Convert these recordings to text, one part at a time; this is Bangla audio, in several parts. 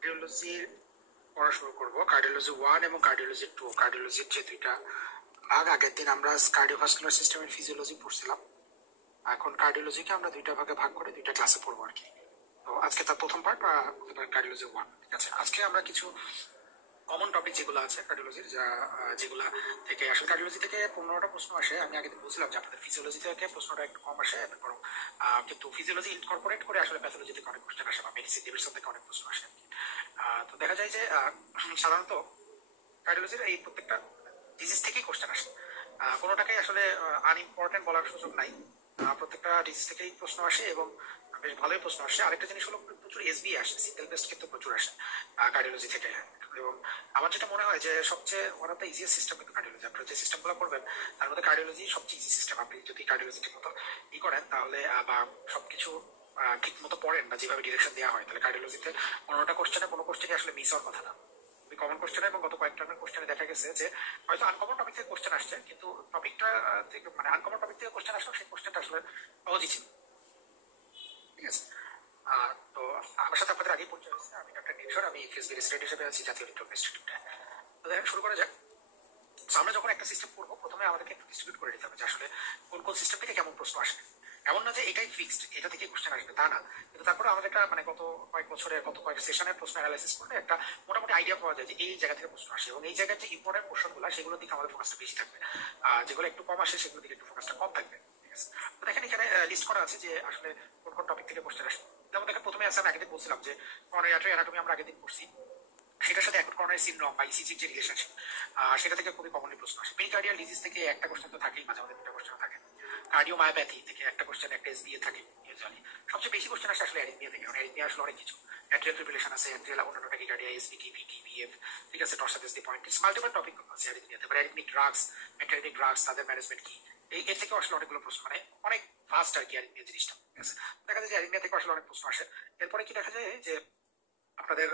কার্ডিওলজির পড়া শুরু করব। কার্ডিওলজি 1 এবং কার্ডিওলজি 2, কার্ডিওলজির যে দুইটা ভাগ, আগের দিন আমরা কার্ডিওভাস্কুলার সিস্টেমের ফিজিওলজি পড়ছিলাম। এখন কার্ডিওলজিকে আমরা দুইটা ভাগে ভাগ করে দুইটা ক্লাসে পড়বো আর কি। তো আজকে তার প্রথম পার্ট কার্ডিওলজি 1, ঠিক আছে। আজকে আমরা কিছু কমন টপিক যেগুলো আছে কার্ডিওলজির, যেগুলা থেকে আসলে কার্ডিওলজি থেকে 15টা প্রশ্ন আসে। আমি আগে বলছিলাম যে আপনাদের ফিজিওলজি থেকে প্রশ্নটা একটু কম আসে, বরং কিন্তু ফিজিওলজি ইনকর্পোরেট করে আসলে প্যাথোলজি থেকে অনেক কোশ্চেন আসে বা মেডিসিন ডিভিশন থেকে অনেক প্রশ্ন আসে। তো দেখা যায় যে সাধারণত কার্ডিওলজির এই প্রত্যেকটা ডিজিজ থেকেই কোশ্চেন আসে। কোনোটাকেই আসলে আনইম্পর্টেন্ট বলার সুযোগ নাই। প্রত্যেকটা ডিজিজ থেকেই প্রশ্ন আসে এবং বেশ ভালোই প্রশ্ন আসে। আরেকটা জিনিস হলো প্রচুর এসবি আসে, সিঙ্গেল বেস্ট কিন্তু প্রচুর আসে কার্ডিওলজি থেকে। এবং আমার যেটা মনে হয় যে সবচেয়ে one of the easiest system কিন্তু কার্ডিওলজি। আপনারা যে সিস্টেমগুলো পড়বেন তার মধ্যে কার্ডিওলজি সবচেয়ে ইজি সিস্টেম। আপনি যদি কার্ডিওলজি ঠিক মতো করেন তাহলে বা সবকিছু ঠিক মতো পড়েন বা যেভাবে ডিরেকশন দেওয়া হয়, তাহলে কার্ডিওলজিতে কোনোটা কোশ্চেনে কোনো কোশ্চেনই আসলে মিস হওয়ার কথা না। কমন কোশ্চেন এবং গত কয়েকটা কোশ্চেনে দেখা গেছে যে হয়তো আনকমন টপিক থেকে কোশ্চেন আসছে, কিন্তু টপিকটা থেকে মানে আনকমন টপিক থেকে কোশ্চেন আসলো, সেই কোশ্চেনটা আসলে সহজই ছিল, ঠিক আছে। তো আমার সাথে আপনাদের আগেই পরিচয় হয়েছে, আমি ডক্টর নির্ঝর, আমি ফিজিক্যাল রেসিডেন্ট হিসেবে আছি জাতীয় লিটল ইনস্টিটিউটে। তো দেখেন, শুরু করা যাক। আমরা যখন একটা সিস্টেম করবো, প্রথমে আমাদেরকে একটু ডিস্ট্রিবিউট করে দিতে হবে যে আসলে কোন কোন সিস্টেম থেকে কেমন প্রশ্ন আসে। এমন না যে এটাই ফিক্সড, এটা থেকে কোশ্চেন আসবে, তা না। কিন্তু তারপরে আমাদের একটা মানে গত কয়েক বছরের গত কয়েক সেশনের প্রশ্ন অ্যানালাইসিস করলে একটা মোটামুটি আইডিয়া পাওয়া যায় যে এই জায়গা থেকে প্রশ্ন আসে, এবং এই জায়গার যে ইম্পর্টেন্ট পোর্শনগুলো সেগুলোর দিকে আমাদের ফোকাসটা বেশি থাকবে, যেগুলো একটু কম আসে সেগুলোর দিকে একটু ফোকাসটা কম থাকবে, ঠিক আছে। তো দেখেন এখানে লিস্ট করা আছে যে আসলে কোন কোন টপিক থেকে কোশ্চেন আসে। যেমন দেখেন, প্রথমে আছে, আমি আগের দিন বলছিলাম যে করোনারি আর্টারি অ্যানাটমি আমরা আগের দিন পড়ছি, সেটার সাথে এখন করোনারি সিনড্রোম বা ইসিজির যে রিলেশনশিপ, সেটা থেকে খুবই কমনলি প্রশ্ন আসে। পেরিকার্ডিয়াল ডিজিজ থেকে একটা কোশ্চেন তো থাকেই, মাঝে মাঝে দুটা কোশ্চেন থাকে। কার্ডিওমায়োপ্যাথি থেকে একটা কোশ্চেন, একটা এসবিএ থাকে ইউজুয়ালি। সবচেয়ে বেশি কোশ্চেন আসে আসলে অ্যারিথমিয়া থেকে, কারণ অ্যারিথমিয়া আসলে অনেক কিছু, অ্যাট্রিয়াল ফিব্রিলেশন আছে, অ্যাট্রিয়াল অন্যান্য ট্যাকিকার্ডিয়া, এসবিটি, ভিটি, ভিএফ, ঠিক আছে, টর্সাস দি পয়েন্ট, মাল্টিপল টপিক আছে অ্যারিথমিয়াতে। এবার অ্যারিথমিক ড্রাগস, অ্যান্টিঅ্যারিথমিক ড্রাগস, তাদের ম্যানেজমেন্ট কি, এর থেকেও আসলে অনেকগুলো প্রশ্ন, মানে অনেক ফাস্ট আর কি অ্যারিথমিয়া জিনিসটা, ঠিক আছে। দেখা যায় যে অ্যারিথমিয়া থেকে আসলে অনেক প্রশ্ন আসে। এরপরে কি দেখা যায় যে আপনাদের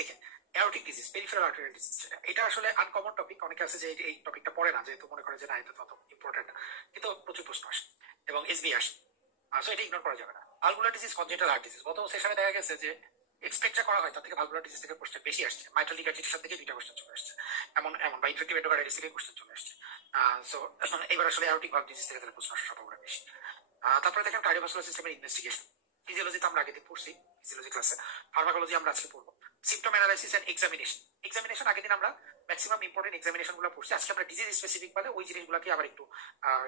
থেকে aortic disease, peripheral arterial disease, এটা আসলে আনকমন টপিক। অনেকে আছে যে এই টপিকটা পড়ে না, যেহেতু মনে করে যে না এটা তত ইম্পর্টেন্ট না, কিন্তু প্রচুর প্রশ্ন আসে এবং এসবি আসে। সো এটা ইগনোর করা যাবে না। Valvular disease, congenital heart disease, গত সেশনে দেখা গেছে যে এক্সপেক্ট যা করা হয় তার থেকে ভালভুলার ডিজিজ থেকে কোশ্চেন বেশি আসছে। মাইট্রাল রিগার্জিটেশন থেকে দুইটা কোশ্চেন চলে আসছে, এমন এমন বা ইনফেক্টিভ এন্ডোকার্ডাইটিস থেকে কোশ্চেন চলে আসছে। সো এবার আসলে অ্যারোটিক ভালভ ডিজিজ থেকে তাহলে প্রশ্ন আসার সম্ভাবনা বেশি। তারপরে দেখেন কার্ডিওভাস্কুলার সিস্টেমের ইনভেস্টিগেশন। ফিজিওলজি তো আমরা আগে দিন পড়ছি, ফিজিওলজি ক্লাসে। ফার্মাকোলজি আমরা আজকে পড়বো। Symptom analysis and examination. Examination আগের দিন আমরা ম্যাক্সিমাম ইম্পর্টেন্ট এক্সামিনেশন গুলো পড়ছি। আজকে আমরা ডিজিজ স্পেসিফিক বলে ওই জিনিসগুলোকে আবার একটু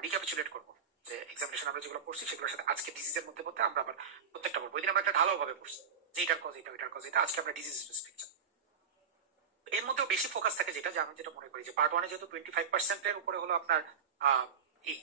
রিক্যাপিচুলেট করবো, যে এক্সামিনেশন আমরা যেগুলো পড়ছি সেগুলোর সাথে আজকে ডিজিজের মধ্যে মধ্যে আমরা আবার প্রত্যেকটা পড়বো। ওই দিন আমরা একটা ঢালাওভাবে পড়ছি যে এটার কজ এটা, এটার কজ এটা। আজকে আমরা ডিজিজ স্পেসিফিক। এর মধ্যেও বেশি ফোকাস থাকে যেটা, যে আমি যেটা মনে করি যে পার্ট ওয়ানে যেহেতু 25%-এর উপরে হলো আপনার এই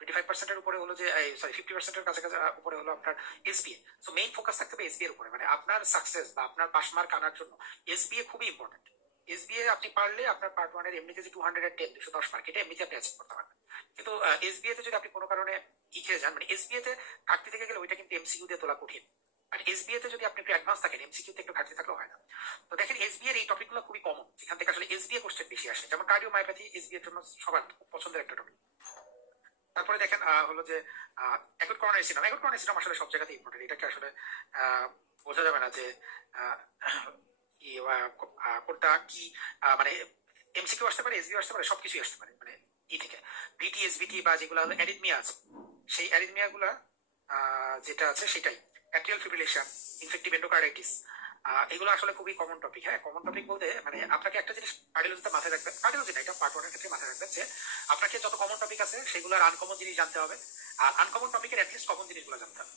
25%-এর উপরে হলো যে সরি 50%-এর কাছাকাছি উপরে হলো আপনার এসবিএ। সো মেইন ফোকাস থাকতে হবে এসবিএ এর উপরে, মানে আপনার সাকসেস বা আপনার পাস মার্ক আনার জন্য এসবিএ খুবই ইম্পর্টেন্ট। এসবিএ আপনি পারলে আপনার পার্ট ওয়ানের এমনিতে যে 210 210 মার্ক, এটা এমনিতে আপনি অ্যাচিভ করতে পারবেন। কিন্তু এসবিএ তে যদি আপনি কোনো কারণে খেয়ে যান, মানে এসবিএ তে ঘাটতি থেকে গেলে ওইটা কিন্তু এমসিকিউ দিয়ে তোলা কঠিন। আর এসবিএ তে যদি আপনি একটু অ্যাডভান্স থাকেন, এমসিকিউ তে একটু ঘাটতি থাকলেও হয় না। তো দেখেন এসবিএ এর এই টপিকগুলো খুবই কমন, যেখান থেকে আসলে এসবিএ কোশ্চেন বেশি আসে। যেমন কার্ডিওমায়োপ্যাথি এসবিএ এর জন্য সবার খুব পছন্দের একটা টপিক। তারপরে দেখেন হলো যে acute coronary syndrome. Acute coronary syndrome আসলে সব জায়গাতে ইম্পর্টেন্ট, এটাকে আসলে বোঝা যাবে না যে কোনটা কি, মানে এমসিকিউ আসতে পারে, এসবিও আসতে পারে, সবকিছুই আসতে পারে, মানে থেকে ভিটি, এসবিটি বা যেগুলো অ্যারিথমিয়া আছে, সেই অ্যারিথমিয়া গুলা যেটা আছে সেটাই, অ্যাট্রিয়াল ফিব্রিলেশন, ইনফেক্টিভ এন্ডোকার্ডাইটিস, এগুলো আসলে খুবই কমন টপিক। হ্যাঁ, কমন টপিক বলতে মানে আপনাকে একটা জিনিস কার্ডিওলজিতে মাথায় রাখবেন, কার্ডিওলজি না, এটা পার্ট ওয়ানের ক্ষেত্রে মাথায় রাখবেন যে আপনাকে যত কমন টপিক আছে সেগুলোর আনকমন জিনিস জানতে হবে, আর আনকমন টপিকের অ্যাটলিস্ট কমন জিনিসগুলো জানতে হবে।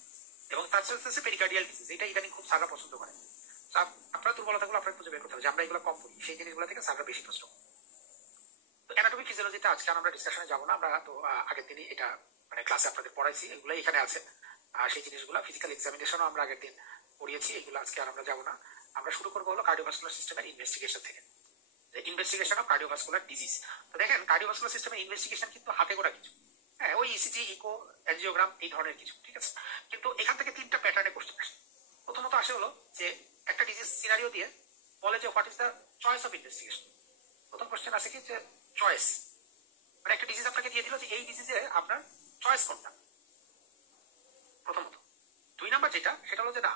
এবং তার সাথে হচ্ছে পেরিকার্ডিয়াল ডিজিজ, এটা ইদানিং খুব সাররা পছন্দ করে। আপনার দুর্বলতাগুলো আপনার খুঁজে বের করতে হবে, যে আমরা এগুলো কম করি, সেই জিনিসগুলো থেকে সাররা বেশি প্রশ্ন। তো অ্যানাটমি ফিজিওলজিতে আজকে আমরা ডিসকাশনে যাবো না, আমরা তো আগের দিনই এটা মানে ক্লাসে আপনাদের পড়াইছি, এগুলো এখানে আছে। সেই জিনিসগুলো ফিজিক্যাল এক্সামিনেশনও আমরা আগের দিন পড়িয়েছি, এগুলো আজকে আর আমরা যাবো না। আমরা শুরু করবো হলো কার্ডিওভাস্কুলার সিস্টেমের ইনভেস্টিগেশন থেকে, ইনভেস্টিগেশন অফ কার্ডিওভাস্কুলার ডিজিজ। তো দেখেন কার্ডিওভাস্কুলার সিস্টেমের ইনভেস্টিগেশন কিন্তু হাতে গোড়া কিছু, হ্যাঁ, ওই ইসিজি, ইকো, অ্যাঞ্জিওগ্রাম, এই ধরনের কিছু, ঠিক আছে। কিন্তু এখান থেকে তিনটা প্যাটার্নে কোশ্চেন আসে। প্রথমত আসে হলো যে একটা ডিজিজ সিনারিও দিয়ে বলে যে what is the choice of investigation. প্রথম কোশ্চেন আসে কি, যে চয়েস, মানে একটা ডিজিজ আপনাকে দিয়ে দিল যে এই ডিজিজে আপনার চয়েস কোনটা, প্রথমত। দুই নাম্বার যেটা, সেটা হলো যে না,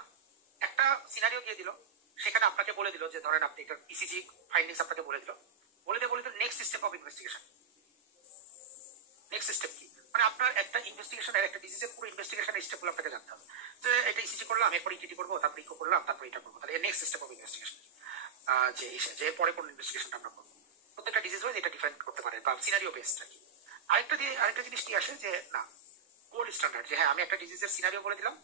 একটা সিনারিও দিয়ে দিল সেখানে আপনাকে বলে দিল যে ধরেন আপনি একটা ইসিজি ফাইন্ডিংস আপনাকে বলে দিল next step of investigation. Next step কি, মানে আপনার একটা ইনভেস্টিগেশনের একটা ডিজিজের পুরো ইনভেস্টিগেশনের স্টেপগুলো আপনাকে জানতে হবে, যে এটা ইসিজি করলাম, এরপর ইটিটি করবো, তারপর ইকো করলাম, তারপর এটা করবো, তাহলে নেক্সট স্টেপ অফ ইনভেস্টিগেশন যে পরে কোন ইনভেস্টিগেশনটা আমরা করবো। প্রত্যেকটা ডিজিজ ওয়াইজ এটা ডিফারেন্ট করতে পারে বা সিনারিও বেসড আর কি। আরেকটা জিনিস কি আসে যে না, গোল্ড স্ট্যান্ডার্ড, যে হ্যাঁ আমি একটা ডিজিজের সিনারিও বলে দিলাম,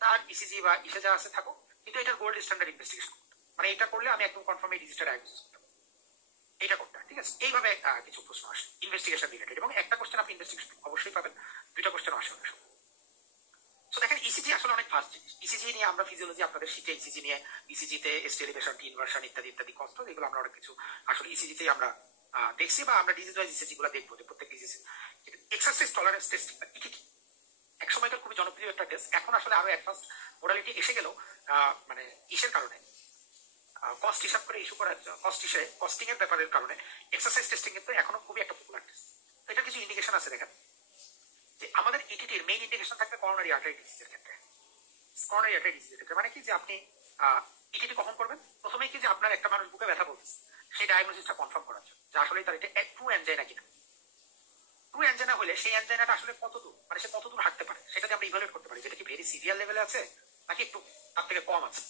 তার ইসিজি বা ইসে যা আছে থাকো, কিন্তু এটার গোল্ড স্ট্যান্ডার্ড ইনভেস্টিগেশন, মানে এটা করলে আমি একদম কনফার্ম এই ডিজিজটা ডায়াগনোসিস করতে পারবো, এটা করতে হয়। ঠিক আছে, এইভাবে কিছু প্রশ্ন আসে ইনভেস্টিগেশন রিলেটেড, এবং একটা কোশ্চেন আপনি ইনভেস্টিগেশন অবশ্যই পাবেন, দুইটা কোশ্চেন আসে অনেক সময়। তো দেখেন ইসিজি আসলে অনেক ফাস্ট জিনিস। ইসিজি নিয়ে আমরা ফিজিওলজি আপনাদের শিখে ইসিজি নিয়ে, ইসিজিতে এসটি এলিভেশন, টি ইনভার্সন ইত্যাদি ইত্যাদি কষ্ট, এগুলো আমরা অনেক কিছু আসলে ইসিজিতেই আমরা দেখছি, বা আমরা ডিজিজ ওয়াইজ ইসিজি গুলো দেখবো যে প্রত্যেক ডিজিজ। এক্সারসাইজ টলারেন্স টেস্টিং বা ইটিটি এক সময়কার খুবই জনপ্রিয় একটা টেস্ট, এখন আসলে আরো অ্যাডভান্স মোডালিটি এসে গেল, মানে ইসের কারণে, কস্ট হিসাব করে ইস্যু করার কস্টিং এর ব্যাপারের কারণে এক্সারসাইজ টেস্টিং কিন্তু এখনো খুবই একটা পপুলার টেস্ট। এটা কিছু ইন্ডিকেশন আছে দেখেন, যে আমাদের ইটিটির মেইন ইন্ডিকেশন থাকবে করোনারি আর্টারি ডিজিজের ক্ষেত্রে। করোনারি আর্টারি ডিজিজের ক্ষেত্রে মানে কি, যে আপনি ইটিটি কখন করবেন, প্রথমেই কি যে আপনার একটা মানুষ বুকে ব্যথা বলছে, সেই ডায়াগনোসিসটা কনফার্ম করার জন্য, যে আসলে তার এটা ট্রু অ্যানজাইনা কিনা। ট্রু অ্যানজাইনা হলে সেই অ্যানজাইনাটা আসলে কতদূর, মানে সে কতদূর হাঁটতে পারে, সেটা আমরা ইভালুয়েট করতে পারি, যেটা কি ভেরি সিভিয়ার লেভেলে আছে নাকি একটু তার থেকে কম আছে।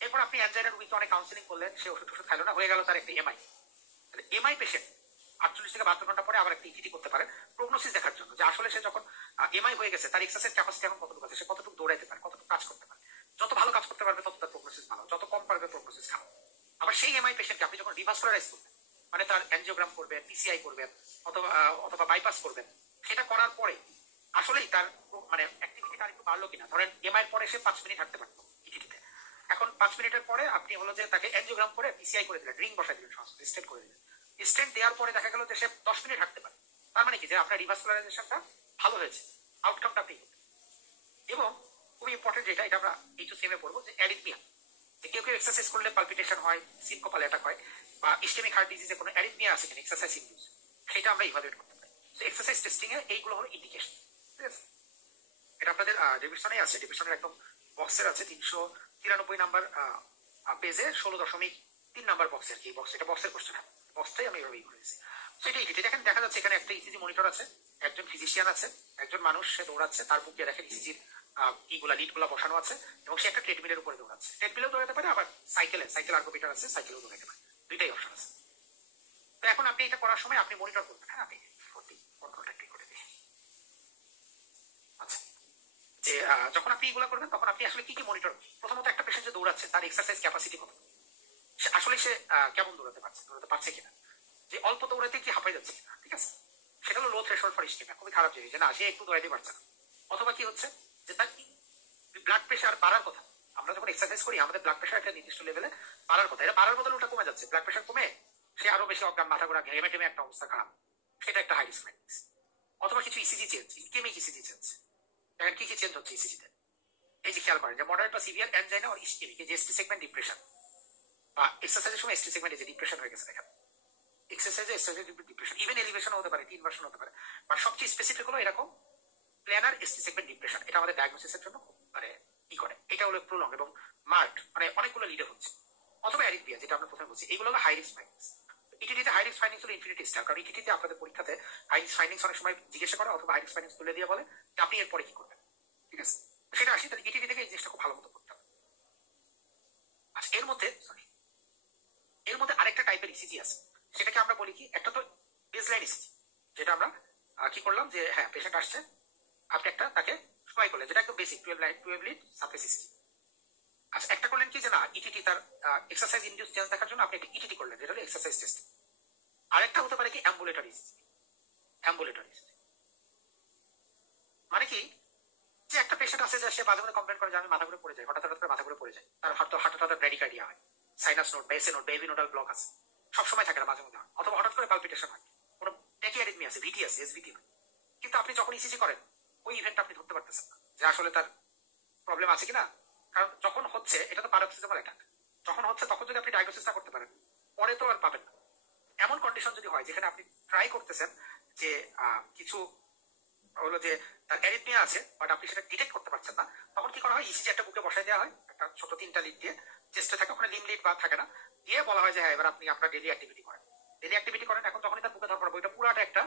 এরপর আপনি অ্যানজাইনা রুগীকে অনেক কাউন্সিলিং করলেন, সে ওষুধ খাইলো না, হয়ে গেল তার একটা এমআই। এমআই পেশেন্ট 48 থেকে 72 ঘন্টা পরে আবার একটা ইটিটি করতে পারে প্রগনোসিস দেখার জন্য, যে আসলে সে যখন এমআই হয়ে গেছে তার এক্সারসাইজ ক্যাপাসিটি এখন কতটুকু আছে, সে কতটুকু দৌড়াইতে পারে, কতটুকু কাজ করতে পারে। যত ভালো কাজ করতে পারবে তত তার প্রগনোসিস ভালো, যত কম পারবে প্রগনোসিস খারাপ। আবার সেই এমআই পেশেন্টকে আপনি যখন রিভাস্কুলারাইজ করবেন, মানে তার অ্যানজিওগ্রাম করবেন, পিসিআই করবেন, অথবা বাইপাস করবেন, সেটা করার পরে আসলেই তার মানে অ্যাক্টিভিটি তার একটু বাড়লো কিনা। ধরেন এমআই পরে সে 5 মিনিট হাঁটতে পারতো ইটিটিতে, এখন 5 মিনিটের পরে আপনি হলো যে তাকে অ্যানজিওগ্রাম করে পিসিআই করে দিলেন, রিং বসাই দিলেন, স্টেন্ট করে দিলেন। স্টেন্ট দেওয়ার পরে দেখা গেল যে সে 10 মিনিট হাঁটতে পারে, তার মানে কি যে আপনার রিভাস্কুলারাইজেশনটা ভালো হয়েছে, আউটকামটা আপনি। এবং খুবই ইম্পর্টেন্ট যেটা, এটা আমরা এইচওসিএম এ পড়বো, যে অ্যারিথমিয়া, যে কেউ কেউ এক্সারসাইজ করলে পালপিটেশন হয়, সিনকোপাল অ্যাটাক হয়, বা ইসকেমিক হার্ট ডিজিজে কোনো অ্যারিথমিয়া আছে কিনা এক্সারসাইজ ইনডিউস, সেটা আমরা ইভালুয়েট করতে পারি। তো এক্সারসাইজ টেস্টিং এ এইগুলো হলো ইন্ডিকেশন। ঠিক আছে, এটা আপনাদের ডিভিশনে আছে, ডিভিশনের একদম বক্সের আছে 393 নাম্বার পেজে 16.3 নাম্বার বক্সের কি বক্স, এটা বক্সের কোশ্চেন, বক্সটাই আমি এভাবেই করেছি। তো এটা ইটিটি দেখেন, দেখা যাচ্ছে এখানে একটা ইসিজি মনিটর আছে, একজন ফিজিশিয়ান আছে, একজন মানুষ সে দৌড়াচ্ছে, তার বুকে দেখেন ইসিজির ইগুলা লিডগুলা বসানো আছে, এবং সে একটা ট্রেডমিলের উপরে দৌড়াচ্ছে, ট্রেডমিলেও দৌড়াতে পারে, আবার সাইকেল আর্গোমিটার আছে, সাইকেলেও দৌড়াতে পারে, দুইটাই অপশন আছে। তো এখন আপনি এটা করার সময় আপনি মনিটর করবেন, হ্যাঁ আমি কন্ট্রোলটা একটু করে দিই। আচ্ছা, যে যখন আপনি এগুলো করবেন তখন আপনি আসলে কি কি মনিটর, প্রথমত একটা পেশেন্ট যে দৌড়াচ্ছে তার এক্সারসাইজ ক্যাপাসিটি কত, আসলে সে কেমন দৌড়াতে পারছে কিনা, যে অল্প দৌড়াতে কি হাঁপাই যাচ্ছে কিনা। ঠিক আছে, সেটা হলো লো থ্রেশহোল্ড ফর ইস্কেমিয়া, খুবই খারাপ জিনিস, যে না সে একটু দৌড়াইতে পারছে না। অথবা কি হচ্ছে, যে তার ব্লাড প্রেশার বাড়ার কথা, আমরা যখন এক্সারসাইজ করি আমাদের ব্লাড প্রেশার একটা নির্দিষ্ট লেভেলে বাড়ার কথা, এটা বাড়ার বদলে ওটা কমে যাচ্ছে, ব্লাড প্রেশার কমে সে আরো বেশি অজ্ঞান, মাথা ঘোরা, ঘেমে টেমে একটা অবস্থা খারাপ, সেটা একটা হাই রিস্ক ফাইন্ডিংস। অথবা কিছু ECG change, ischaemic ECG change, দেখেন কি কি চেঞ্জ হচ্ছে ইসিজিতে। এই যে খেয়াল করেন যে মডারেট বা সিভিয়ার অ্যানজাইনা আর ইসকেমিক, যে এসটি সেগমেন্ট ডিপ্রেশন, বা এক্সারসাইজের সময় এসটি সেগমেন্টে যে ডিপ্রেশন হয়ে গেছে, দেখেন এক্সারসাইজে ডিপ্রেশন, ইভেন এলিভেশন হতে পারে, টি ইনভার্সন হতে পারে, বা সবচেয়ে স্পেসিফিক হলো এরকম প্ল্যানার এসটি সেগমেন্ট ডিপ্রেশন, এটা আমাদের ডায়াগনোসিসের জন্য মানে ই করে, এটা হলো প্রলং এবং মার্কড, মানে অনেকগুলো লিডে হচ্ছে। অথবা অ্যারিথমিয়া, যেটা আমরা প্রথমে বলছি, এগুলো হলো হাই রিস্ক ফাইন্ডিংস। ইটিটিতে হাই রিস্ক ফাইন্ডিংস হলো ইনফিনিটি স্টার, কারণ ইটিটিতে আপনাদের পরীক্ষাতে হাই রিস্ক ফাইন্ডিংস অনেক সময় জিজ্ঞাসা করা, অথবা হাই রিস্ক ফাইন্ডিংস তুলে দিয়ে বলে যে আপনি এরপরে কি করবেন। ঠিক আছে, সেটা আসি, তাহলে ইটিটি থেকে এই জিনিসটা খুব ভালো মতো করতে হবে। আচ্ছা, এর মধ্যে আরেকটা টাইপের ইসিজি আছে, সেটাকে আমরা বলি কি, একটা তো বেসলাইন ইসিজি, যেটা আমরা কি করলাম, যে হ্যাঁ পেশেন্ট আসছে, আপনি একটা তাকে সবাই করলেন, যেটা একদম বেসিক 12 লিড সারফেস ইসিজি। আচ্ছা, একটা করলেন কি, যে না ইটিটি তার এক্সারসাইজ ইনডিউস চেঞ্জ দেখার জন্য আপনি একটা ইটিটি করলেন, যেটা হলো এক্সারসাইজ টেস্ট। আরেকটা হতে পারে কি অ্যাম্বুলেটরি ইসিজি। মানে কি, যে একটা পেশেন্ট আছে যে সে মাঝে মাঝে কমপ্লেন করে যে আমি মাথা ঘুরে পড়ে যাই, হঠাৎ করে মাথা ঘুরে পড়ে যায়, তার হঠাৎ ব্র্যাডিকার্ডিয়া হয়, সাইনাস নোড বা এসএ নোড বা এভি নোডাল ব্লক আছে, সবসময় থাকে না, মাঝে মধ্যে হয়, অথবা হঠাৎ করে পালপিটেশন হয়, কোনো ট্যাকিয়ারিথমি আছে, ভিটি আছে, এসভিটি হয়, কিন্তু আপনি যখন ইসিজি করেন ওই ইভেন্ট আপনি ধরতে পারতেছেন না যে আসলে তার প্রবলেম আছে কিনা। কারণ যখন হচ্ছে, এটা তো প্যারাক্সিজমাল অ্যাটাক, যখন হচ্ছে তখন যদি আপনি ডায়াগনোসিস না করতে পারেন, পরে তো আর পাবেন না। এমন কন্ডিশন যদি হয় যেখানে আপনি ট্রাই করতেছেন যে কিছু হলো যে তার অ্যারিথমিয়া আছে, বাট আপনি সেটা ডিটেক্ট করতে পারছেন না, তখন কি করা হয়, ইসিজি একটা বুকে বসাই দেওয়া হয়, একটা ছোট 3টা লিড দিয়ে, যে চেস্টে থাকে, ওখানে লিমলিট বা থাকে না, দিয়ে বলা হয় যে হ্যাঁ এবার আপনি আপনার ডেলি অ্যাক্টিভিটি করেন। ডেলি অ্যাক্টিভিটি করেন, এখন যখনই তার বুকে ধরা পড়বে ওইটা পুরাটা একটা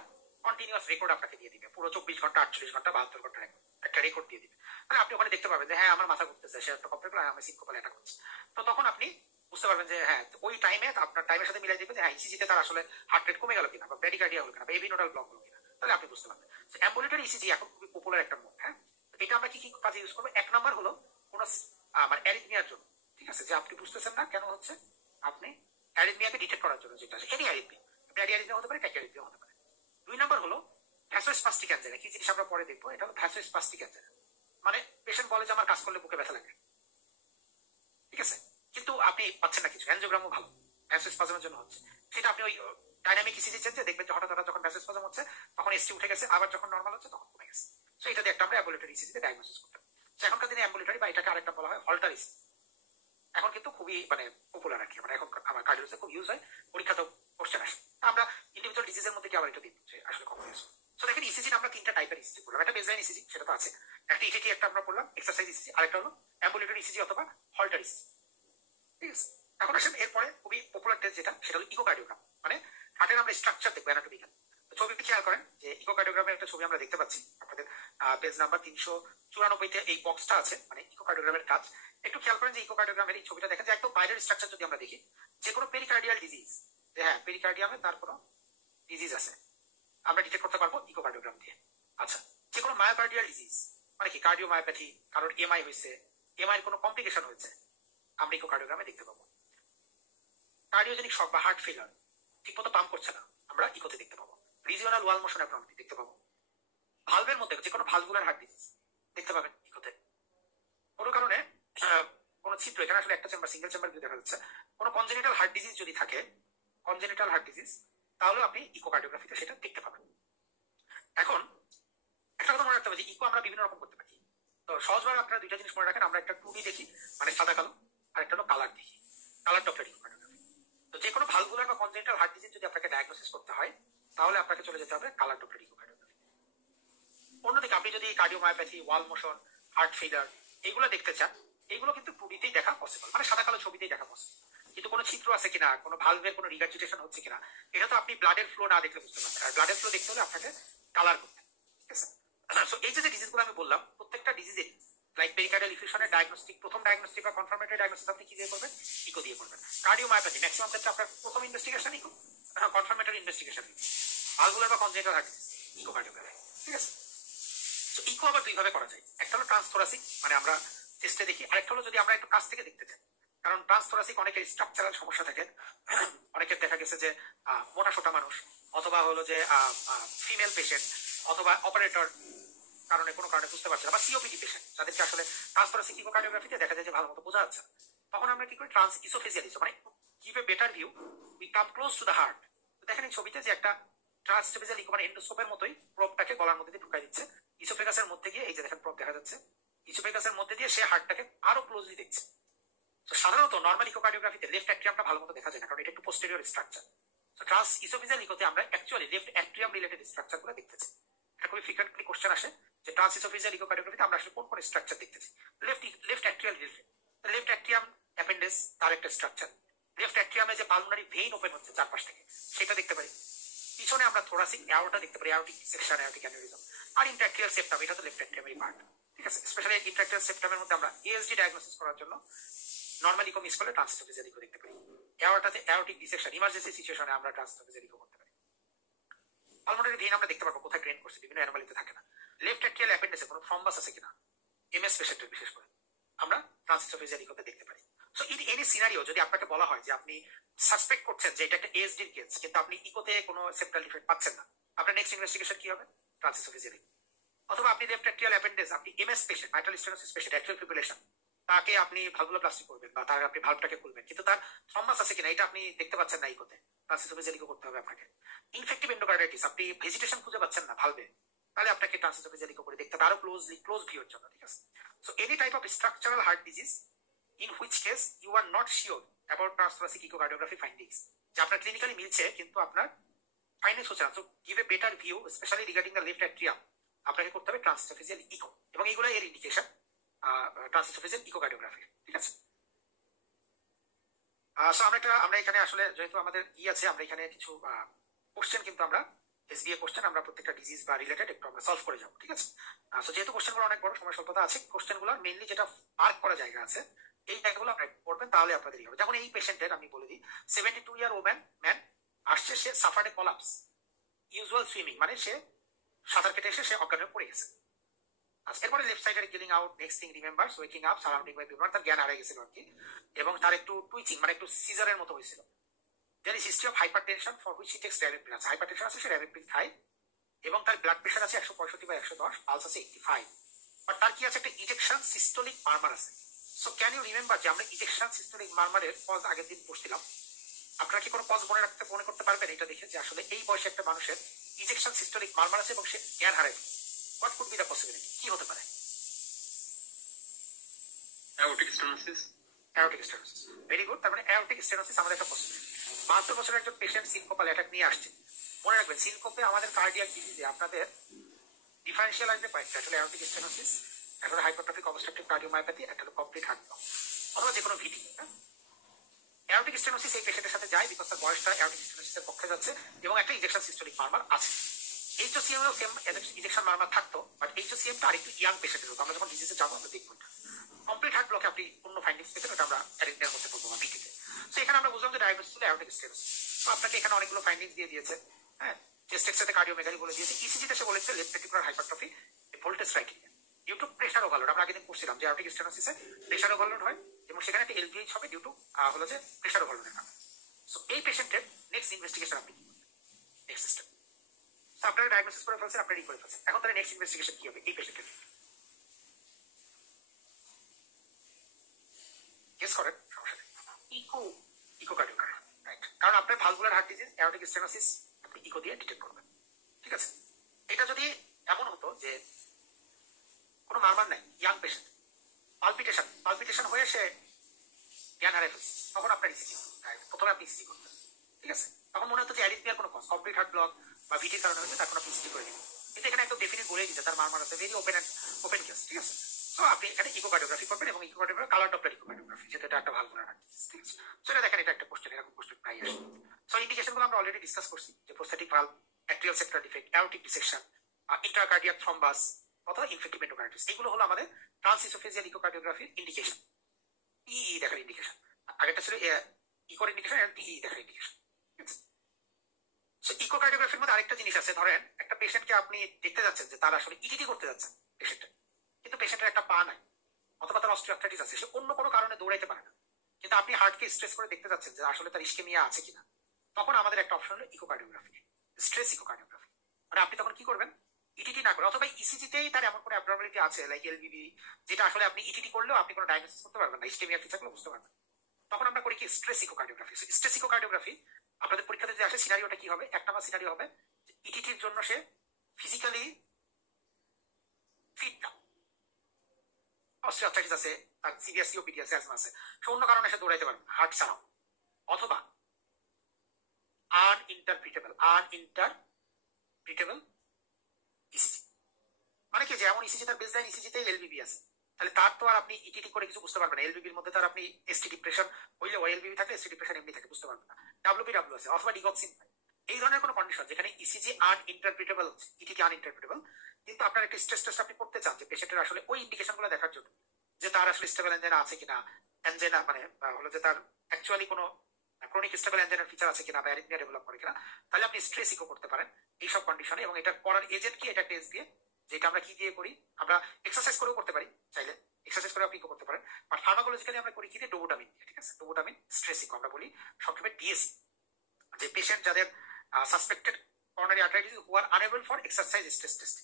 কন্টিনিউয়াস রেকর্ড আপনাকে দিয়ে দিবে, পুরো 24 ঘন্টা 48 ঘন্টা 72 ঘন্টা একটা রেকর্ড দিয়ে দিবে। মানে আপনি ওখানে দেখতে পাবেন যে হ্যাঁ আমার মাথা ঘুরতেছে, সে একটা কমপ্লেন করে, আমি সিনকোপাল অ্যাটাক করছে। তো তখন আপনি বুঝতে পারবেন যে হ্যাঁ ওই টাইমে আপনার টাইমের সাথে মিলাই দেখবেন যে হ্যাঁ ইসিজিতে তার আসলে হার্ট রেট কমে গেল কিনা, বা ব্র্যাডিকার্ডিয়া হলো কিনা, বা এভি নোডাল ব্লক হলো কিনা, তাহলে আপনি বুঝতে পারবেন। অ্যাম্বুলেটরি ইসিজি এখন খুবই পপুলার একটা মোড। হ্যাঁ, এটা আমরা কি কি কাজে ইউজ করবো? এক নাম্বার হলো কোন মানে অ্যারিথমিয়ার জন্য, ঠিক আছে, যে আপনি বুঝতেছেন না কেন হচ্ছে, আপনি অ্যারিথমিয়াকে ডিটেক্ট করার জন্য, যেটা এনি অ্যারিথমিয়া, ব্র্যাডি অ্যারিথমিয়া হতে পারে, ট্যাকি অ্যারিথমিয়া হতে পারে। 2 নাম্বার হলো ভ্যাসোস্পাস্টিক অ্যাঞ্জাইনা, কি জিনিস আমরা পরে দেখবো, এটা হলো ভ্যাসোস্পাস্টিক অ্যাঞ্জাইনা। মানে পেশেন্ট বলে যে আমার কাজ করলে বুকে ব্যথা লাগে, ঠিক আছে, কিন্তু আপনি পাচ্ছেন না কিছু, অ্যানজিওগ্রামও ভালো, ভ্যাসোস্পাজমের জন্য হচ্ছে। সেটা আপনি ওই ডাইনামিক ইসিজি চেঞ্জে দেখবেন যে হঠাৎ হঠাৎ যখন ভ্যাসোস্পাজম হচ্ছে তখন এসটি উঠে গেছে, আবার যখন নর্মাল হচ্ছে তখন কমে গেছে। সো এটা দিয়ে একটা আমরা অ্যাম্বুলেটরি ইসিজিতে ডায়াগনোসিস করতে পারি। এখনকার দিনে অ্যাম্বুলেটরি বা এটাকে আরেকটা বলা হয় হল্টার ইসিজি, এখন কিন্তু খুবই মানে পপুলার আর কি, মানে এখন আমার কার্ডিওলজিতে খুব ইউজ হয়, পরীক্ষাতেও কোশ্চেন আসে। আমরা ইন্ডিভিজুয়াল ডিজিজের মধ্যে কি আবার এটা দিই যে আসলে কখন ইউজ। সো দেখেন ইসিজি আমরা 3টা টাইপের ইসিজি করলাম, একটা বেসলাইন ইসিজি সেটা তো আছে, একটা ইটিটি একটা আমরা করলাম এক্সারসাইজ ইসিজি, আরেকটা হলো অ্যাম্বুলেটরি ইসিজি অথবা হল্টার ইসিজি, ঠিক আছে। এখন আসেন এরপরে খুবই পপুলার টেস্ট যেটা, সেটা হলো ইকোকার্ডিওগ্রাম, মানে হার্টের আমরা স্ট্রাকচার দেখবো অ্যানাটমিক্যাল। ছবিটি খেয়াল করেন যে ইকোকার্ডিওগ্রামের একটা ছবি আমরা দেখতে পাচ্ছি, আপনাদের পেজ নাম্বার 394-তে এই বক্সটা আছে, মানে ইকোকার্ডিওগ্রামের কাজ। একটু খেয়াল করেন যে ইকোকার্ডিওগ্রামের এই ছবিটা দেখেন যে একদম বাইরের স্ট্রাকচার যদি আমরা দেখি, যে কোনো পেরিকার্ডিয়াল ডিজিজ, যে হ্যাঁ পেরিকার্ডিয়ামে তার কোনো ডিজিজ আছে, আমরা ডিটেক্ট করতে পারবো ইকোকার্ডিওগ্রাম দিয়ে। আচ্ছা, যে কোনো মায়োকার্ডিয়াল ডিজিজ, মানে কি কার্ডিওমায়োপ্যাথি, কারোর এমআই হয়েছে, এমআই কোনো কমপ্লিকেশন হয়েছে, আমরা ইকোকার্ডিওগ্রামে দেখতে পাবো। কার্ডিওজেনিক শক বা হার্ট ফেলার, ঠিকমতো পাম্প করছে না, আমরা ইকোতে দেখতে পাবো। রিজিওনাল ওয়াল মোশন অ্যাবনর্মালিটি দেখতে পাবো। ভালভের মধ্যে যে কোনো ভালভুলার হার্ট ডিজিজ দেখতে পাবেন ইকোতে। কোনো কারণে কোনো ছিদ্র, এখানে আসলে একটা চেম্বার, সিঙ্গেল চেম্বার দেখা যাচ্ছে, কোনো কনজেনিটাল হার্ট ডিজিজ যদি থাকে, কনজেনিটাল হার্ট ডিজিজ, তাহলে আপনি ইকোকার্ডিওগ্রাফিতে সেটা দেখতে পাবেন। এখন একটা কথা মনে রাখতে হবে যে ইকো আমরা বিভিন্ন রকম করতে পারি। তো সহজভাবে আপনারা 2টা জিনিস মনে রাখেন, আমরা একটা 2D দেখি মানে সাদা কালো, আর একটা হলো কালার দেখি, কালার ডপলার ইকোকার্ডিওগ্রাফি। তো যে কোনো ভালভুলার বা কনজেনিটাল হার্ট ডিজিজ যদি আপনাকে ডায়াগনোসিস করতে হয়, তাহলে আপনাকে চলে যেতে হবে কালার ডপলার ইকোকার্ডিওগ্রাফি। অন্যদিকে আপনি যদি কার্ডিওমায়োপ্যাথি, ওয়াল মোশন, হার্ট ফেলার এগুলো দেখতে চান, এগুলো কিন্তু 2Dতেই দেখা পসিবল, মানে সাদা কালো ছবিতেই দেখা পসিবল। কিন্তু কোনো ছিদ্র আছে কিনা, কোনো ভালভের কোনো রিগার্জিটেশন হচ্ছে কিনা, এটা তো আপনি ব্লাডের ফ্লো না দেখলে বুঝতে পারবেন। আর ব্লাডের ফ্লো দেখতে হলে আপনাকে কালার করতে, ঠিক আছে। সো এই যে ডিজিজগুলো আমি বললাম, প্রত্যেকটা ডিজিজের লাইক পেরিকার্ডিয়াল ইফিউশনের ডায়াগনস্টিক, প্রথম ডায়াগনস্টিক বা কনফার্মেটরি ডায়াগনোসিস আপনি কি দিয়ে করবেন? ইকো দিয়ে করবেন। কার্ডিওমায়োপ্যাথি ম্যাক্সিমাম ক্ষেত্রে আপনার প্রথম investigation echo, confirmatory investigation valvular বা কনজেনিটাল হার্ট ডিজিজ ইকোকার্ডিওগ্রাফি, ঠিক আছে। তো ইকো আবার 2 ভাবে করা যায়, একটা হলো ট্রান্সথোরাসিক, মানে আমরা চেস্টে দেখি, আরেকটা হলো যদি আমরা একটু কাছ থেকে দেখতে চাই। কারণ ট্রান্সথোরাসিক অনেকের স্ট্রাকচারাল সমস্যা থাকে, অনেকের দেখা গেছে যে মোটা সোটা মানুষ, অথবা হলো যে ফিমেল পেশেন্ট, অথবা অপারেটর কারণে কোনো কারণে বুঝতে পারছে না, বা সিওপিডি পেশেন্ট, যাদেরকে আসলে ট্রান্সথোরাসিক ইকোকার্ডিওগ্রাফিতে দেখা যায় যে ভালো মতো বোঝা যাচ্ছে না, তখন আমরা কি করি ট্রান্স ইসোফেজিয়াল, মানে give a better view, we come close to the heart. দেখেন এই ছবিতে যে একটা ট্রান্সফেজিয়াল ইকো, মানে এন্ডোস্কোপের মতোই প্রোবটাকে গলার মধ্যে দিয়ে ঢুকাই দিচ্ছে, ইসোফেগাসের মধ্যে গিয়ে, এই যে দেখেন প্রোব দেখা যাচ্ছে, ইসোফেগাসের মধ্যে দিয়ে সে হার্টটাকে আরো ক্লোজলি দেখছে। তো সাধারণত নর্মাল ইকোকার্ডিওগ্রাফিতে লেফট অ্যাট্রিয়ামটা ভালো মতো দেখা যায় না, কারণ এটা একটু পোস্টেরিয়র স্ট্রাকচার। তো ট্রান্স ইসোফেজিয়াল ইকোতে আমরা অ্যাকচুয়ালি লেফট অ্যাট্রিয়াম রিলেটেড স্ট্রাকচারগুলো দেখতেছি। এটা খুবই ফ্রিকোয়েন্টলি কোশ্চেন আসে যে ট্রান্স ইসোফেজিয়াল ইকোকার্ডিওগ্রাফিতে আমরা আসলে কোন কোন স্ট্রাকচার দেখতেছি। Left atrial related, left atrium appendix তার একটা স্ট্রাকচার, লেফট অ্যাট্রিয়ামে যে পালমোনারি ভেইন ওপেন হচ্ছে চারপাশ থেকে, সেটা দেখতে পারি। পিছনে আমরা থোরাসিক অ্যাওরটা দেখতে পারি, অ্যাওরটিক সেকশন, অ্যাওরটিক অ্যানিউরিজম, আর ইন্ট্রাক্টিয়াল সেপ্টাম, এটা তো লেফট অ্যাট্রিয়ামের পার্ট, ঠিক আছে। স্পেশালি ইন্ট্রাক্টিয়াল সেপ্টামের মধ্যে আমরা এএসডি ডায়াগনোসিস করার জন্য নরমাল ইকো মিস করলে ট্রান্স ইসোফেজিয়াল ইকো দেখতে পারি। অ্যাওরটাতে অ্যাওরটিক ডিসেকশন, ইমার্জেন্সি সিচুয়েশনে আমরা ট্রান্স ইসোফেজিয়াল ইকো করতে পারি। পালমোনারি ভেইন আমরা দেখতে পারবো কোথায় ড্রেন করছে, বিভিন্ন অ্যানোমালিতে থাকে না। লেফট অ্যাট্রিয়াল অ্যাপেন্ডিক্সে কোনো থ্রম্বাস আছে কিনা, এমএস পেশেন্টের বিশেষ করে, আমরা ট্রান্স ইসোফেজিয়াল ইকোতে দেখতে পারি। সো ইন এনি সিনারিও যদি আপনাকে বলা হয় যে আপনি সাসপেক্ট করছেন যে এটা একটা এএসডির কেস, কিন্তু আপনি ইকোতে কোনো সেপ্টাল ডিফেক্ট পাচ্ছেন না, আপনার নেক্সট ইনভেস্টিগেশন কি হবে? Transoesophageal echo. অথবা আপনি লেফট অ্যাট্রিয়াল অ্যাপেন্ডিক্স, আপনি MS patient, mitral stenosis patient, atrial fibrillation, তাকে আপনি ভালভুলোপ্লাস্টি করবেন বা তার আপনি ভালভটাকে খুলবেন, কিন্তু তার থ্রম্বাস আছে কিনা এটা আপনি দেখতে পাচ্ছেন না ইকোতে, ট্রান্স ইসোফেজিয়াল ইকো করতে হবে আপনাকে। ইনফেক্টিভ এন্ডোকার্ডাইটিস, আপনি ভেজিটেশন খুঁজে পাচ্ছেন না ভালভে, তাহলে আপনাকে ট্রান্স ইসোফেজিয়াল ইকো করে দেখতে হবে আরো ক্লোজ ভিউর জন্য, ঠিক আছে। So any type of structural heart disease in which case you are not sure about transthoracic echocardiography findings, যে আপনার ক্লিনিক্যালি মিলছে কিন্তু আপনার ফাইন্ডিংস হচ্ছে না, তো give a better view specially regarding the left atrium, আপনাকে করতে হবে ট্রান্স ইসোফেজিয়াল ইকো, এবং এইগুলো এর ইন্ডিকেশন ট্রান্স ইসোফেজিয়াল ইকোকার্ডিওগ্রাফি, ঠিক আছে। আমরা এখানে আসলে যেহেতু আমাদের আছে, আমরা এখানে কিছু কোশ্চেন কিন্তু আমরা এসবিএ কোশ্চেন আমরা প্রত্যেকটা ডিজিজ বা রিলেটেড একটু আমরা সলভ করে যাবো, ঠিক আছে? যেহেতু কোশ্চেনগুলো অনেক বড়, সময় স্বল্পতা আছে, কোশ্চেনগুলো মেইনলি যেটা মার্ক করা জায়গা আছে এই জায়গাগুলো আপনারা পড়বেন, তাহলে আপনাদের হবে। যেমন এই পেশেন্টের আমি বলে দিই, 72 ইয়ার ম্যান আসছে, সে সাফার্ড এ কলাপস ইউজুয়াল সুইমিং, মানে সে সাঁতার কেটে এসে সে অজ্ঞান হয়ে পড়ে গেছে। এরপরে লেফট সাইডের গিলিং out, next thing remembers waking up surrounding by people, তার জ্ঞান হারিয়ে গেছিল আর কি, এবং তার একটু টুইচিং মানে একটু সিজারের মতো হয়েছিল। There is history of hypertension for which he takes র্যাভিপিন। আছে হাইপারটেনশন আছে, সে র্যাভিপিন খায়, এবং তার ব্লাড প্রেশার আছে 165/110, পালস আছে 85। বাট তার কি আছে, একটা ইজেকশন সিস্টোলিক মারমার আছে। সো ক্যান ইউ রিমেম্বার যে আমরা ইজেকশন সিস্টোলিক মারমারের কজ আগের দিন পড়ছিলাম? আপনারা কি কোনো কজ মনে করতে পারবেন এটা দেখে, যে আসলে এই বয়সে একটা মানুষের ইজেকশন সিস্টোলিক মারমার আছে এবং সে জ্ঞান হারায়? What could be the possibility? কি হতে পারে? Aortic stenosis. Aortic stenosis, very good. তার মানে অ্যাওর্টিক স্টেনোসিস আমাদের একটা পসিবিলিটি। 72 বছরের একজন পেশেন্ট সিনকোপাল অ্যাটাক নিয়ে আসছে। মনে রাখবেন, সিনকোপে আমাদের কার্ডিয়াক ডিজিজে আপনাদের ডিফারেন্সিয়াল আসবে কয়েকটা, আসলে অ্যাওর্টিক স্টেনোসিস, একটা হাইপারট্রফিক অবস্ট্রাকটিভ কার্ডিওমায়োপ্যাথি, একটা হলো কমপ্লিট হার্ট ব্লক, অথবা যে কোনো ভিটি। অ্যাওর্টিক স্টেনোসিস এই পেশেন্টের সাথে যায় বিকজ তার বয়সটা অ্যাওর্টিক স্টেনোসিসের পক্ষে যাচ্ছে এবং একটা ইনজেকশন সিস্টোলিক মারমার আছে। এইচওসিএম এও সেম ইনজেকশন মারমার থাকতো, বাট এইচওসিএমটা আরেকটু ইয়াং পেশেন্টের হতো। আমরা যখন ডিজিজে যাবো আমরা দেখবো এটা। কমপ্লিট হার্ট ব্লকে আপনি অন্য ফাইন্ডিংস পেতেন, ওটা আমরা অ্যারেঞ্জমেন্ট করতে পারবো ভিটিতে। সো এখানে আমরা বুঝলাম যে ডায়াগনোসিস হলো অ্যাওর্টিক স্টেনোসিস। তো আপনাকে এখানে অনেকগুলো ফাইন্ডিংস দিয়ে দিয়েছে। হ্যাঁ, চেস্ট এক্সরেতে কার্ডিওমেগালি বলে দিয়েছে, ইসিজিতে সে বলেছে left ventricular hypertrophy, voltage criteria, due to pressure overload. আমরা আগে দিন পড়ছিলাম যে অ্যাওর্টিক স্টেনোসিসে প্রেশার ওভারলোড হয় এবং সেখানে একটা এলভিএইচ হবে ডিউ টু হলো যে প্রেশার ওভারলোডের কারণে। সো এই পেশেন্টের নেক্সট ইনভেস্টিগেশন আপনি কি করবেন? নেক্সট সিস্টেম আপনারা ডায়াগনোসিস করে ফেলছেন, আপনারা করে ফেলছেন, এখন তাহলে নেক্সট ইনভেস্টিগেশন কি হবে এই পেশেন্টের? গেস করেন, সমস্যা নেই। Echocardiography, right? কারণ আপনার valvular heart disease aortic stenosis আপনি ইকো দিয়ে ডিটেক্ট করবেন, ঠিক আছে? এটা যদি এমন হতো যে কোনো মারমার নাই, ইয়াং পেশেন্ট, পালপিটেশন হয়ে সে জ্ঞান হারিয়ে ফেলছে, তখন আপনার ইসিজি, প্রথমে আপনি ইসিজি করবেন, ঠিক আছে? তখন মনে হতো যে অ্যারিথমিয়ার কোনো কজ, কমপ্লিট হার্ট ব্লক বা ভিটির কারণে হয়েছে, তখন আপনি ইসিজি করে দিবেন। কিন্তু এখানে একদম ডেফিনিট বলে দিতে তার মারমার আছে, ভেরি ওপেন কেস, ঠিক আছে? সো আপনি এখানে ইকোকার্ডিওগ্রাফি করবেন, এবং ইকোকার্ডিওগ্রাফি কালার ডপলার ইকোকার্ডিওগ্রাফি, যেটা একটা ভালভুলার হার্ট ডিজিজ, ঠিক আছে? সো এটা দেখেন, এটা একটা কোশ্চেন, এরকম কোশ্চেন প্রায় আসে। সো ইন্ডিকেশনগুলো আমরা অলরেডি ডিসকাস করছি, যে prostatic valve, atrial septal defect, aortic dissection, intracardiac thrombus অথবা ইনফেক্টিভ এন্ডোকার্ডিটিস, এগুলো হলো আমাদের ট্রান্সইসোফেজিয়াল ইকোকার্ডিওগ্রাফির ইন্ডিকেশন, পিই দেখার ইন্ডিকেশন। আগেরটা ছিল ইকোর ইন্ডিকেশন, এবং পিই দেখার ইন্ডিকেশন। ইকোকার্ডিওগ্রাফির মধ্যে আরেকটা জিনিস আছে, ধরেন একটা পেশেন্টকে আপনি দেখতে যাচ্ছেন যে তার আসলে ইটিটি করতে যাচ্ছেন পেশেন্টের, কিন্তু পেশেন্টের একটা পা নাই অথবা তার অস্টিওআর্থ্রাইটিস আছে, সে অন্য কোনো কারণে দৌড়াইতে পারে না, কিন্তু আপনি হার্টকে স্ট্রেস করে দেখতে যাচ্ছেন যে আসলে তার ইস্কেমিয়া আছে কিনা, তখন আমাদের একটা অপশন হলো ইকোকার্ডিওগ্রাফি, স্ট্রেস ইকোকার্ডিওগ্রাফি। মানে আপনি তখন কি করবেন, ইটিটি না করে, অথবা ইসিজিতেই তার এমন কোনো অ্যাবনর্মালিটি আছে লাইক এলবিবি, যেটা আসলে আপনি ইটিটি করলেও আপনি কোনো ডায়াগনোসিস করতে পারবেন না, ইস্কেমিয়া ফিচারগুলো বুঝতে পারবেন, তখন আমরা করি কি স্ট্রেস ইকোকার্ডিওগ্রাফি। স্ট্রেস ইকোকার্ডিওগ্রাফি আপনাদের পরীক্ষাতে যে আসে, সিনারিওটা কি হবে, এক নাম্বার সিনারিও হবে ইটিটির জন্য সে ফিজিক্যালি ফিট না, অস্টিওআর্থ্রাইটিস আছে, তার সিভিয়ার সিওপিডি আছে, অ্যাজমা আছে, সে অন্য কারণে সে দৌড়াইতে পারবে হার্ট ছাড়াও, অথবা আনইন্টারপ্রিটেবল ইসিজি, মানে কি যেমন ইসিজি তার বেসলাইন ইসিজিতে এলবিবি আছে, তাহলে তার তো আর আপনি ইটিটি করে কিছু বুঝতে পারবেন না, এলবিবির মধ্যে তার আপনি এসটি ডিপ্রেশন হইলে এলবিবি থাকলে এসটি ডিপ্রেশন এমনি থাকে বুঝতে পারবেন না, ডাব্লিউপিডাব্লিউ আছে অথবা ডিগক্সিন, এই ধরনের কোনো কন্ডিশন যেখানে ইসিজি আনইন্টারপ্রিটেবল, ইটিটি আনইন্টারপ্রিটেবল, কিন্তু আপনার একটা স্ট্রেস টেস্ট আপনি করতে চান যে পেশেন্টের আসলে ওই ইন্ডিকেশনগুলো দেখার জন্য যে তার আসলে স্টেবল এনজাইনা আছে কিনা, এনজাইনা মানে হলো যে তার অ্যাকচুয়ালি কোনো ক্রনিক স্টেবল এনজাইনার ফিচার আছে কিনা বা অ্যারিথমিয়া ডেভেলপ করে কিনা, তাহলে আপনি স্ট্রেস ইকো করতে পারেন এইসব কন্ডিশনে। এবং এটা করার এজেন্ট কি, এটা টেস্ট দিয়ে, যেটা আমরা কি দিয়ে করি, আমরা এক্সারসাইজ করেও করতে পারি, চাইলে এক্সারসাইজ করে আপনি ইকো করতে পারেন, বাট ফার্মাকোলজিক্যালি আমরা করি কি দিয়ে, ডোবোটামিন, ঠিক আছে? ডোবোটামিন স্ট্রেস ইকো আমরা বলি সংক্ষেপে ডিএসি, যে পেশেন্ট যাদের suspected coronary arteritis who are unable for exercise stress test,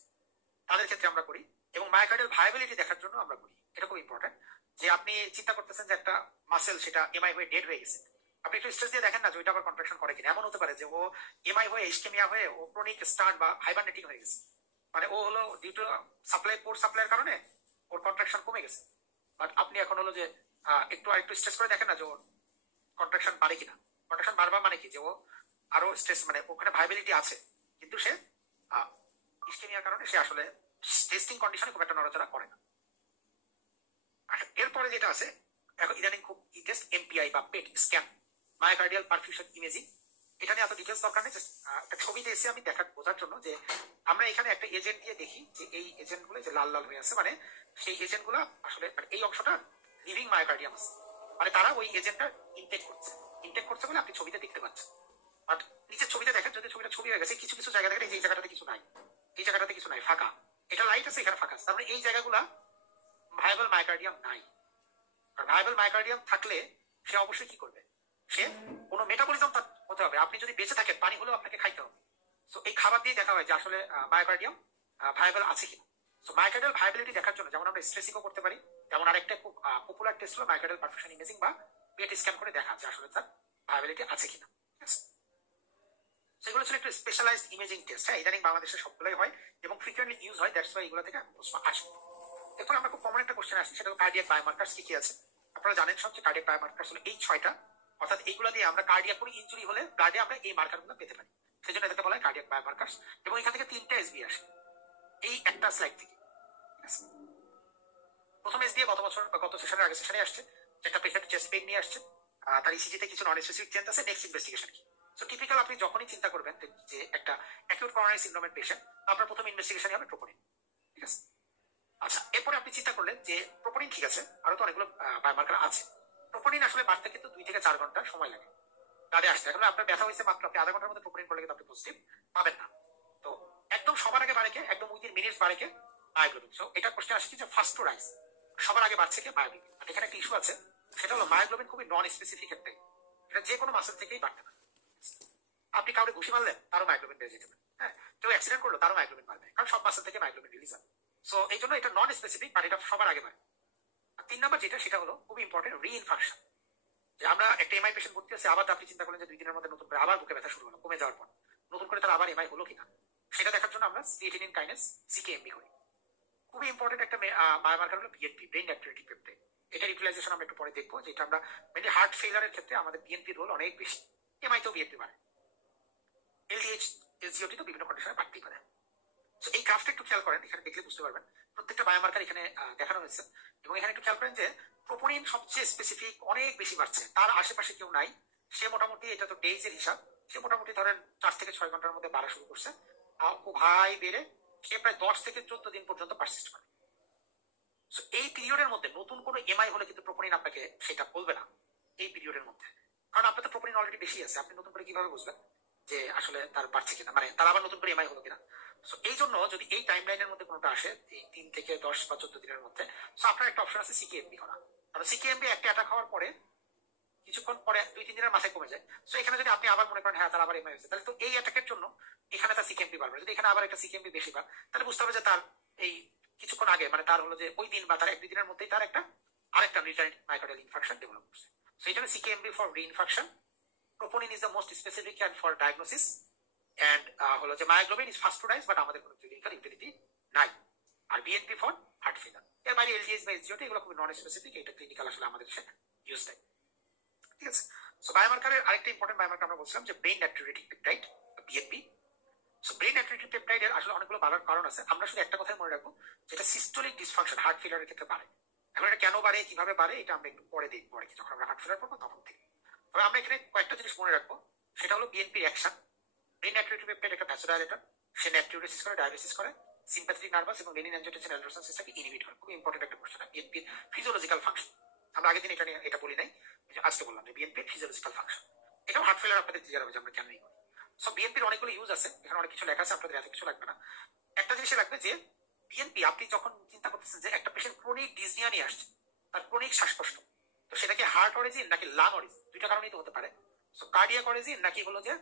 তাদের ক্ষেত্রে আমরা করি, এবং মায়োকার্ডিয়াল ভায়াবিলিটি দেখার জন্য আমরা করি। এটা খুব ইম্পর্টেন্ট, যে আপনি চিন্তা করতেছেন যে একটা মাসেল সেটা এমআই হয়ে ডেড হয়ে গেছে, আপনি একটু স্ট্রেস দিয়ে দেখেন না যে ওইটা আবার কন্ট্রাকশন করে কিনা। এমন হতে পারে যে ও এমআই হয়ে ইস্কেমিয়া হয়ে ও ক্রনিক স্টার্ট বা হাইবারনেটিং হয়ে গেছে, মানে ও হলো ডিউ টু সাপ্লাই, পোর সাপ্লাইয়ের কারণে ওর কন্ট্রাকশন কমে গেছে, বাট আপনি এখন হলো যে একটু স্ট্রেস করে দেখেন না যে ওর কন্ট্রাকশন বাড়ে কিনা। কন্ট্রাকশন বাড়বা মানে কি, যে ও আরো স্ট্রেস, মানে ওখানে ভাইবিলিটি আছে, কিন্তু সে ইস্কেমিয়ার কারণে সে আসলে টেস্টিং কন্ডিশনে খুব একটা নড়াচড়া করে না। এরপরে যেটা আছে এখন ইদানিং খুব টেস্ট এমপিআই বা PET scan, myocardial perfusion imaging. এটা নিয়ে এত ডিটেলস দরকার নেই, একটা ছবি দিয়েছি আমি বোঝার জন্য যে আমরা এখানে একটা এজেন্ট দিয়ে দেখি যে এই এজেন্ট গুলো যে লাল লাল হয়ে আছে, মানে সেই এজেন্ট গুলো আসলে মানে এই অংশটা লিভিং মায়োকার্ডিয়াম আছে, মানে তারা ওই এজেন্টটা ইনটেক করছে বলে আপনি ছবিতে দেখতে পাচ্ছেন। বাট নিচের ছবিতে দেখেন, যদি ছবিটা ছবি হয়ে গেছে, কিছু কিছু জায়গা দেখেন এই জায়গাটাতে কিছু নাই, এই জায়গাটাতে কিছু নাই, ফাঁকা। এটা লাইট আছে, এখানে ফাঁকা আছে, তার মানে এই জায়গাগুলা ভায়াবল মায়োকার্ডিয়াম নাই। আর ভায়াবল মায়োকার্ডিয়াম থাকলে সে অবশ্যই কি করবে, সে কোনো মেটাবলিজম হতে হবে। আপনি যদি বেঁচে থাকেন পানি হলেও আপনাকে খাইতে হবে। সো এই খাবার দিয়ে দেখা হয় যে আসলে মায়োকার্ডিয়াম ভায়াবল আছে কিনা। সো মায়োকার্ডিয়াল ভায়াবিলিটি দেখার জন্য যেমন আমরা স্ট্রেসিংও করতে পারি, যেমন আরেকটা খুব পপুলার টেস্ট হলো মায়োকার্ডিয়াল পারফিউশন ইমেজিং বা পেট স্ক্যান করে দেখা যে আসলে তার ভায়াবিলিটি আছে কিনা। ঠিক আছে, সেগুলো ছিল একটু স্পেশালাইজড ইমেজিং টেস্ট। হ্যাঁ, ইদানিং বাংলাদেশে সবগুলোই হয় এবং ফ্রিকুয়েন্টলি ইউজ হয়, দ্যাটস ওয়াই এগুলো থেকে প্রশ্ন আসে। এরপর আমরা খুব কমন একটা কোশ্চেন আসছি, সেটা কার্ডিয়াক বায়োমার্কার্স কি কি আছে। আপনারা জানেন সবচেয়ে কার্ডিয়াক বায়োমার্কার্স হলো এই 6টা, অর্থাৎ এইগুলো দিয়ে আমরা কার্ডিয়াক কোনো ইনজুরি হলে ব্লাডে আমরা এই মার্কারগুলো পেতে পারি, সেই জন্য এটাকে বলা হয় কার্ডিয়াক বায়োমার্কার্স। এবং এখান থেকে 3টা এসবি আসে এই একটা স্লাইড থেকে। প্রথম এসবি গত বছর বা গত সেশনের আগে সেশনে আসছে, একটা পেশেন্ট চেস্ট পেইন নিয়ে আসছে, তার ইসিজিতে কিছু নন স্পেসিফিক চেঞ্জ আছে, নেক্সট ইনভেস্টিগেশন কি। সো টিপিক্যাল আপনি যখনই চিন্তা করবেন যে একটা অ্যাকিউট করোনারি সিনড্রোমের পেশেন্ট, আপনার প্রথম ইনভেস্টিগেশনই হবে ট্রোপোনিন। ঠিক আছে, আচ্ছা এরপরে আপনি চিন্তা করলেন যে প্রোপোনিন ঠিক আছে, আরো তো অনেকগুলো বায়োমার্কার আছে। প্রোপোনিন আসলে বাড়তে কিন্তু 2 থেকে 4 ঘন্টা সময় লাগে ব্লাডে আসতে। এখন আপনার ব্যথা হয়েছে মাত্র, আপনি আধা ঘন্টার মধ্যে প্রোপোনিন করলে কিন্তু আপনি পজিটিভ পাবেন না। তো একদম সবার আগে বাড়ে কে, একদম উইদিন মিনিটস বাড়ে কে, মায়োগ্লোবিন। সো এটা কোশ্চেন আসছে যে ফার্স্ট টু রাইজ, সবার আগে বাড়ছে কে, মায়োগ্লোবিন। আর এখানে একটা ইস্যু আছে, সেটা হলো মায়োগ্লোবিন খুবই নন স্পেসিফিক একটাই, এটা যে কোনো মাসেল থেকেই বাড়তে পারে। আপনি কাউকে ঘুষি মারলেন তারও মায়োগ্লোবিন বেড়ে যেতে পারে, হ্যাঁ, কেউ অ্যাক্সিডেন্ট করলো তারও মায়োগ্লোবিন বাড়বে, কারণ সব মাসেল থেকে মায়োগ্লোবিন রিলিজ হয়। সো এই জন্য এটা নন স্পেসিফিক, বাট এটা সবার আগে বাড়ে। আর 3 নাম্বার যেটা, সেটা হলো খুবই ইম্পর্টেন্ট, রিইনফাকশন। যে আমরা একটা এমআই পেশেন্ট ভর্তি আছে, আবার আপনি চিন্তা করলেন যে 2 দিনের মধ্যে নতুন করে আবার বুকে ব্যথা শুরু হলো, কমে যাওয়ার পর নতুন করে তার আবার এমআই হলো কিনা, সেটা দেখার জন্য আমরা ক্রিয়েটিনিন কাইনেজ সিকেএমবি করি। খুবই ইম্পর্টেন্ট একটা বায়োমার্কার হলো বিএনপি, ব্রেইন অ্যাক্টিভিটি পেপটাইড। এটা ইউটিলাইজেশন আমরা একটু পরে দেখবো, যেটা আমরা মেনলি হার্ট ফেইলারের ক্ষেত্রে আমাদের বিএনপি রোল অনেক বেশি, এমআইতেও বিএনপি বাড়ে, এলডিএইচ এসজিওটি তো বিভিন্ন কন্ডিশনে বাড়তেই পারে। তো এই গ্রাফটা একটু খেয়াল করেন, এখানে দেখলে বুঝতে পারবেন প্রত্যেকটা বায়োমার্কার এখানে দেখানো হয়েছে। এবং এখানে একটু খেয়াল করেন যে প্রোপোনিন সবচেয়ে স্পেসিফিক, অনেক বেশি বাড়ছে, তার আশেপাশে কেউ নাই। সে মোটামুটি, এটা তো ডেইজ এর হিসাব, সে মোটামুটি ধরেন 4 থেকে 6 ঘন্টার মধ্যে বাড়া শুরু করছে, খুব হাই বেড়ে সে প্রায় 10 থেকে 14 দিন পর্যন্ত পারসিস্ট করে। সো এই পিরিয়ডের মধ্যে নতুন কোনো এমআই হলে কিন্তু প্রোপোনিন আপনাকে সেটা বলবে না এই পিরিয়ডের মধ্যে, কারণ আপনার তো প্রোপোনিন অলরেডি বেশি আছে, আপনি নতুন করে কিভাবে বুঝবেন যে আসলে তার বাড়ছে কিনা, মানে তার আবার নতুন করে এমআই হলো কিনা। সো এই জন্য যদি এই টাইম লাইনের মধ্যে কোনোটা আসে, এই 3 থেকে 10 বা 14 দিনের মধ্যে, সো আপনার একটা অপশন আছে সিকেএমবি করা। কারণ সিকেএমবি একটা অ্যাটাক হওয়ার পরে কিছুক্ষণ পরে 2-3 দিনের মাথায় কমে যায়। সো এখানে যদি আপনি আবার মনে করেন হ্যাঁ তার আবার এমআই হয়েছে, তাহলে তো এই অ্যাটাকের জন্য এখানে তার সিকেএমবি বাড়বে। যদি এখানে আবার একটা সিকেএমবি বেশি পায়, তাহলে বুঝতে হবে যে তার এই কিছুক্ষণ আগে, মানে তার হলো যে ওই দিন বা তার 1-2 দিনের মধ্যেই তার একটা আরেকটা রিটার্ন মায়োকার্ডিয়াল ইনফাকশন ডেভেলপ করছে। সো এই জন্য CKMB for reinfarction, troponin is the most specific and for diagnosis, and হলো যে myoglobin is first to rise, but আমাদের কোনো ক্লিনিক্যাল ইউটিলিটি নাই। আর বিএনপি ফর হার্ট ফেলার। এর বাইরে এলজিএস বা এসজিওটি এগুলো খুবই নন স্পেসিফিক, এটা ক্লিনিক্যাল আসলে আমাদের দেশে ইউজ নাই। ঠিক আছে, সো বায়োমার্কারের আরেকটা ইম্পর্টেন্ট বায়োমার্কার আমরা বলছিলাম যে brain activity peptide, BNP. So brain activity পেপটাইডের আসলে অনেকগুলো বাড়ার কারণ আছে, আমরা শুধু একটা কথাই মনে রাখবো, যেটা সিস্টোলিক ডিসফাংশন হার্ট ফেলারের ক্ষেত্রে বাড়ে। এখন এটা কেন বাড়ে, কিভাবে বাড়ে, এটা আমরা একটু পরে দেখবো আর কি, যখন আমরা হার্ট ফেলার করবো তখন থেকে। তবে আমরা এখানে কয়েকটা জিনিস মনে রাখবো, সেটা হলো বিএনপির অ্যাকশন। ব্রেইন অ্যাক্টিভিটি পেপটাইড একটা ভ্যাসোডাইলেটর, সে ন্যাট্রিউরেসিস করে, ডায়ালিসিস করে, সিম্প্যাথেটিক নার্ভাস এবং রেনিন অ্যাঞ্জিওটেনসিন অ্যালডোস্টেরন সিস্টেমকে ইনহিবিট করে। খুব ইম্পর্টেন্ট একটা কোশ্চেন, বিএনপির ফিজিওলজিক্যাল ফাংশন। আমরা আগের দিন এটা নিয়ে এটা বলি নাই, আজকে বললাম যে বিএনপির ফিজিওলজিক্যাল ফাংশন। এটাও হার্ট ফেলার আপনাদের ক্লিয়ার হবে যে আমরা কেনই করি। সো বিএনপির অনেকগুলো ইউজ আছে, এখানে অনেক কিছু লেখা আছে, আপনাদের এত কিছু লাগবে না। একটা জিনিস লাগবে যে বিএনপি, আপনি যখন চিন্তা করতেছেন যে একটা পেশেন্ট ক্রনিক ডিসনিয়া নিয়ে আসছে, তার ক্রনিক শ্বাসকষ্ট, তো সেটা কি হার্ট অরিজিন নাকি লাং অরিজিন, দুইটা কারণেই তো হতে পারে। সো কার্ডিয়াক অরিজিন নাকি হলো যে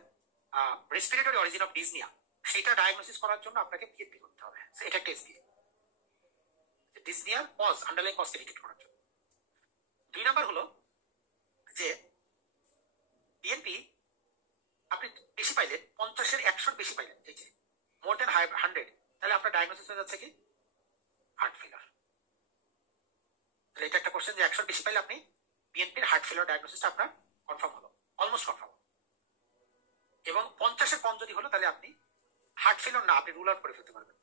রেসপিরেটরি অরিজিন অফ ডিসনিয়া, সেটা ডায়াগনোসিস করার জন্য আপনাকে বিএনপি করতে হবে। এটা একটা এসপি, ডিসনিয়ার কজ, আন্ডারলাইন কজকে ডিটেক্ট করার জন্য। 2 নাম্বার হলো যে বিএনপি আপনি বেশি পাইলেন, 50-এর 100 বেশি পাইলেন, এই যে মোর দেন 100, তাহলে আপনার ডায়াগনোসিস হয়ে যাচ্ছে কি হার্ট ফেলার। তাহলে এটা একটা কোশ্চেন যে 100 বেশি পাইলে আপনি বিএনপির হার্ট ফেলার ডায়াগনোসিসটা আপনার কনফার্ম হলো, অলমোস্ট কনফার্ম। এবং 50-এর কম যদি হলো, তাহলে আপনি হার্ট ফেলার না, আপনি রুল আউট করে ফেলতে পারবেন।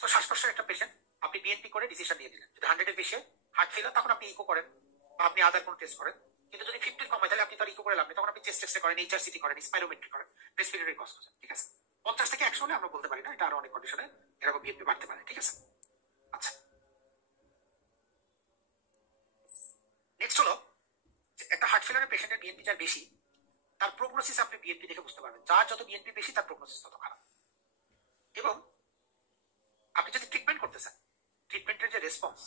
তো শ্বাসকষ্টের একটা পেশেন্ট, আপনি বিএনপি করে ডিসিশন নিয়ে নিলেন, যদি 100-এর বেশি হার্ট ফেলার, তখন আপনি ইকো করেন বা আপনি আদার কোনো টেস্ট করেন। কিন্তু যদি 50-এর কম হয়, তাহলে আপনি তার ইকো করে লাভ নেই, তখন আপনি চেস্ট এক্সরে করেন, HRCT করেন, স্পাইরোমেট্রি করেন, রেসপিরেটরি কজ খোঁজেন, ঠিক আছে? 50 থেকে 100 হলে আমরা বলতে পারি না, এটা আরো অনেক কন্ডিশনে এরকম বিএনপি বাড়তে পারে, ঠিক আছে? আচ্ছা, নেক্সট হলো একটা হার্ট ফেলারের পেশেন্টের বিএনপি যার বেশি, তার প্রোগনোসিস আপনি বিএনপি দেখে বুঝতে পারবেন। যার যত বিএনপি বেশি তার প্রোগনোসিস তত খারাপ। এবং আপনি যদি ট্রিটমেন্ট করতে চান, ট্রিটমেন্টের যে রেসপন্স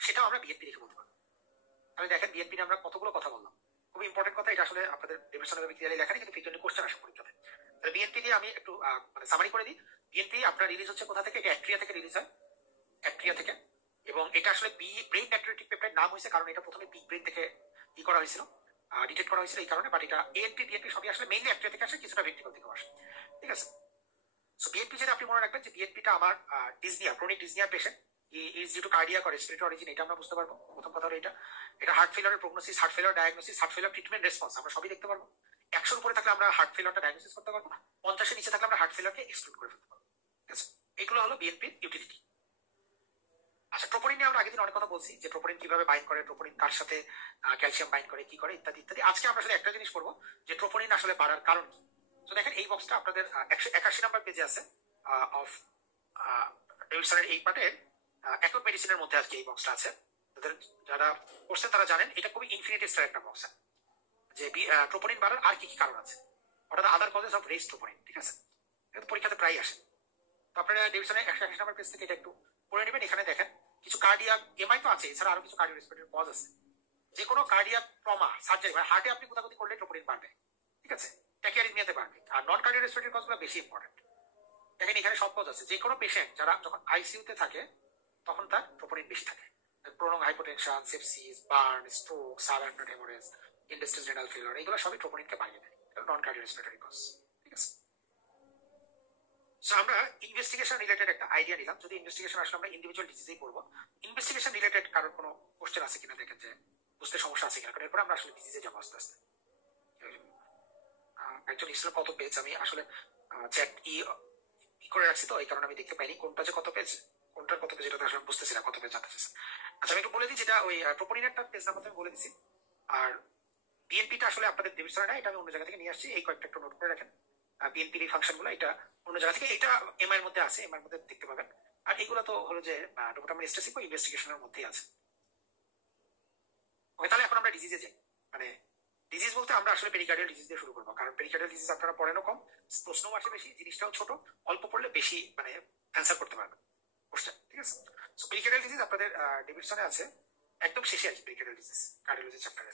সেটাও আমরা বিএনপি দেখে বলতে পারবো। আমি দেখেন বিএনপি নিয়ে আমরা কতগুলো কথা বললাম, খুবই ইম্পর্টেন্ট কথা। এটা আসলে আপনাদের ডেভিশনাল ক্লিয়ারলি লেখা নেই, কিন্তু ফ্রিকোয়েন্টলি কোশ্চেন আসে পরীক্ষাতে। তাহলে বিএনপি দিয়ে আমি একটু মানে সামারি করে দিই। বিএনপি আপনার রিলিজ হচ্ছে কোথা থেকে? এটা অ্যাট্রিয়া থেকে রিলিজ হয়, অ্যাট্রিয়া থেকে। এবং এটা আসলে ব্রেইন নাইট্রেটিক পেপটাইড নাম হয়েছে কারণ এটা প্রথমে বিগ ব্রেন থেকে করা হয়েছিল, ডিটেক্ট করা হয়েছিল এই কারণে। বাট এটা এএনপি বিএনপি সবই আসলে মেইনলি অ্যাট্রিয়া থেকে আসে, কিছুটা ভেন্ট্রিকল থেকে আসে, ঠিক আছে? সো বিএনপি যেটা আপনি মনে রাখবেন যে বিএনপিটা আমার dyspnoea, chronic dyspnoea patient is due to cardiac or respiratory origin, এটা আমরা বুঝতে পারবো। প্রথম কথা হলো এটা। এটা হার্ট ফেলারের prognosis, heart failure diagnosis, heart failure treatment response আমরা সবই দেখতে পারবো। 100 উপরে থাকলে আমরা হার্ট ফেলারটা ডায়াগনোসিস করতে পারবো, 50 নিচে থাকলে আমরা হার্ট ফেলারকে এক্সক্লুড করে ফেলতে পারবো, ঠিক আছে? এগুলো হলো বিএনপির ইউটিলিটি। আচ্ছা, ট্রোপোনিন নিয়ে আমরা আগের দিন অনেক কথা বলছি যে ট্রোপোনিন কিভাবে বাইন্ড করে, ট্রোপোনিন কার সাথে ক্যালসিয়াম বাইন্ড করে, কি করে, ইত্যাদি ইত্যাদি। আজকে আমরা আসলে একটা জিনিস করবো যে ট্রোপোনিন আসলে বাড়ার কারণ কি। তো দেখেন এই বক্সটা আপনাদের 181 নম্বর পেজে আছে অফ ডেভিডসনের এই পার্টের অ্যাকুট মেডিসিনের মধ্যে আজকে এই বক্সটা আছে। তাদের যারা করছেন তারা জানেন এটা খুবই ইনফিনিটি স্টার একটা বক্স, যে ট্রোপোনিন বাড়ার আর কি কি কারণ আছে, অর্থাৎ আদার কজেস অফ রেস ট্রোপোনিন, ঠিক আছে? এটা পরীক্ষাতে প্রায় আসে। তো আপনারা ডেভিডসনের 181 নম্বর পেজ থেকে এটা একটু পড়ে নেবেন। এখানে দেখেন কিছু কার্ডিয়াক এমআই তো আছে, এছাড়া আরো কিছু কার্ডিও রেসপিরেটরি কজ আছে। যে কোনো কার্ডিয়াক ট্রমা সার্জারি মানে হার্টে আপনি কোথাও করলে ট্রোপোনিন বাড়বে, ঠিক আছে? ট্যাকিয়ারিথমিয়াতে বাড়বে। আর নন কার্ডিও রেসপিরেটরি কজগুলো বেশি ইম্পর্টেন্ট। দেখেন এখানে সব কজ আছে। যে কোনো পেশেন্ট যারা যখন আইসিইউতে থাকে তখন তার ট্রোপোনিন বেশি থাকে। Prolong hypotension, sepsis, burn, stroke, subacute haemorrhage, industrial renal failure, এগুলো সবই ট্রোপোনিনকে বাড়িয়ে দেয়। নন কার্ডিও রেসপিরেটরি কজ, ঠিক আছে? সো আমরা ইনভেস্টিগেশন রিলেটেড একটা আইডিয়া নিলাম। যদি ইনভেস্টিগেশন আসলে আমরা ইন্ডিভিজুয়াল ডিজিজেই করবো, ইনভেস্টিগেশন রিলেটেড কারোর কোনো কোশ্চেন আছে কিনা দেখেন, যে বুঝতে সমস্যা আছে কিনা, কারণ এরপর আমরা আসলে ডিজিজে যাবো আস্তে আস্তে। একজন ইসলো কত পেজ আমি আসলে চ্যাট করে রাখছি, তো এই কারণে আমি দেখতে পাইনি কোনটা যে কত পেজ, কোনটার কত পেজ, এটা আসলে বুঝতেছি না কত পেজ জানতে চাইছে। আচ্ছা, আমি একটু বলে দিই যেটা ওই ট্রোপোনিনের পেজ নাম্বার আমি বলে দিচ্ছি। আর বিএনপিটা আসলে আপনাদের দেবিসরা না, এটা আমি অন্য জায়গা থেকে নিয়ে আসছি। এই কয়েকটা একটু নোট করে রাখেন। বিএনপির এই ফাংশন গুলো এটা অন্য জায়গা থেকে, এটা এমআই এর মধ্যে আছে, এমআই এর মধ্যে দেখতে পাবেন। আর এগুলো তো হলো যে ডোপামিন স্ট্রেসিক ইনভেস্টিগেশনের মধ্যেই আছে। ওকে, তাহলে এখন আমরা ডিজিজে যাই। মানে ডিজিজ বলতে আমরা আসলে পেরিকার্ডিয়াল ডিজিজ দিয়ে শুরু করবো, কারণ পেরিকার্ডিয়াল ডিজিজ আপনারা পড়েনও কম, প্রশ্নও আসে বেশি, জিনিসটাও ছোট, অল্প পড়লে বেশি মানে অ্যান্সার করতে পারবেন কোশ্চেন, ঠিক আছে? সো পেরিকার্ডিয়াল ডিজিজ আপনাদের ডেভিডসনে আছে একদম শেষে আছে। পেরিকার্ডিয়াল ডিজিজ কার্ডিওলজি চ্যাপ্টারে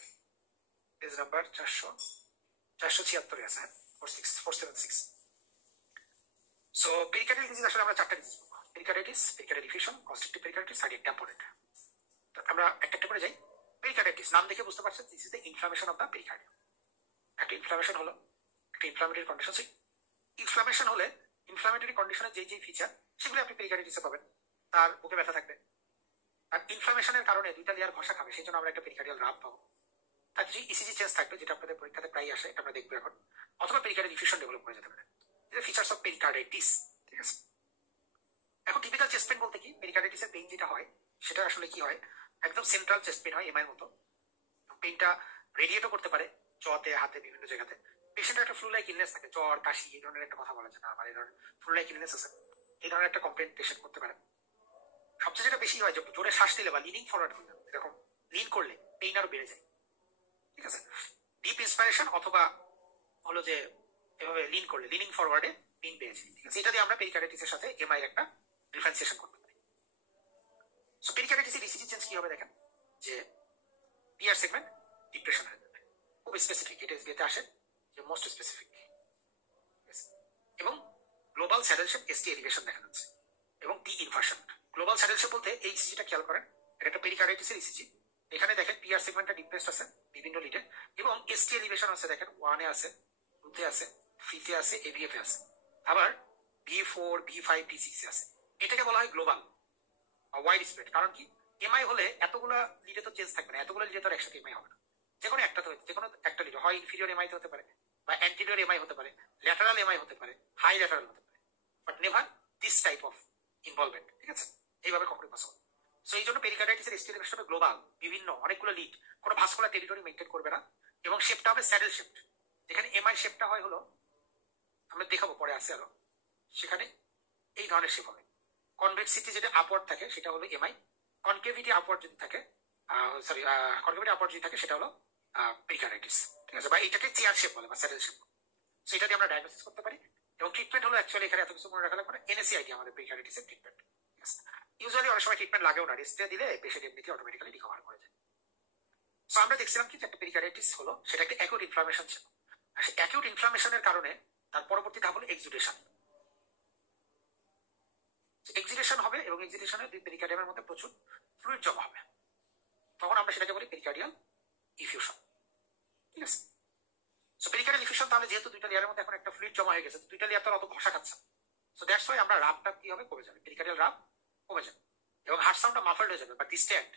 পেজ নাম্বার 476 আছে, 476। সো পেরিকার্ডিয়াল ডিজিজ আসলে আমরা 4টা ডিজিজ পাবো: pericarditis, pericardial diffusion, constrictive pericarditis, cardiac tamponade. আমরা একটা একটা করে যাই। পেরিকার্ডাইটিস নাম দেখে বুঝতে পারছেন this is the inflammation of the pericardium. একটা ইনফ্লামেশন হলো, একটা ইনফ্লামেটরি কন্ডিশন। ইনফ্লামেশন হলে ইনফ্লামেটরি কন্ডিশনের যে যে ফিচার সেগুলো আপনি পেরিকার্ডিটিসে পাবেন। তার বুকে ব্যথা থাকবে, আর ইনফ্লামেশনের কারণে দুইটা লেয়ার ঘষা খাবে, সেই জন্য আমরা একটা পেরিকার্ডিয়াল রাব পাবো। তার কিছু ইসিজি চেঞ্জ থাকবে, যেটা আপনাদের পরীক্ষাতে প্রায় আসে, এটা আমরা দেখবো এখন। অথবা পেরিকার্ডিয়াল ডিফিউশন ডেভেলপ করে যেতে পারে। এটা ফিচার্স অফ পেরিকার্ডাইটিস, ঠিক আছে? এখন টিপিক্যাল চেস্ট পেন বলতে কি, পেরিকার্ডাইটিসের পেইন যেটা হয় সেটা আসলে কি হয়, একদম সেন্ট্রাল চেস্ট পেন হয় এমআই এর মতো। পেইনটা রেডিয়েটও করতে পারে জতে, হাতে, বিভিন্ন জায়গাতে। পেশেন্টের একটা ফ্লু লাইক ইলনেস থাকে, জ্বর, কাশি, এই ধরনের একটা কথা বলা যায় না, আমার এই ধরনের ফ্লু লাইক ইলনেস আছে, এই ধরনের একটা কমপ্লেন পেশেন্ট করতে পারে। সবচেয়ে যেটা বেশি হয় যে জোরে শ্বাস দিলে বা লিনিং ফরওয়ার্ড করলে, এরকম লিন করলে পেইন আরো বেড়ে যায়, ঠিক আছে? ডিপ ইন্সপাইরেশন অথবা হলো যে এভাবে লিন করলে, লিনিং ফরওয়ার্ডে পেইন বেড়ে যায়, ঠিক আছে? এটা দিয়ে আমরা পেরিকার্ডাইটিসের সাথে এমআই এর একটা ডিফারেন্সিয়েশন করতে পারি। সো পেরিকার্ডাইটিসের ইসিজি চেঞ্জ কি হবে দেখেন, যে পিআর সেগমেন্ট ডিপ্রেশন হয়ে যাবে, খুব স্পেসিফিক, এটা এসবিতে আসে যে মোস্ট স্পেসিফিক, এবং global saddle shape ST elevation দেখা যাচ্ছে, এবং টি ইনভার্সন। গ্লোবাল স্যাডেল শেপ বলতে এই ইসিজিটা খেয়াল করেন, এটা একটা পেরিকার্ডাইটিসের ইসিজি। এখানে দেখেন পিআর সেগমেন্টটা ডিপ্রেসড আছে বিভিন্ন লিডে, এবং এসটি এলিভেশন আছে, দেখেন 1 এ আছে, 2 তে আছে, 3 তে আছে, এভিএফ এ আছে, আবার B4, B5, B6 এ আছে। এটাকে বলা হয় গ্লোবাল ওয়াইড স্প্রেড। কারণ কি, এমআই হলে এতগুলা লিডে তো চেঞ্জ থাকবে না, এতগুলো লিডে তো একসাথে এমআই হবে না, যে কোনো একটা তো, যে কোনো একটা লিডে হয় ইনফিরিয়র এমআই হতে পারে, বা অ্যান্টিরিয়র এমআই হতে পারে, ল্যাটারাল এমআই হতে পারে, হাই ল্যাটারাল হতে পারে, but never this type of involvement, ঠিক আছে? এইভাবে কখনোই পসিবল। সো এই জন্য পেরিকার্ডাইটিসের এসটি এলিভেশন হবে গ্লোবাল, বিভিন্ন অনেকগুলো লিড, কোনো ভাস্কুলার টেরিটরি মেইনটেইন করবে না, এবং শেপটা হবে স্যাডেল শেপ। যেখানে এমআই শেপটা হয় হলো, আমরা দেখাবো পরে আছে আরো, সেখানে এই ধরনের শেপ হবে। কনভেক্সিটি যেটা আপওয়ার্ড থাকে সেটা হলো এমআই, কনকেভিটি আপওয়ার্ড যদি থাকে, সরি, কনকেভিটি আপওয়ার্ড যদি থাকে সেটা হলো পেরিকার্ডাইটিস, ঠিক আছে, বা এটাকে চেয়ার শেপ বলে বা স্যাডেল শেপ। সেটা দিয়ে আমরা ডায়াগনোসিস করতে পারি। এবং ট্রিটমেন্ট হলো অ্যাকচুয়ালি এখানে এত কিছু মনে রাখা লাগবে না, এনএসিআইডি আমাদের পেরিকার্ডাইটিসের ট্রিটমেন্ট। ইউজুয়ালি অনেক সময় ট্রিটমেন্ট লাগেও না, রেস্টে দিলে পেশেন্ট এমনিতে অটোমেটিক্যালি রিকভার করে যায়। সো আমরা দেখছিলাম কি যে একটা পেরিকার্ডাইটিস হলো সেটা একটা অ্যাকিউট ইনফ্লামেশন ছিল, আর সেই অ্যাকিউট ইনফ্লামেশনের কারণে তার পরবর্তী ধাপ হলো এক্সুডেশন। এক্সিডেশন হবে এবং এক্সিডেশনে পেরিকার্ডিয়ামের মধ্যে প্রচুর ফ্লুইড জমা হবে, তখন আমরা সেটাকে বলি পেরিকার্ডিয়াল ইফিউশন, ঠিক আছে। সো পেরিকার্ডিয়াল ইফিউশন তাহলে যেহেতু দুইটা লেয়ারের মধ্যে এখন একটা ফ্লুইড জমা হয়ে গেছে, দুইটা লেয়ার তো অত ঘষা খাচ্ছে, সো দ্যাটস ওয়াই আমরা রাবটা কি হবে, কমে যাবে, পেরিকার্ডিয়াল রাব কমে যাবে এবং হার্ট সাউন্ডটা মাফলড হয়ে যাবে বা ডিস্ট্যান্ট,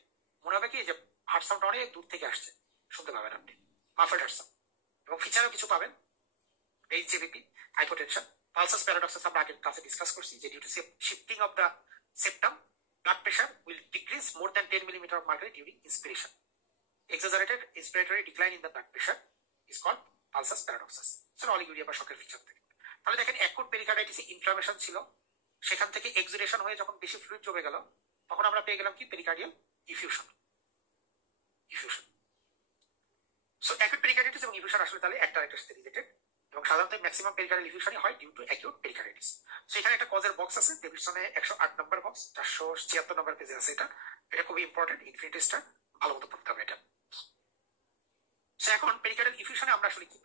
মনে হবে কি যে হার্ট সাউন্ড অনেক দূর থেকে আসছে, শুনতে পাবেন আপনি মাফলড হার্ট সাউন্ড। এবং ফিচারও কিছু পাবেন, এইচজেবিপি, হাইপোটেনশন, পালসাস প্যারাডক্সাস আমরা আগের ক্লাসে ডিসকাস করছি যে due to shifting of the septum, blood pressure will decrease more than 10 millimeter of mercury during inspiration. Exaggerated inspiratory decline in the blood pressure is called pulsus paradoxus. So oliguria বা শকের ফিচার থেকে। তাহলে দেখেন অ্যাকুট পেরিকার্ডাইটিসে ইনফ্লামেশন ছিল, সেখান থেকে এক্সুডেশন হয়ে যখন বেশি ফ্লুইড জমে গেল তখন আমরা পেয়ে গেলাম কি pericardial effusion. So acute pericarditis এবং ইফিউশন আসলে তাহলে একটা আরেকটার সাথে রিলেটেড এবং সাধারণত ম্যাক্সিমাম পেরিকার্ডিয়াল ইফিউশনই হয় due to acute pericarditis. So এখানে একটা কজের বক্স আছে, ডেভিডসনে 108 নম্বর বক্স, 476 নম্বর পেজে আছে। এটা এটা খুবই ইম্পর্টেন্ট, ইনফিনিটি স্টার ভালো মতো পড়তে হবে এটা। সো এখন পেরিকার্ডিয়াল ইফিউশনে আমরা আসলে কি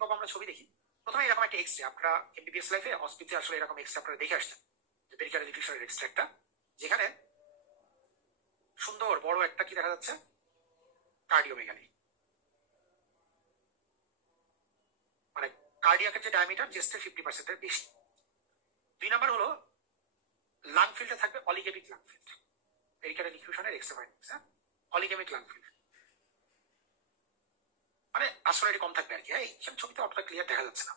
পাবো আমরা ছবি দেখি। প্রথমে এরকম একটা এক্সরে, আপনারা এমবিবিএস লাইফে হসপিটালে আসলে এরকম এক্সরে আপনারা দেখে আসছেন যে পেরিকার্ডিয়াল ইফিউশনের এক্সরে একটা, যেখানে সুন্দর বড় একটা কি দেখা যাচ্ছে, কার্ডিওমেগালি, মানে কার্ডিয়াকের যে ডায়ামিটার চেস্টের 50% বেশি। 2 নম্বর হলো লাং ফিল্ডে থাকবে অলিগেমিক লাং ফিল্ড, পেরিকার্ডিয়াল ইফিউশনের x-ray findings, oligaemic lung field মানে আসলে কম থাকবে আর কি, এই ছবিতে অতটা ক্লিয়ার দেখা যাচ্ছে না।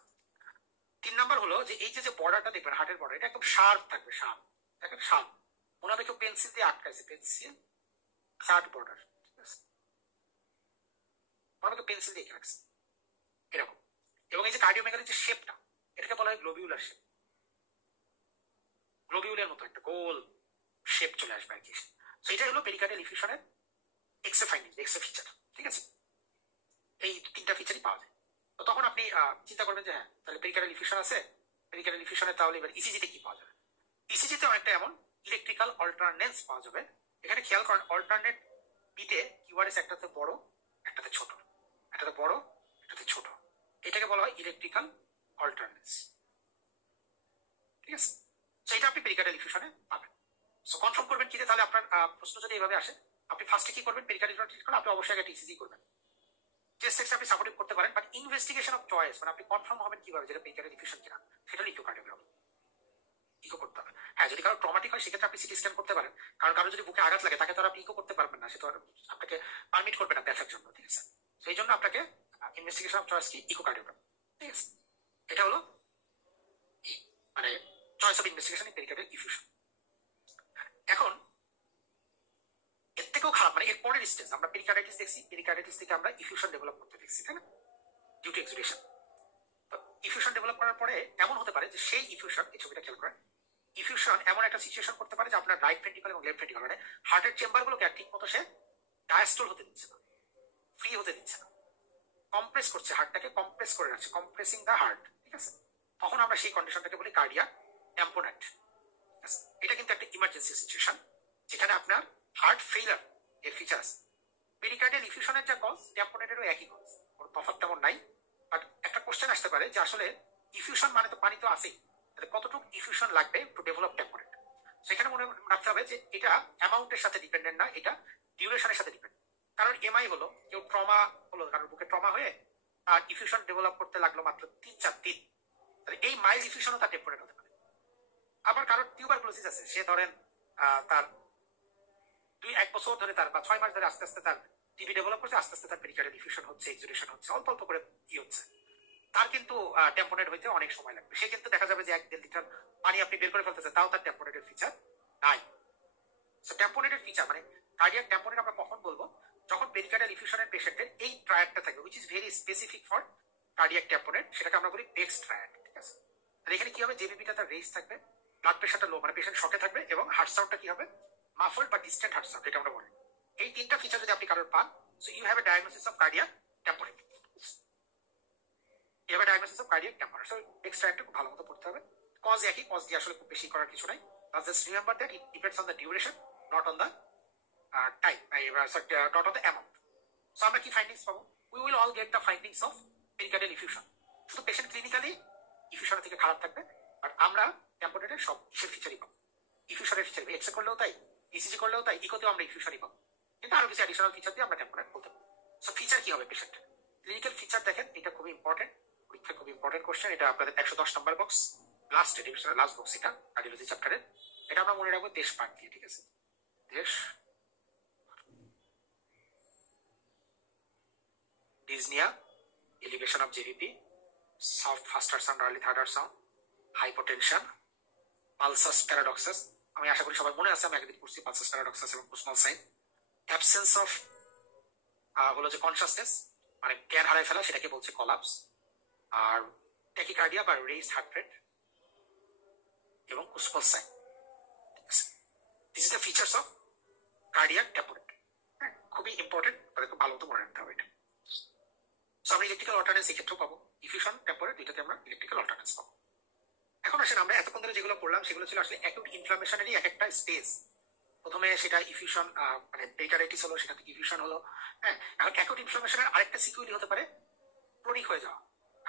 3 নম্বর হলো যে এই যে বর্ডারটা দেখবেন হার্টের বর্ডার, এটা একদম শার্প থাকবে, শার্প, দেখেন শার্প, মনে হবে কেউ পেন্সিল দিয়ে আটকাইছে, পেন্সিল শার্প বর্ডার, ঠিক আছে, মনে হবে কেউ পেন্সিল দিয়ে রাখছে এরকম। এবং এই যে কার্ডিওমেগালির যে শেপটা, এটাকে বলা হয় গ্লোবিউলার শেপ, গ্লোবিউলের মতো একটা গোল শেপ চলে আসবে আর কি। সো এটা হলো পেরিকার্ডিয়াল ইফিউশনের এক্সরে ফাইন্ডিং, এক্সরে ফিচার, ঠিক আছে। এই 3টা ফিচারই পাওয়া যায়। তো তখন আপনি চিন্তা করবেন যে হ্যাঁ তাহলে পেরিকার্ডিয়াল ইফিউশন আছে, পেরিকার্ডিয়াল ইফিউশনে তাহলে এবার ইসিজিতে কি পাওয়া যাবে। ইসিজিতে অনেকটা এমন ইলেকট্রিক্যাল অল্টারনেন্স পাওয়া যাবে। এখানে খেয়াল করেন অল্টারনেট বিটে কিউআরএস একটাতে বড় একটাতে ছোট, একটাতে বড় একটাতে ছোট, এটাকে বলা হয় ইলেকট্রিক্যাল অল্টারনেন্স, ঠিক আছে। তো এটা আপনি পেরিকার্ডিয়াল ইফিউশনে পাবেন। সো কনফার্ম করবেন কি, তাহলে আপনার প্রশ্ন যদি এইভাবে আসে, আপনি ফার্স্টে কি করবেন, পেরিকার্ডিয়াল ট্রিট করেন, আপনি অবশ্যই আগে ইসিজি করবেন। চেস্ট এক্সরে আপনি সাপোর্টিভ করতে পারেন, বাট ইনভেস্টিগেশন অফ চয়েস মানে আপনি কনফার্ম হবেন কিভাবে যেটা পেরিকার্ডিয়াল ইফিউশন কিনা, সেটা ইকোকার্ডিওগ্রাম, ইকো করতে হবে। হ্যাঁ যদি কারো ট্রমাটিক হয় সেক্ষেত্রে আপনি সিটি স্ক্যান করতে পারেন, কারণ কারো যদি বুকে আঘাত লাগে তাকে তো আর আপনি ইকো করতে পারবেন না, সে তো আপনাকে পারমিট করবে না দেখার জন্য, ঠিক আছে। সেই জন্য আপনাকে ইনভেস্টিগেশন অফ চয়েস কি ইকোকার্ডিওগ্রাম, ঠিক আছে। এটা হলো মানে choice of investigation in pericardial effusion. এখন এর থেকেও খারাপ মানে এর পরের স্টেজ, আমরা পেরিকার্ডাইটিস দেখছি, পেরিকার্ডাইটিস থেকে আমরা ইফিউশন ডেভেলপ করতে দেখছি, তাই না, ডিউ টু এক্সুডেশন। তো ইফিউশন ডেভেলপ করার পরে এমন হতে পারে যে সেই ইফিউশন, এই ছবিটা খেয়াল করেন, ইফিউশন এমন একটা সিচুয়েশন করতে পারে যে আপনার রাইট ভেন্ট্রিকল এবং লেফট ভেন্ট্রিকল মানে হার্টের চেম্বার গুলোকে ঠিক মতো সে ডায়াস্টোল হতে দিচ্ছে না, ফ্রি হতে দিচ্ছে না, কম্প্রেস করছে, হার্টটাকে কম্প্রেস করে রাখছে, কম্প্রেসিং দ্য হার্ট, ঠিক আছে। তখন আমরা সেই কন্ডিশনটাকে বলি কার্ডিয়াক ট্যাম্পোনেট। এটা কিন্তু একটা ইমার্জেন্সি সিচুয়েশন যেখানে আপনার হার্ট ফেইলার এর ফিচার আছে। পেরিকার্ডিয়াল ইফিউশনের যা কজ, ট্যাম্পোনেটেরও একই কজ, ওর তফাৎ তেমন নাই। বাট একটা কোশ্চেন আসতে পারে যে আসলে ইফিউশন মানে তো পানি তো আছেই, তাহলে কতটুকু ইফিউশন লাগবে টু ডেভেলপ ট্যাম্পোনেট। সেখানে মনে রাখতে হবে যে এটা অ্যামাউন্টের সাথে ডিপেন্ডেন্ট না, এটা ডিউরেশনের সাথে ডিপেন্ড। কারণ এমআই হলো কেউ ট্রমা হলো, কারণ বুকে ট্রমা হয়ে আর ইফিউশন ডেভেলপ করতে লাগলো মাত্র 3-4 দিন, তাহলে এই মাইল্ড ইফিউশনও তার টেম্পোরেট হতে পারে। আবার কারোর টিউবারকুলোসিস আছে, সে ধরেন তার 2-1 বছর ধরে তার বা 6 মাস ধরে আস্তে আস্তে তার টিবি ডেভেলপ করছে, আস্তে আস্তে তার পেরিকার্ডিয়াল ডিফিউশন হচ্ছে, এক্সুডেশন হচ্ছে, অল্প অল্প করে কি হচ্ছে, তার কিন্তু টেম্পোনেট হইতে অনেক সময় লাগবে। সে কিন্তু দেখা যাবে যে 1-1.5 লিটার পানি আপনি বের করে ফেলতেছে, তাও তার টেম্পোনেটের ফিচার নাই। সো টেম্পোনেটের ফিচার মানে কার্ডিয়াক টেম্পোনেট আমরা কখন বলবো, যখন পেরিকার্ডিয়াল ইফিউশনের পেশেন্টের এই ট্রায়াডটা থাকবে which is very specific for cardiac tamponade, সেটাকে আমরা বলি বেক্স ট্রায়াড, ঠিক আছে। তাহলে এখানে কি হবে, জেবিপিটা তার রেস থাকবে, ব্লাড প্রেশারটা লো, মানে পেশেন্ট শকে থাকবে, এবং হার্ট সাউন্ডটা কি হবে, মাফলড বা ডিস্টেন্ট হার্ট সাউন্ড, এটা আমরা বলি। এই তিনটা ফিচার যদি আপনি কারোর পান, so you have a diagnosis of cardiac tamponade. এবার diagnosis of cardiac tamponade, so extra একটু খুব ভালো মতো পড়তে হবে। কজ একই, কজ দিয়ে আসলে খুব বেশি করার কিছু নাই। Just remember that it depends on the duration, not on the time, not on the amount. So আমরা কি ফাইন্ডিংস পাবো? We will all get the findings of pericardial effusion. শুধু পেশেন্ট ক্লিনিক্যালি ইফিউশনের থেকে খারাপ থাকবে, বাট আমরা ট্যাম্পোনেটের সব ফিচারই পাবো। ইফিউশনের ফিচার এক্সরে করলেও তাই, ইসিজি করলেও তাই, ইকোতেও আমরা ইফিউশনই পাবো, কিন্তু আরো কিছু অ্যাডিশনাল ফিচার দিয়ে আমরা ট্যাম্পোনেট বলতে পারবো। সো ফিচার কি হবে পেশেন্ট, ক্লিনিক্যাল ফিচার দেখেন, এটা খুবই ইম্পর্টেন্ট, পরীক্ষা খুব ইম্পর্টেন্ট কোশ্চেন। এটা আপনাদের 110 নম্বর বক্স, লাস্ট ডিভিশনের লাস্ট বক্স, এটা কার্ডিওলজি চ্যাপ্টারের। এটা আমরা মনে রাখবো দেশ পার্ট দিয়ে, ঠিক আছে, দেশ, dyspnea, elevation of JVP, soft first heart sound, early third heart sound, hypotension, pulsus paradoxus, আমি আশা করি সবাই মনে আছে, আমি একদিন পড়ছি pulsus paradoxus এবং কুসমাল সাইন, absence of হলো যে কনসাসনেস, মানে জ্ঞান হারায় ফেলা, সেটাকে বলছে কলাপস, আর ট্যাকিকার্ডিয়া বা রেইজড হার্ট রেট, এবং Kussmaul sign. This is the features of cardiac tamponade. হ্যাঁ, খুবই ইম্পর্টেন্ট, খুব ভালো মতো মনে রাখতে হবে এটা। সো আমরা ইলেকট্রিক্যাল অল্টারনেন্স এক্ষেত্রেও পাবো, ইফিউশন ট্যাম্পোনেট দুইটাতে আমরা ইলেকট্রিক্যাল অল্টারনেন্স পাবো। এখন আসেন, আমরা এতক্ষণ ধরে যেগুলো পড়লাম সেগুলো ছিল আসলে অ্যাকিউট ইনফ্লামেশনেরই এক একটা স্টেজ। প্রথমে সেটা ইফিউশন, মানে পেরিকার্ডাইটিস হলো, সেটা থেকে ইফিউশন হলো। হ্যাঁ, এখন অ্যাকিউট ইনফ্লামেশনের আরেকটা সিকুয়েলি হতে পারে ক্রনিক হয়ে যাওয়া।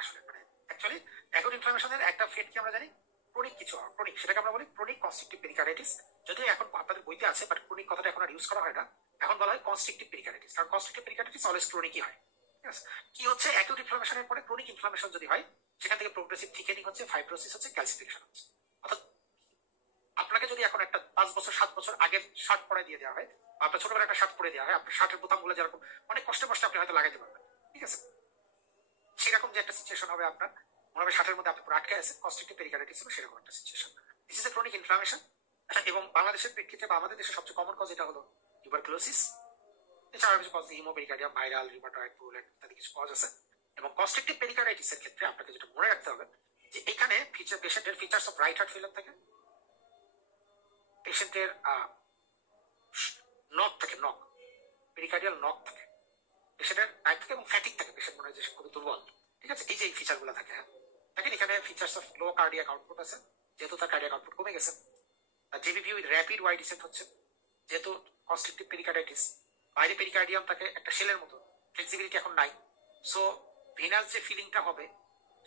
আসলে মানে অ্যাকচুয়ালি অ্যাকিউট ইনফ্লামেশনের একটা ফেট কি আমরা জানি, ক্রনিক কিছু হওয়া, ক্রনিক, সেটাকে আমরা বলি ক্রনিক কনস্ট্রিকটিভ পেরিকার্ডাইটিস। যদিও এখন আপনাদের বইতে আছে, বাট ক্রনিক কথাটা এখন আর ইউজ করা হয় না, এখন বলা হয় কনস্ট্রিকটিভ পেরিকার্ডাইটিস, কারণ কনস্ট্রিকটিভ পেরিকার্ডাইটিস অলওয়েজ ক্রনিকই হয়। কি হচ্ছে, অ্যাকিউট ইনফ্লামেশনের পরে ক্রনিক ইনফ্লামেশন যদি হয়, সেখান থেকে প্রোগ্রেসিভ থিকেনিং হচ্ছে, ফাইব্রোসিস হচ্ছে, ক্যালসিফিকেশন হচ্ছে। অর্থাৎ আপনাকে যদি এখন একটা 5 বছর 7 বছর আগের শার্ট পরে দিয়ে দেওয়া হয়, বা আপনার ছোটবেলায় একটা শার্ট পরে দেওয়া হয়, আপনার শার্টের বোতামগুলো যেরকম অনেক কষ্টে কষ্টে আপনি হয়তো লাগাইতে পারবেন, ঠিক আছে, সেরকম যে একটা সিচুয়েশন হবে, আপনার মনে হবে শার্টের মধ্যে আপনি পুরো আটকে আছে, কনস্ট্রিকটিভ পেরিকার্ডাইটিস হবে, সেরকম একটা situation. This is a chronic inflammation. এবং বাংলাদেশের প্রেক্ষিতে বা আমাদের দেশের সবচেয়ে কমন কজ এটা হলো টিউবারকুলোসিস। এছাড়া কিছু কজ, হিমোপেরিকার্ডিয়াম, ভাইরাল, রিউমাটয়েড, পুরুলেট ইত্যাদি কিছু কজ আছে। এবং কনস্ট্রিকটিভ পেরিকার্ডাইটিসের ক্ষেত্রে আপনাকে যেটা মনে রাখতে হবে, যে এখানে পেশেন্টের features of right heart failure থাকে, পেশেন্টের নক থাকে, নক, পেরিকার্ডিয়াল নক থাকে, পেশেন্টের নাইট থাকে, এবং ফ্যাটিক থাকে, পেশেন্ট মনে হয় যে খুবই দুর্বল, ঠিক আছে, এই যে এই ফিচার গুলো থাকে। হ্যাঁ, দেখেন এখানে features of low cardiac output আছে, যেহেতু তার কার্ডিয়াক আউটপুট কমে গেছে। JVP with rapid Y descent হচ্ছে, যেহেতু কনস্ট্রিকটিভ পেরিকার্ডাইটিস, বাইরে পেরিকার্ডিয়াম থাকে একটা শেলের মতো, ফ্লেক্সিবিলিটি এখন নাই। সো ভেনাস যে ফিলিংটা হবে,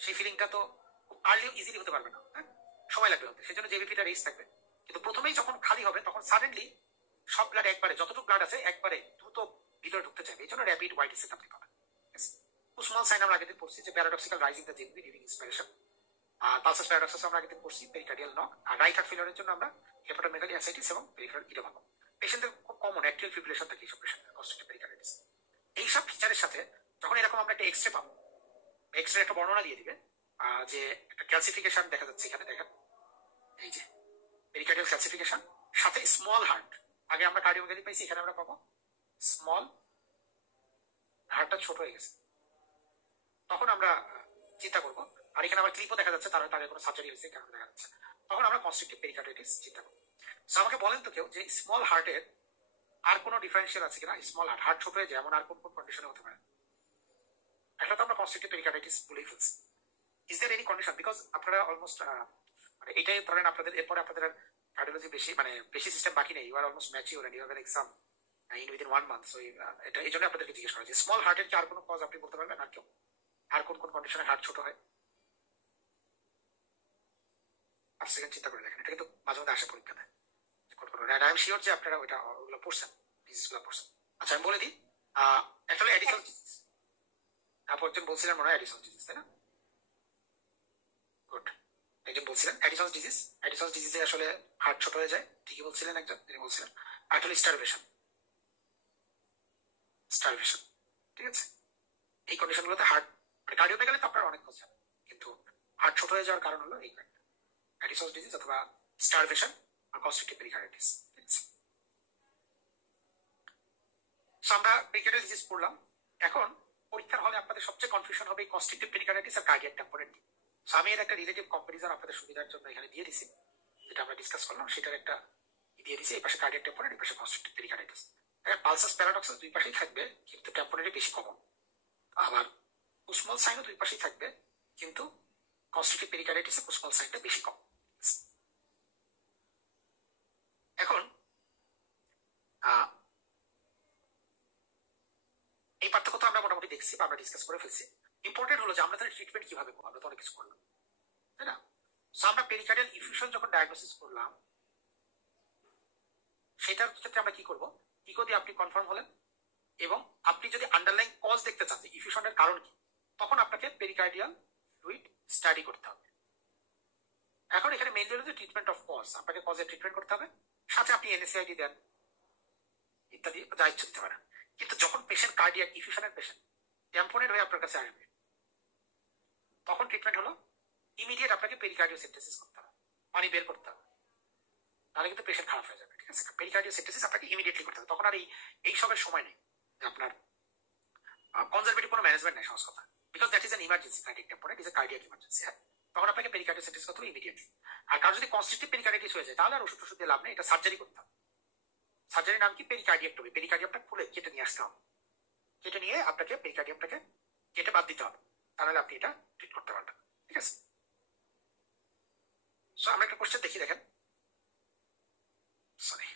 সেই ফিলিংটা তো খুব আর্লি ইজিলি হতে পারবে না, হ্যাঁ, সময় লাগবে হতে, সেই জন্য জেবিপিটা রেস থাকবে। কিন্তু প্রথমেই যখন খালি হবে, তখন সাডেনলি সব ব্লাড একবারে, যতটুকু ব্লাড আছে একবারে দ্রুত ভিতরে ঢুকতে চাইবে, এই জন্য র্যাপিড ওয়াই ডিসেন্ট আপনি পাবেন। কুসমাল সাইন আমরা আগের পড়ছি, যে paradoxical rising the JVP during inspiration. আর পালসাস প্যারাডক্সাস আমরা আগের পড়ছি, পেরিকার্ডিয়াল নক। আর রাইট হার্ট ফেলিয়ারের জন্য আমরা হেপাটোমেগালি অ্যাসাইটিস এবং পেরিফেরাল ইডেমা। পেশেন্টদের খুব কমন অ্যাট্রিয়াল ফিব্রিলেশন থাকে এইসব পেশেন্টের, কনস্ট্রিকটিভ পেরিকার্ডাইটিস। এইসব ফিচারের সাথে যখন এরকম আমরা একটা এক্সরে পাবো, এক্সরে একটা বর্ণনা দিয়ে দিবে, যে একটা ক্যালসিফিকেশন দেখা যাচ্ছে এখানে, দেখেন এই যে পেরিকার্ডিয়াল ক্যালসিফিকেশন, সাথে স্মল হার্ট। আগে আমরা কার্ডিওমেগালি পাইছি, এখানে আমরা পাবো স্মল হার্টটা ছোট হয়ে গেছে। তখন আমরা চিন্তা করবো, আর এখানে আবার ক্লিপও দেখা যাচ্ছে, তার আগে কোনো সার্জারি হয়েছে কেন দেখা যাচ্ছে, তখন আমরা কনস্ট্রিকটিভ পেরিকার্ডাইটিস চিন্তা করবো। সো আমাকে বলেন তো কেউ, যে স্মল হার্টের আর কোনো ডিফারেন্সিয়াল আছে কিনা, স্মল হার্ট, হার্ট ছোট হয়ে যায় এমন আর কোন কোন কন্ডিশনে হতে পারে? একটা তো আমরা কনস্ট্রিকটিভ পেরিকার্ডাইটিস বলেই ফেলছি। Is there any condition? Because আপনারা অলমোস্ট মানে এটাই ধরেন আপনাদের, এরপরে আপনাদের কার্ডিওলজি বেশি, মানে বেশি সিস্টেম বাকি নেই, you are almost mature and you have an exam in within 1 month. So এটা এই জন্য আপনাদেরকে জিজ্ঞেস করা, যে স্মল হার্টের কি আর কোনো কজ আপনি বলতে পারবেন? আর কেউ আর কোন কোন কন্ডিশনে হার্ট ছোট হয়? আর সেকেন্ড চিন্তা করে দেখেন, এটা কিন্তু মাঝে মধ্যে আসে পরীক্ষাতে। আই এম শিওর যে আপনারা ওইটা ওগুলো পড়ছেন, ডিজিজগুলো পড়ছেন। আচ্ছা আমি বলে দিই, অ্যাকচুয়ালি অ্যাডিশনাল ডিজিজ, আপনি একজন বলছিলেন মনে হয় অ্যাডিশনাল ডিজিজ, তাই না? গুড, একজন বলছিলেন অ্যাডিশনাল ডিজিজ। অ্যাডিশনাল ডিজিজে আসলে হার্ট ছোট হয়ে যায়, ঠিকই বলছিলেন একজন, তিনি বলছিলেন। আর হলো স্টারভেশন, স্টারভেশন, ঠিক আছে। এই কন্ডিশনগুলোতে হার্ট, মানে কার্ডিওমেগালি তো আপনারা অনেক কথা, কিন্তু হার্ট ছোট হয়ে যাওয়ার কারণ হলো এই অ্যাডিশনাল ডিজিজ অথবা স্টারভেশন আর কনস্ট্রিকটিভ পেরিকার্ডাইটিস। সো আমরা পেরিকার্ডিয়াল ডিজিজ পড়লাম। এখন পরীক্ষার হলে আপনাদের সবচেয়ে কনফিউশন হবে কনস্ট্রিক্টিভ পেরিকার্ডিটিস আর কার্ডিয়াক টেম্পোরেট। সো আমি এর একটা রিলেটিভ কম্পারিজন আপনাদের সুবিধার জন্য এখানে দিয়ে দিছি, যেটা আমরা ডিসকাস করলাম সেটার একটা দিয়ে দিছি। এই পাশে কার্ডিয়াক টেম্পোরেট, এই পাশে কনস্ট্রিক্টিভ পেরিকার্ডিটিস। পালসাস প্যারাডক্সাস দুই পাশেই থাকবে, কিন্তু টেম্পোরেটে বেশি কমন। আবার কুসমাল সাইনও দুই পাশেই থাকবে, কিন্তু কনস্ট্রিক্টিভ পেরিকার্ডিটিসে কুসমাল সাইনটা বেশি কম। এখন এই পার্থক্য তো আমরা মোটামুটি দেখছি বা আমরা ডিসকাস করে ফেলছি। ইম্পর্টেন্ট হলো যে আমরা তাহলে ট্রিটমেন্ট কিভাবে করবো, আমরা তো অনেক কিছু করলাম, তাই না? সো আমরা পেরিকার্ডিয়াল ইফিউশন যখন ডায়াগনোসিস করলাম, সেটার ক্ষেত্রে আমরা কি করব, ইকো দিয়ে আপনি কনফার্ম হলেন, এবং আপনি যদি আন্ডারলাইন কজ দেখতে চান যে ইফিউশনের কারণ কি, তখন আপনাকে পেরিকার্ডিয়াল ফ্লুইড স্টাডি করতে হবে। এখন এখানে মেইনলি হলো যে ট্রিটমেন্ট অফ কজ, আপনাকে কজের ট্রিটমেন্ট করতে হবে, সাথে আপনি এনএসআইডি দেন ইত্যাদি যা ইচ্ছা দিতে পারেন। কিন্তু যখন পেশেন্ট কার্ডিয়াক ইফিউশনের পেশেন্ট ট্যাম্পোনেট হয়ে আপনার কাছে আসবে, তখন ট্রিটমেন্ট হলো ইমিডিয়েট আপনাকে পেরিকার্ডিওসেপ্টাসিস করতে হবে, পানি বের করতে হবে, তাহলে কিন্তু পেশেন্ট খারাপ হয়ে যাবে। ঠিক আছে, পেরিকার্ডিওসেপ্টাসিস আপনাকে ইমিডিয়েটলি করতে হবে। তখন আর এই সবের সময় নেই, আপনার কনজারভেটিভ কোনো ম্যানেজমেন্ট নেই, সহজ কথা, because that is an emergency. Cardiac টেম্পোনেট is a cardiac emergency. হ্যাঁ, তখন আপনাকে পেরিকার্ডিওসেপ্টাসিস করতে হবে ইমিডিয়েটলি। আর কারো যদি কনস্ট্রিক্টিভ পেরিকার্ডিটিস হয়ে যায়, তাহলে আর ওষুধ দিয়ে লাভ নেই, এটা সার্জারি করতে হবে। সার্জারির নাম কি? পেরিকার্ডিয়াক্টমি। পেরিকার্ডিয়ামটা খুলে কেটে নিয়ে আসতে হবে, কেটে নিয়ে আপনাকে পেরিকার্ডিয়ামটাকে কেটে বাদ দিতে হবে, তাহলে আপনি এটা ট্রিট করতে পারবেন। ঠিক আছে, সো আমরা একটা কোশ্চেন দেখি, দেখেন। সরি,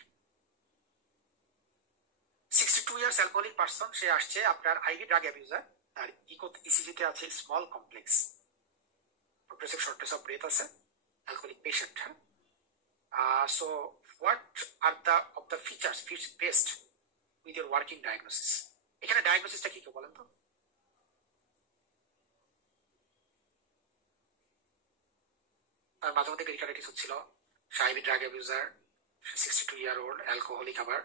62 ইয়ার্স অ্যালকোহলিক পারসন, সে আসছে আপনার আইভি ড্রাগ অ্যাবিউজার, আর ইসিজিতে আছে small complex, progressive shortness of breath আছে, অ্যালকোহলিক পেশেন্ট। হ্যাঁ, so what are the features fits best with your working diagnosis? এখানে ডায়াগনোসিসটা কি বলেন তো? তার মাঝে মধ্যে পেরিকার্ডিটিস হচ্ছিল, IV drug abuser, 62 year old, alcoholic আবার,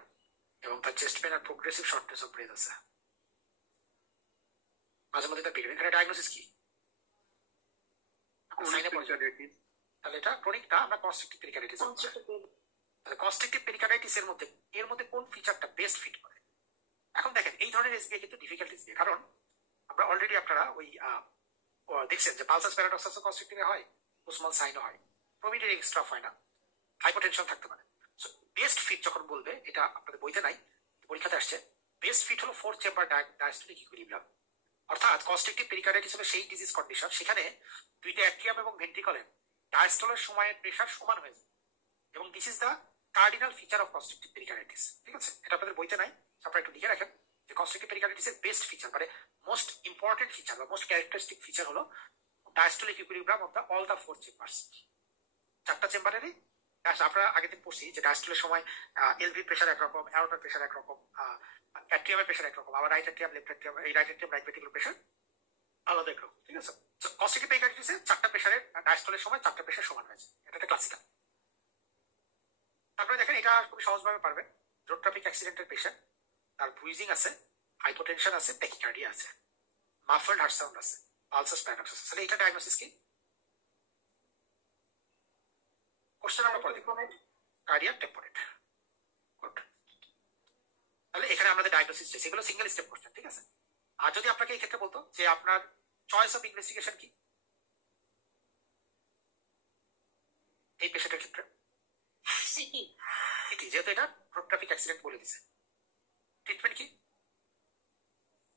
এবং তার চেস্ট পেন আর প্রোগ্রেসিভ শর্টনেস অফ ব্রেথ আছে, মাঝে মধ্যে তার পেরিকার্ডিটিস। এখানে ডায়াগনোসিস কি? তাহলে এটা ক্রনিকটা আমরা কনস্ট্রিক্টিভ পেরিকার্ডিটিস। তাহলে কনস্ট্রিক্টিভ পেরিকার্ডিটিস এর মধ্যে কোন ফিচারটা বেস্ট ফিট করে? এখন দেখেন, এই ধরনের এসবিআই কিন্তু ডিফিকাল্ট এসবিআই, কারণ আমরা অলরেডি আপনারা ওই দেখছেন যে পালসাস প্যারাডক্সাস কনস্ট্রিক্টিভে হয়, কুসমাল সাইনও হয়, প্রমিডের এক্সট্রা হয় না, হাইপোটেনশন থাকতে পারে। সো বেস্ট ফিট যখন বলবে, এটা আপনাদের বইতে নাই, পরীক্ষাতে আসছে, বেস্ট ফিট হলো 4 চেম্বার ডায়াস্টোলিক ইকুইলিব্রিয়াম। অর্থাৎ কনস্ট্রিক্টিভ পেরিকার্ডিটিস হলো সেই ডিজিজ কন্ডিশন, সেখানে দুইটা অ্যাট্রিয়াম এবং ভেন্ট্রিকলের ডায়াস্টোলের সময়ের প্রেশার সমান হয়ে যায়, এবং this is the cardinal feature of constrictive pericarditis. ঠিক আছে, এটা আপনাদের বইতে নাই, আপনারা একটু লিখে রাখেন যে কনস্ট্রিক্টিভ পেরিকার্ডিটিস এর বেস্ট ফিচার, মানে মোস্ট ইম্পর্টেন্ট ফিচার বা মোস্ট ক্যারেক্টারিস্টিক ফিচার হলো diastolic equilibrium of the all the 4 chambers. 4টা চেম্বারেরই আপনারা আগের দিন পড়ছি যে ডায়াস্টোলের সময় এলভি প্রেশার একরকম, অ্যারোটার প্রেশার একরকম, অ্যাট্রিয়ামের প্রেশার একরকম, আবার রাইট অ্যাট্রিয়াম, লেফট অ্যাট্রিয়াম, এই right atrium right ventricular pressure আলাদা একরকম। ঠিক আছে, কনস্ট্রিক্টিভ পেরিকার্ডিটিসে 4টা প্রেশারের ডায়াস্টোলের সময় 4টা প্রেশার সমান হয়েছে, এটা একটা ক্লাসিক্যাল। তারপরে দেখেন, এটা খুব সহজভাবে পারবেন, রোড ট্রাফিক অ্যাক্সিডেন্টের পেশেন্ট, তার ব্রুইজিং আছে, হাইপোটেনশন আছে, ট্যাকিকার্ডিয়া আছে, মাফলড হার্ট সাউন্ড আছে, পালসাস প্যারাডক্সাস আছে। এটা ডায়াগনোসিস কি? কোশ্চেন আমরা পড়ে দেখব, কার্ডিয়াক টেম্পোরেট। গুড, তাহলে এখানে আমাদের ডায়াগনোসিস সেগুলো সিঙ্গেল স্টেপ কোশ্চেন। ঠিক আছে, আর যদি আপনাকে এই ক্ষেত্রে বলতো যে আপনার চয়েস অফ ইনভেস্টিগেশন কি এই পেশেন্টের ক্ষেত্রে? সিটি, যেহেতু এটা রোড ট্রাফিক অ্যাক্সিডেন্ট বলে দিছে। ট্রিটমেন্ট কি?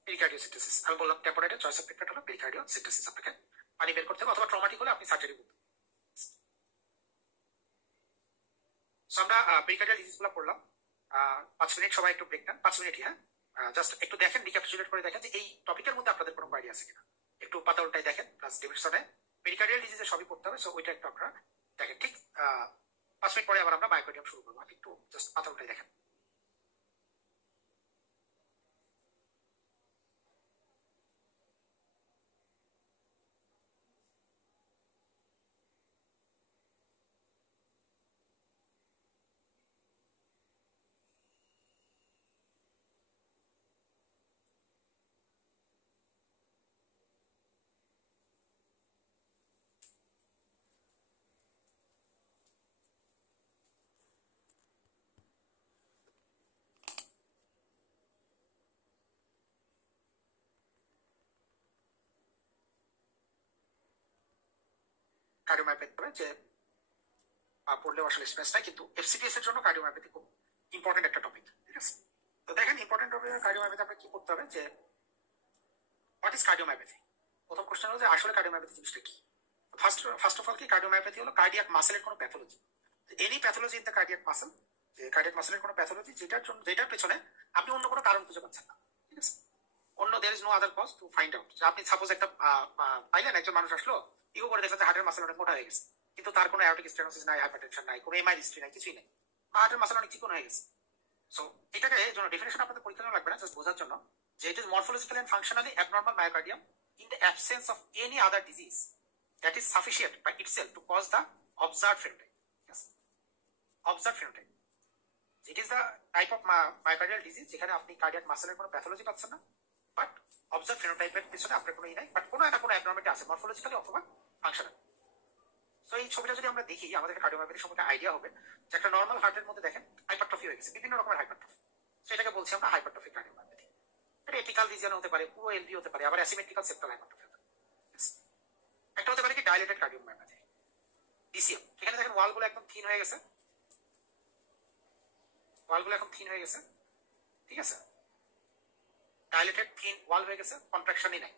পেরিকার্ডিওসেপ্টাসিস। আমি বললাম টেম্পোরেটের চয়েস অফ ট্রিটমেন্ট হলো পেরিকার্ডিওসেপ্টাসিস, আপনাকে পানি বের করতে হবে, অথবা ট্রমাটিক হলে আপনি সার্জারি করতে। সো আমরা পেরিকার্ডিয়াল ডিজিজগুলো পড়লাম। 5 মিনিট সবাই একটু ব্রেক নেন, 5 মিনিটই। হ্যাঁ, জাস্ট একটু দেখেন, রিক্যাপিচুলেট করে দেখেন যে এই টপিকের মধ্যে আপনাদের কোনো আইডিয়া আছে কিনা, একটু পাতা উল্টাই দেখেন। প্লাস ডেভিডসনে পেরিকার্ডিয়াল ডিজিজে সবই পড়তে হবে, সো ওইটা একটু আপনারা দেখেন। ঠিক 5 মিনিট পরে আবার আমরা মায়োকার্ডিয়াম শুরু করবো, একটু জাস্ট পাতা উল্টাই দেখেন। কার্ডিওমায়োপ্যাথি হবে যে পড়লেও আসলে স্পেস নাই, কিন্তু এফসিপিএস এর জন্য কার্ডিওমায়োপ্যাথি খুব ইম্পর্টেন্ট একটা টপিক। ঠিক আছে, তো দেখেন ইম্পর্টেন্ট টপিক কার্ডিওমায়োপ্যাথি আপনাকে কি করতে হবে যে হোয়াট ইজ কার্ডিওমায়োপ্যাথি। প্রথম কোশ্চেন হলো যে আসলে কার্ডিওমায়োপ্যাথি জিনিসটা কি। ফার্স্ট অফ অল কি কার্ডিওমায়োপ্যাথি হলো কার্ডিয়াক মাসেলের কোনো pathology, any pathology in the cardiac muscle, যে কার্ডিয়াক মাসেলের কোনো প্যাথোলজি যেটার পেছনে আপনি অন্য কোনো কারণ খুঁজে পাচ্ছেন না। ঠিক আছে, অন্য দের is no other cause to find out. আপনি সাপোজ একটা পাইলেন, একজন মানুষ আসলো ইগো করে দেখলেন যে হার্টের মাসেল অনেক মোটা হয়ে গেছে, কিন্তু তার কোনো অ্যাওরটিক স্টেনোসিস নাই, হাইপারটেনশন নাই, কোনো এমআই হিস্ট্রি নাই, কিছুই নাই, বা হার্টের মাসেল অনেক চিকন হয়ে গেছে। সো এটাকে জন্য ডেফিনেশন আপনাদের পরীক্ষা করা লাগবে না, জাস্ট বোঝার জন্য যে it is morphological and functionally abnormal myocardium in the absence of any other disease that is sufficient by itself to cause the observed phenotype. Observed phenotype, it is the type of myocardial disease যেখানে আপনি কার্ডিয়াক মাসেলের কোনো প্যাথোলজি পাচ্ছেন না, বাট অবজার্ভ ফেনোটাইপের পিছনে আপনার কোনো নাই, বাট কোনো একটা কোনো অ্যাবনর্মালিটি আছে মরফোলজিক্যালি অথবা ফাংশনাল। সো এই ছবিটা যদি আমরা দেখি আমাদের কার্ডিওমায়োপ্যাথি সম্পর্কে আইডিয়া হবে যে একটা নর্মাল হার্টের মধ্যে দেখেন হাইপারট্রফি হয়ে গেছে, বিভিন্ন রকমের হাইপারট্রফি। সো এটাকে বলছি আমরা হাইপারট্রফিক কার্ডিওমায়োপ্যাথি। এটা এপিকাল রিজিয়ন হতে পারে, পুরো এলভি হতে পারে, আবার অ্যাসিমেট্রিক্যাল সেপ্টাল হাইপারট্রফি হতে পারে। একটা হতে পারে কি ডাইলেটেড কার্ডিওমায়োপ্যাথি, ডিসিএম। এখানে দেখেন ওয়ালগুলো একদম থিন হয়ে গেছে, ওয়ালগুলো এখন থিন হয়ে গেছে। ঠিক আছে, ডাইলেটেড থিন ওয়াল হয়ে গেছে, কন্ট্রাকশনই নাই,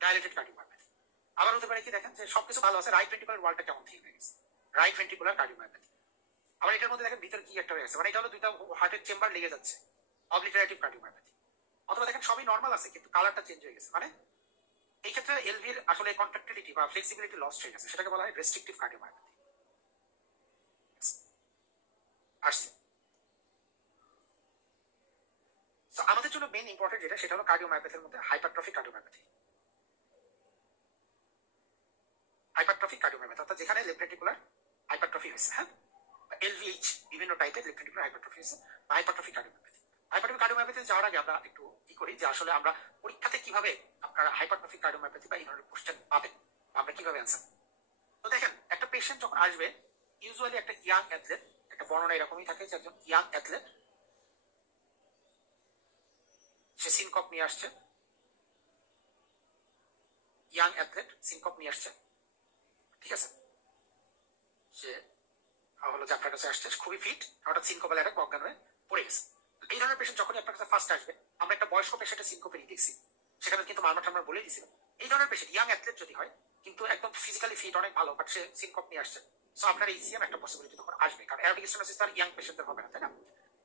ডাইলেটেড কার্ডিওমায়োপ্যাথি। আবার হতে পারে কি দেখেন যে সবকিছু ভালো আছে, রাইট ভেন্ট্রিকুলার ওয়ালটা কেমন থিন হয়ে গেছে, রাইট ভেন্ট্রিকুলার কার্ডিওমায়োপ্যাথি। আবার এটার মধ্যে দেখেন ভিতরে কি একটা হয়ে গেছে, মানে এটা হলো দুইটা হার্টের চেম্বার লেগে যাচ্ছে, অবলিটারেটিভ কার্ডিওমায়োপ্যাথি। অথবা দেখেন সবই নর্মাল আছে কিন্তু কালারটা চেঞ্জ হয়ে গেছে, মানে এই ক্ষেত্রে এলভির আসলে কন্ট্রাক্টিলিটি বা ফ্লেক্সিবিলিটি লস্ট হয়ে গেছে, সেটাকে বলা হয় রেস্ট্রিকটিভ কার্ডিওমায়োপ্যাথি। আসছে। তো আমাদের জন্য মেইন ইম্পর্টেন্ট যেটা সেটা হলো কার্ডিওমায়োপ্যাথির মধ্যে হাইপারট্রফিক কার্ডিওমায়োপ্যাথি। হাইপারট্রফিক কার্ডিওমায়োপ্যাথি অর্থাৎ যেখানে লেফট ভেন্ট্রিকুলার হাইপারট্রফি হয়েছে, হ্যাঁ, এলভিএইচ বিভিন্ন টাইপের লেফট ভেন্ট্রিকুলার হাইপারট্রফি হয়েছে, বা হাইপারট্রফিক কার্ডিওমায়োপ্যাথি। হাইপারট্রফিক কার্ডিওমায়োপ্যাথি যাওয়ার আগে আমরা একটু কি করি যে আসলে আমরা পরীক্ষাতে কিভাবে আপনারা হাইপারট্রফিক কার্ডিওমায়োপ্যাথি বা এই ধরনের কোশ্চেন পাবেন, আমরা কিভাবে অ্যান্সার। তো দেখেন একটা পেশেন্ট যখন আসবে, ইউজুয়ালি একটা ইয়াং অ্যাথলেট, একটা বর্ণনা এরকমই থাকে যে একজন ইয়াং অ্যাথলেট, সে সিনকপ নিয়ে আসছে, ইয়াং অ্যাথলেট সিনকপ নিয়ে আসছে। ঠিক আছে, সে হলো যে আপনার কাছে আসছে খুবই ফিট, হঠাৎ সিনকোপাল অ্যাটাক অজ্ঞান হয়ে পড়ে গেছে। এই ধরনের পেশেন্ট যখনই আপনার কাছে ফার্স্ট আসবে, আমরা একটা বয়স্ক পেশেন্টের সিনকোপেরই দেখছি, সেখানে কিন্তু মারমাঠ আমরা বলে দিয়েছিল। এই ধরনের পেশেন্ট ইয়াং অ্যাথলেট যদি হয়, কিন্তু একদম ফিজিক্যালি ফিট অনেক ভালো, বাট সে সিনকপ নিয়ে আসছে, সো আপনার ইসিএম একটা পসিবিলিটি তখন আসবে, কারণ অ্যারোটিক স্টেনোসিস তার ইয়াং পেশেন্টদের হবে না, তাই না।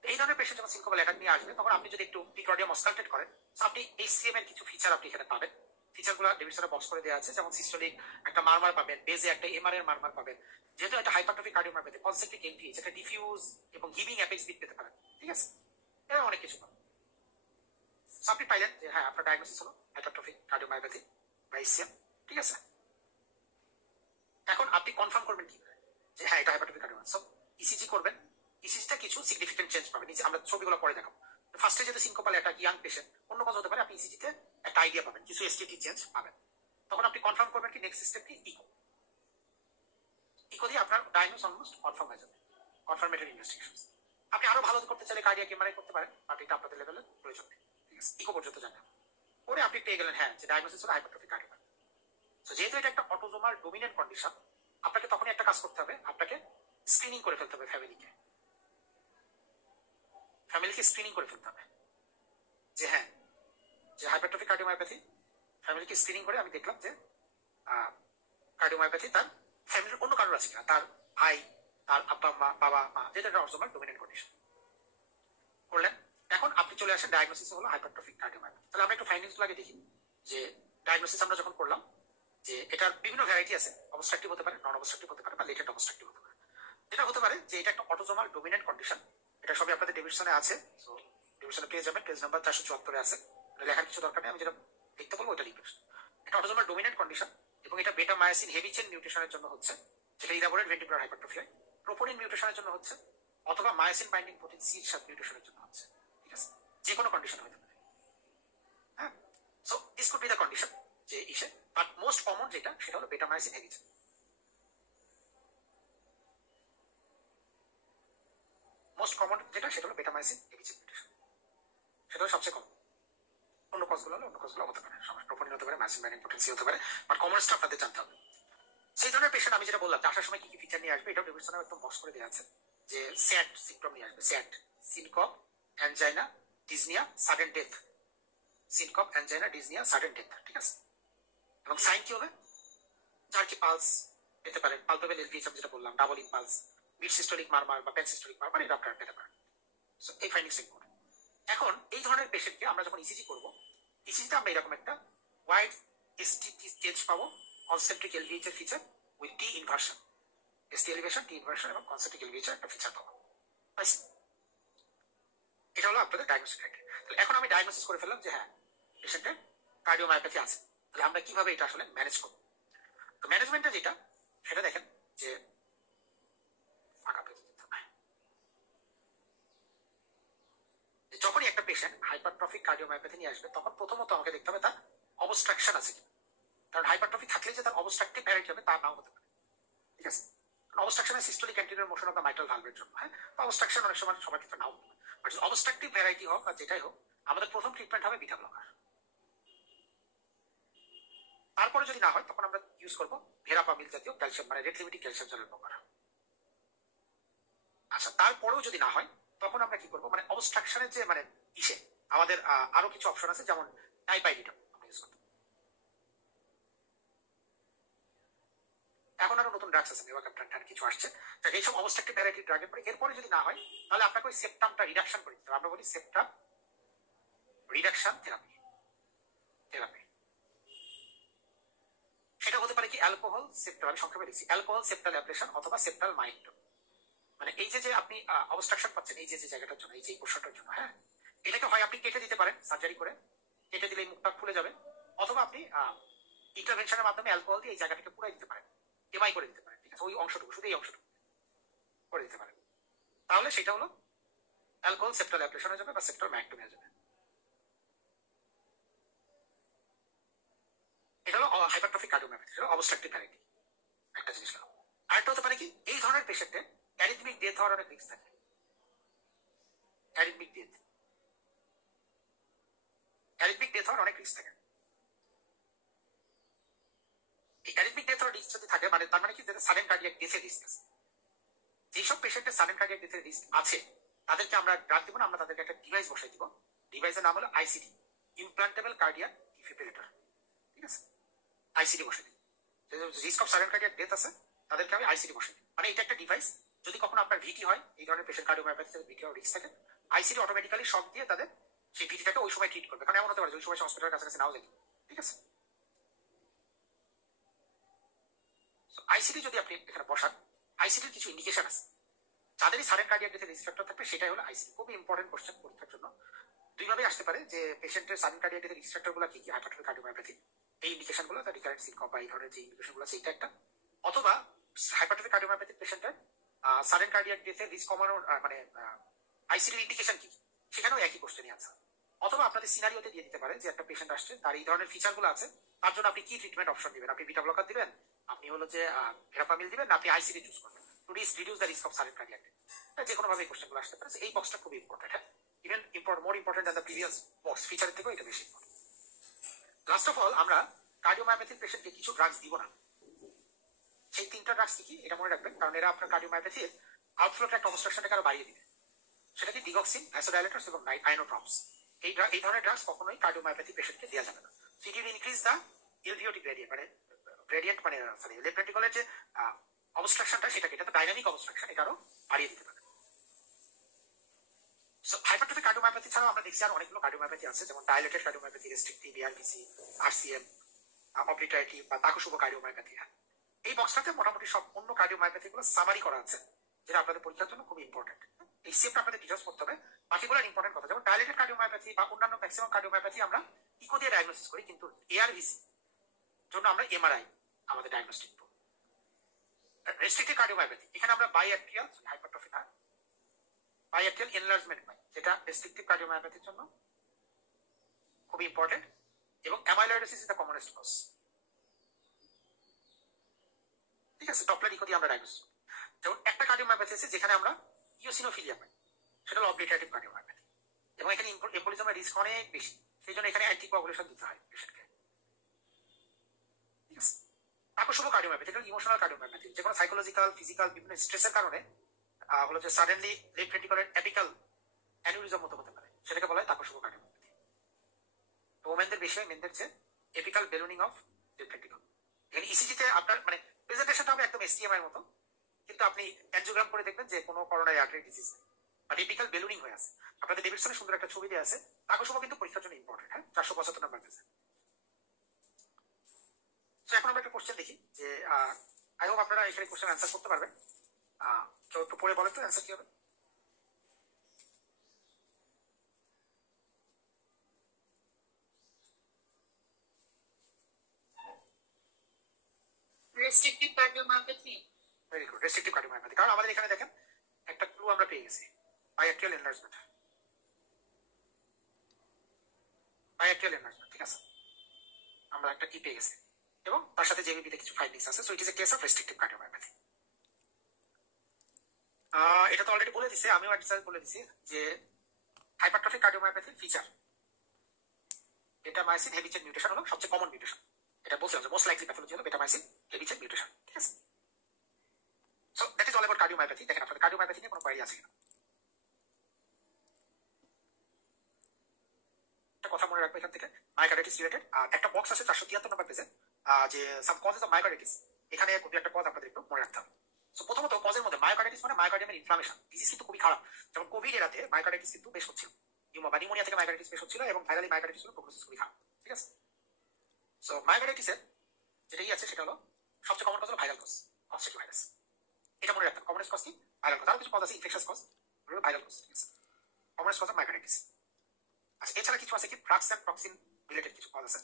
এই ধরনের পেশেন্ট যখন সিনকোপাল অ্যাটাক নিয়ে আসবে, তখন আপনি যদি একটু পিকার্ডিয়াম অস্কালটেট করেন, আপনি এই সিএম এর কিছু ফিচার আপনি এখানে পাবেন। ফিচারগুলো ডেভিডসনে বক্স করে দেওয়া আছে, যেমন সিস্টোলিক একটা মারমার পাবেন, বেজে একটা এমআর এর মারমার পাবেন, যেহেতু একটা হাইপারট্রফিক কার্ডিওমায়োপ্যাথি, কনসেন্ট্রিক এলভি যেটা ডিফিউজ এবং গিভিং অ্যাপেক্স বিট পেতে পারেন। ঠিক আছে, এরকম অনেক কিছু পাবেন। আপনি পাইলেন যে হ্যাঁ আপনার ডায়াগনোসিস হলো হাইপারট্রফিক কার্ডিওমায়োপ্যাথি বা ইসিএম। ঠিক আছে, এখন আপনি কনফার্ম করবেন কি যে হ্যাঁ এটা হাইপারট্রফিক কার্ডিওমায়োপ্যাথি। সো ইসিজি করবেন, ইসিজিটা কিছু সিগনিফিকেন্ট চেঞ্জ পাবেন, আমরা ছবিগুলো পরে দেখাবো। ফার্স্টে যেহেতু সিনকোপাল অ্যাটাক ইয়াং পেশেন্ট, অন্য কাজ হতে পারে, আপনি ইসিজিতে একটা আইডিয়া পাবেন, কিছু এসটিটি চেঞ্জ পাবেন। তখন আপনি কনফার্ম করবেন কি নেক্সট স্টেপ কি ইকো। ইকো দিয়ে আপনার ডায়াগনোস অলমোস্ট কনফার্ম হয়ে যাবে, কনফার্মেটরি ইনভেস্টিগেশন। আপনি আরো ভালো করতে চাইলে কার্ডিয়াক এমআরআই করতে পারেন, বাট এটা আপনাদের লেভেলের প্রয়োজন নেই। ঠিক আছে, ইকো পর্যন্ত জানেন পরে আপনি পেয়ে গেলেন হ্যাঁ যে ডায়াগনোসিস হলো হাইপারট্রফিক কার্ডিওমায়োপ্যাথি। সো যেহেতু এটা একটা অটোজোমাল ডোমিনেন্ট কন্ডিশন, আপনাকে তখনই একটা কাজ করতে হবে, আপনাকে স্ক্রিনিং করে ফেলতে হবে, ফ্যামিলিকে স্ক্রিনিং করে ফেলতে হবে যে হ্যাঁ যে হাইপারট্রফিক কার্ডিওমায়োপ্যাথি। ফ্যামিলিকে স্ক্রিনিং করে আমি দেখলাম যে কার্ডিওমায়োপ্যাথি তার ফ্যামিলির অন্য কারোর আছে কিনা, তার ভাই, তার আব্বা মা, বাবা মা, যেটা একটা অটোজোমাল ডোমিনেন্ট কন্ডিশন করলেন। এখন আপনি চলে আসেন ডায়াগনোসিস হলো হাইপারট্রফিক কার্ডিওমায়োপ্যাথি। তাহলে আমরা একটু ফাইন্ডিংস লাগে দেখি যে ডায়াগনোসিস আমরা যখন করলাম যে এটার বিভিন্ন ভ্যারাইটি আছে, অবস্ট্রাকটিভ হতে পারে, নন অবস্ট্রাকটিভ হতে পারে, বা লেটেন্ট অবস্ট্রাকটিভ হতে পারে। যেটা হতে পারে যে এটা একটা অটোজোমাল ডোমিনেন্ট কন্ডিশন, এটা সবই আপনাদের ডেভিডসনে আছে, সো ডেভিডসনে পেয়ে যাবেন, পেজ নাম্বার 474 আছে, লেখার কিছু দরকার নেই, আমি যেটা লিখতে বলবো ওটা লিখবেন। এটা অটোজোমাল ডোমিনেন্ট কন্ডিশন এবং এটা বেটা মায়োসিন হেভি চেইন মিউটেশনের জন্য হচ্ছে, যেটা ইলাবোরেট ভেন্ট্রিকুলার হাইপারট্রফি হয়, প্রোপোনিন মিউটেশনের জন্য হচ্ছে, অথবা মায়োসিন বাইন্ডিং প্রোটিন সি এর সাথে মিউটেশনের জন্য হচ্ছে। ঠিক আছে, যে কোনো কন্ডিশন হতে পারে। হ্যাঁ, so this could be the condition যে ইসে, বাট মোস্ট কমন যেটা সেটা হলো বেটা myosin heavy chain. Most common যেটা সেটা হলো বেটা মায়োসিন হেভি চেইন মিউটেশন, সেটা হলো সবচেয়ে কমন। অন্য কজগুলো হতে পারে, প্রোপোনিন হতে পারে, মায়োসিন বাইন্ডিং প্রোটিন সি হতে পারে, বাট কমন স্টাফ আপনাদের জানতে হবে। সেই ধরনের পেশেন্ট আমি যেটা বললাম যে আসার সময় কি কি ফিচার নিয়ে আসবে, এটাও ডেভিডসনে একদম বক্স করে দেওয়া আছে যে স্যাড সিম্পটম নিয়ে আসবে, SAD, syncope, angina, dyspnoea, sudden death, syncope, angina, dyspnoea, sudden death, ঠিক আছে। এবং সাইন কি হবে, যার কি পালস পেতে পারেন, পালপেবল এলভিএস যেটা বললাম, ডাবল ইম্পালস, মিড সিস্টোলিক মারমার বা প্যান সিস্টোলিক মারমার, এটা আপনারা পেতে পারেন। সো এই ফাইন্ডিংস ইম্পর্টেন্ট। এখন এই ধরনের পেশেন্টকে আমরা যখন ইসিজি করবো, ইসিজিতে আমরা এরকম একটা ওয়াইড এসটিটি চেঞ্জ পাবো, কনসেন্ট্রিক এলভিএইচ এর feature with T inversion, ST elevation, T inversion এবং কনসেন্ট্রিক এলভিএইচ এর একটা ফিচার পাবো। এটা হলো আপনাদের ডায়াগনোসিস ক্রাইটেরিয়া। তাহলে এখন আমি ডায়াগনোসিস করে ফেললাম যে হ্যাঁ পেশেন্টের কার্ডিওমায়োপ্যাথি আছে। তাহলে আমরা কিভাবে এটা আসলে ম্যানেজ করবো? তো ম্যানেজমেন্টটা যেটা সেটা দেখেন যে যখনই একটা পেশেন্ট হাইপারট্রফিক কার্ডিওমায়োপ্যাথি নিয়ে আসবে তখন প্রথমত আমাকে দেখতে হবে তার অবস্ট্রাকশন আছে কি। কারণ হাইপারট্রফি থাকলে যে তার অবস্ট্রাকটিভ ভ্যারাইটি হবে তার নাও হতে পারে, ঠিক আছে। Obstruction systolic anterior motion of the mitral ভালভের জন্য, হ্যাঁ, অবস্ট্রাকশন অনেক সময় সবার ক্ষেত্রে নাও হতে পারে। বাট অবস্ট্রাকটিভ ভ্যারাইটি হোক আর যেটাই হোক, আমাদের প্রথম ট্রিটমেন্ট হবে বিটা ব্লকার। তারপরে যদি না হয় তখন আমরা ইউজ করবো ভেরাপামিল জাতীয় ক্যালসিয়াম মানে red limiting calcium channel blocker. আচ্ছা, তারপরেও যদি না হয় তখন আমরা কি করবো, মানে অবস্ট্রাকশনের যে মানে ইসে আমাদের আরো কিছু অপশন আছে, যেমন ডাইপাইরিডম আমরা ইউজ করতে। এখন আরো নতুন ড্রাগস আছে, মেভাকাপ্টান কিছু আসছে, এইসব অবস্ট্রাকটিভ ভ্যারাইটি ড্রাগের পরে এরপরে যদি না হয় তাহলে আপনাকে ওই সেপ্টামটা রিডাকশন করে দিতে হবে। আমরা বলি সেপ্টাম রিডাকশন থেরাপি। সেটা হতে পারে কি অ্যালকোহল সেপ্টাল, আমি সংক্ষেপে লিখছি অ্যালকোহল সেপ্টাল অ্যাব্লেশন অথবা সেপ্টাল মাইক্রো। মানে এই যে আপনি অবস্ট্রাকশন পাচ্ছেন এই যে জায়গাটার জন্য, এই যে পোর্শনটার জন্য, হ্যাঁ, এটাকে হয় আপনি কেটে দিতে পারেন সার্জারি করে, কেটে দিলে মুখটা খুলে যাবে, অথবা আপনি ইন্টারভেনশনের মাধ্যমে অ্যালকোহল দিয়ে এই জায়গাটাকে পুরাই দিতে পারেন, এমআই করে দিতে পারেন, ঠিক আছে, ওই অংশটুকু, শুধু এই অংশটুকু করে দিতে পারেন। তাহলে সেটা হলো অ্যালকোহল সেপ্টাল অ্যাব্লেশন হয়ে যাবে বা সেপ্টাল মাইক্রো হয়ে যাবে। এটা হলো হাইপারট্রফিক কার্ডিওমায়োপ্যাথি, এটা অবস্ট্রাকটিভ ভ্যারাইটি একটা জিনিস হলো। আরেকটা হতে পারে কি এই ধরনের পেশেন্টে অ্যারিথমিক ডেথ হওয়ার অনেক রিস্ক থাকে। অ্যারিথমিক ডেথ হওয়ার অনেক রিস্ক থাকে। এই অ্যারিথমিক ডেথ হওয়ার রিস্ক যদি থাকে মানে তার মানে কি সাডেন কার্ডিয়াক ডেথের রিস্ক আছে। যেসব পেশেন্টের সাডেন কার্ডিয়াক ডেথের রিস্ক আছে তাদেরকে আমরা ড্রাগ দিব না, আমরা তাদেরকে একটা ডিভাইস বসাই দিব। ডিভাইসের নাম হলো আইসিডি, ইমপ্লান্টেবল কার্ডিয়াক ডিফিব্রিলেটর, ঠিক আছে, আইসিডি বসে দিই। Risk of sudden cardiac death আছে তাদেরকে আমি আইসিডি বসে দিই। মানে এটা একটা ডিভাইস, যদি কখনো আপনার ভিটি হয়, এই ধরনের পেশেন্ট কার্ডিওমায়োপ্যাথি ভিটি হওয়ার রিস্ক থাকে, আইসিডি অটোমেটিক্যালি শক দিয়ে তাদের সেই ভিটিটাকে ওই সময় ট্রিট করবে। কারণ এমন হতে পারে ওই সময় হসপিটালের কাছাকাছি নাও যাবে, ঠিক আছে। আইসিডি যদি আপনি এখানে বসান, আইসিডির কিছু ইন্ডিকেশন আছে। যাদেরই সাডেন কার্ডিয়াক ডেথের রিস্ক ফ্যাক্টর থাকবে সেটাই হলো আইসিডি। খুবই ইম্পর্টেন্ট কোশ্চেন পরীক্ষার জন্য। দুইভাবে আসতে পারে যে পেশেন্টের সাডেন কার্ডিয়াক ডেথের রিস্ক ফ্যাক্টর গুলো কি কি, হাইপারট্রফিক কার্ডিওমায়োপ্যাথি এই ইন্ডিকেশন গুলো, তার রিকারেন্ট সিনকপ বা এই ধরনের যে ইন্ডিকেশন গুলো সেইটা একটা, অথবা হাইপারট্রফিক কার্ডিওমায়োপ্যাথি পেশেন্টের সাডেন কার্ডিয়াক ডেথের রিস্ক কমানোর মানে আইসিডির ইন্ডিকেশন কি, সেখানেও একই কোশ্চেনই আছে। অথবা আপনাদের সিনারিওতে দিয়ে দিতে পারে যে একটা পেশেন্ট আসছে তার এই ধরনের ফিচার গুলো আছে, তার জন্য আপনি কি ট্রিটমেন্ট অপশন দিবেন, আপনি বিটা ব্লকার দিবেন, আপনি হলো যে ভেরাপামিল দিবেন, আপনি আইসিডি চুজ করবেন to reduce the risk of sudden cardiac death. যে কোনো ভাবে এই কোশ্চেন গুলো আসতে পারে। এই বক্সটা খুব ইম্পর্টেন্ট, হ্যাঁ, even more important than the previous box ফিচারের থেকেও এটা বেশি ইম্পর্টেন্ট। লাস্ট অফ অল আমরা কার্ডিওমায়োপ্যাথিক পেশেন্টকে কিছু ড্রাগস দিব না। সেই তিনটা ড্রাগস কি কি এটা মনে রাখবেন, কারণ এরা আপনার কার্ডিওমায়োপ্যাথির আউটফ্লো ট্র্যাক্ট অবস্ট্রাকশনটাকে আরো বাড়িয়ে দিবে। সেটা কি ডিগক্সিন, ভ্যাসোডাইলেটরস এবং আয়োনোট্রপস। এই ধরনের ড্রাগস কখনোই কার্ডিওমায়োপ্যাথি পেশেন্টকে দেওয়া যাবে না। So it will increase the LVOT gradient, মানে গ্রেডিয়েন্ট মানে সরি লেফট ভেন্ট্রিকলের যে অবস্ট্রাকশনটা সেটাকে, এটা তো ডাইনামিক অবস্ট্রাকশন, এটা আরো বাড়িয়ে দিতে পারে। সো হাইপারট্রফিক কার্ডিওমায়োপ্যাথি ছাড়াও আমরা দেখছি আর অনেকগুলো কার্ডিওমায়োপ্যাথি আছে, যেমন ডাইলেটেড কার্ডিওমায়োপ্যাথি, রেস্ট্রিক্টিভ, বিআরবিসি, আরসিএম, অবলিটারেটিভ বা তাকুশুব কার্ডিওমায়োপ্যাথি। এই বক্সটাতে মোটামুটি সব অন্য কার্ডিওমায়োপ্যাথি গুলো সামারি করা আছে, যেটা আপনাদের পরীক্ষার জন্য খুব ইম্পর্টেন্ট। এই সেপটা আপনাদের ডিটেলস করতে হবে। বাকিগুলো ইম্পর্টেন্ট কথা, যেমন ডাইলেটেড কার্ডিওমায়োপ্যাথি বা অন্যান্য ম্যাক্সিমাম কার্ডিওমায়োপ্যাথি আমরা ইকো দিয়ে ডায়াগনোসিস করি, কিন্তু এআরভিসি জন্য আমরা এমআরআই আমাদের ডায়াগনস্টিক। রেস্ট্রিক্টিভ কার্ডিওমায়োপ্যাথি এখানে আমরা বাইঅ্যাট্রিয়াল হাইপারট্রফি না বাইঅ্যাট্রিয়াল এনলার্জমেন্ট পাই, যেটা রেস্ট্রিক্টিভ কার্ডিওমায়োপ্যাথির জন্য খুব ইম্পর্টেন্ট। এবং amyloidosis is the commonest cause, ঠিক আছে। ডপলার ইকো দিয়ে আমরা ডায়াগনোসিস। যেমন একটা কার্ডিওমায়োপ্যাথি আছে যেখানে আমরা ইওসিনোফিলিয়া পাই, সেটা হলো অবলিটারেটিভ কার্ডিওমায়োপ্যাথি, এবং এখানে এম্বোলিজমের রিস্ক অনেক বেশি, সেই জন্য এখানে অ্যান্টিকোয়াগুলেশন দিতে হয় পেশেন্টকে, ঠিক আছে। তাকুশুব শুভ কার্ডিওমায়োপ্যাথি, এটা ইমোশনাল কার্ডিওমায়োপ্যাথি, যে কোনো সাইকোলজিক্যাল ফিজিক্যাল বিভিন্ন স্ট্রেসের কারণে হলো যে suddenly left ventricular apical aneurysm মতো হতে পারে, সেটাকে বলা হয় তাপশুভ কার্ডিওমায়োপ্যাথি। তো ওমেনদের বেশি হয়, মেনদের চেয়ে apical ballooning of left ventricle. এখানে ইসিজিতে আপনার মানে প্রেজেন্টেশনটা হবে একদম এসটিএমআই এর মতো, কিন্তু আপনি অ্যানজিওগ্রাম করে দেখবেন যে কোনো coronary artery disease but apical ballooning হয়ে আছে। আপনাদের ডেভিডসনের সুন্দর একটা ছবি দেওয়া আছে, তাপশুভ কিন্তু পরীক্ষার জন্য ইম্পর্টেন্ট। হ্যাঁ, 475 নাম্বার পেজে। তো এখন আমরা একটা কোশ্চেন দেখি যে আই হোপ আপনারা এখানে কোশ্চেন অ্যান্সার করতে পারবেন। কেউ একটু পড়ে বলেন তো অ্যান্সার কি হবে। Restrictive cardiomyopathy. Very good, restrictive cardiomyopathy. কারণ আমাদের এখানে দেখেন একটা ক্লু আমরা পেয়ে গেছি, বায়োএক্টিয়াল এনলার্জমেন্ট। বায়োএক্টিয়াল এনলার্জমেন্ট, ঠিক আছে, আমরা একটা কি পেয়ে গেছি এবং তার সাথে জেবিপিতে কিছু ফাইন্ডিংস আছে। So it is a case of restrictive cardiomyopathy. এটা তো অলরেডি বলে দিছে, আমিও একটা বলে দিছি যে হাইপারট্রফিক কার্ডিওমায়োপ্যাথির feature beta myosin heavy chain mutation হলো সবচেয়ে কমন মিউটেশন। এটা বলছিলাম যে মোস্ট লাইকলি প্যাথোলজি হলো বেটামায়োসিন হেভি চেইন মিউটেশন, ঠিক আছে। So that is all about cardiomyopathy. দেখেন আপনাদের কার্ডিওমায়োপ্যাথি নিয়ে কোনো কোয়ারি আছে কিনা। একটা কথা মনে রাখবে এখান থেকে, মায়োকার্ডিটিস রিলেটেড আর একটা বক্স আছে 473 নাম্বার পেজে, যে সাম কজেস অফ মায়োকার্ডিটিস। এখানে দুটো একটা কজ আপনাদের একটু মনে রাখতে হবে। সো প্রথমত কজের মধ্যে মায়োকার্ডিটিস মানে মায়োকার্ডিয়ামের ইনফ্লামেশন ডিজিজ কিন্তু খুবই খারাপ। যেমন কোভিড এরাতে মায়োকার্ডিটিস কিন্তু বেশ হচ্ছিল, নিউমোনিয়া থেকে মায়োকার্ডিটিস বেশ হচ্ছিল এবং ভাইরালি মায়োকার্ডিটিস হলো প্রোগ্নোসিস খুবই খারাপ, ঠিক আছে। সো মায়োকার্ডিটিসের যেটাই আছে সেটা হলো সবচেয়ে কমন কজ হলো ভাইরাল কজ, কনস্ট্রাকটিভ ভাইরাস। এটা মনে রাখতে হবে। কমনেস্ট কজ কি? Viral cause. আরো কিছু কজ আছে ইনফেকশাস কজ, ভাইরাল কজ, ঠিক আছে। Commonest cause of myocarditis. আচ্ছা, এছাড়া কিছু আছে কি ড্রাগস এন্ড টক্সিন রিলেটেড কিছু কজ আছে,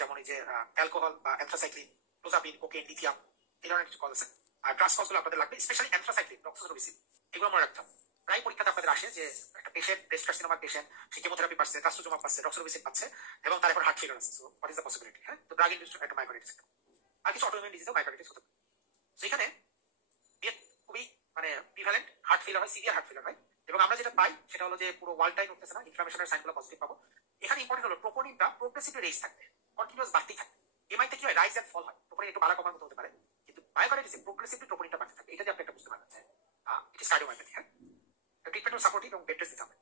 যেমন এই যে অ্যালকোহল বা অ্যানথ্রাসাইক্লিন, ক্লোজাপিন, কোকেন, লিথিয়াম, এই ধরনের কিছু কজ আছে। আর ড্রাগস কজগুলো আপনাদের লাগবে, স্পেশালি অ্যানথ্রাসাইক্লিন, ডক্সোজোবিসিন, এগুলো মনে রাখতে হবে। প্রায় পরীক্ষাতে আপনাদের আসে যে একটা পেশেন্ট ব্রেস্ট কার্সিনোমার পেশেন্ট, সে কেমোথেরাপি পাচ্ছে, ট্রাস্টোজোমাব পাচ্ছে, ডক্সোজোবিসিন পাচ্ছে এবং তার এখন হার্ট ফেলিওর আছে। So what is the possibility? হ্যাঁ, তো ড্রাগ ইনডিউসড একটা মায়োকার্ডিটিস আর কিছু অটোইমিউন ডিজিজও মায়োকার্ডিটিস হতে পারে। সেখানে খুবই মানে প্রিভ্যালেন্ট হার্ট ফেলিওর হয়, সিভিয়ার হার্ট ফেলিওর হয় এবং আমরা যেটা পাই সেটা হলো যে পুরো ওয়ার্ল্ড টাইম উঠতেছে না, ইনফ্লামেশনের সাইনগুলো পজিটিভ পাবো। এখানে ইম্পর্টেন্ট হলো ট্রোপোনিনটা প্রোগ্রেসিভলি রেইজ থাকবে, কন্টিনিউয়াস বাড়তেই থাকবে। এমআইতে কি হয়, রাইজ এন্ড ফল হয়, ট্রোপোনিন একটু বাড়া কমার মতো হতে পারে, কিন্তু মায়োকার্ডিটিসে প্রোগ্রেসিভলি ট্রোপোনিনটা বাড়তে থাকবে। এটা যে আপনি একটা বুঝতে পারবেন, ইট ইজ কার্ডিওমায়োপ্যাথি। হ্যাঁ, ট্রিটমেন্ট সাপোর্টিভ এবং বেড রেস্ট দিতে হবে,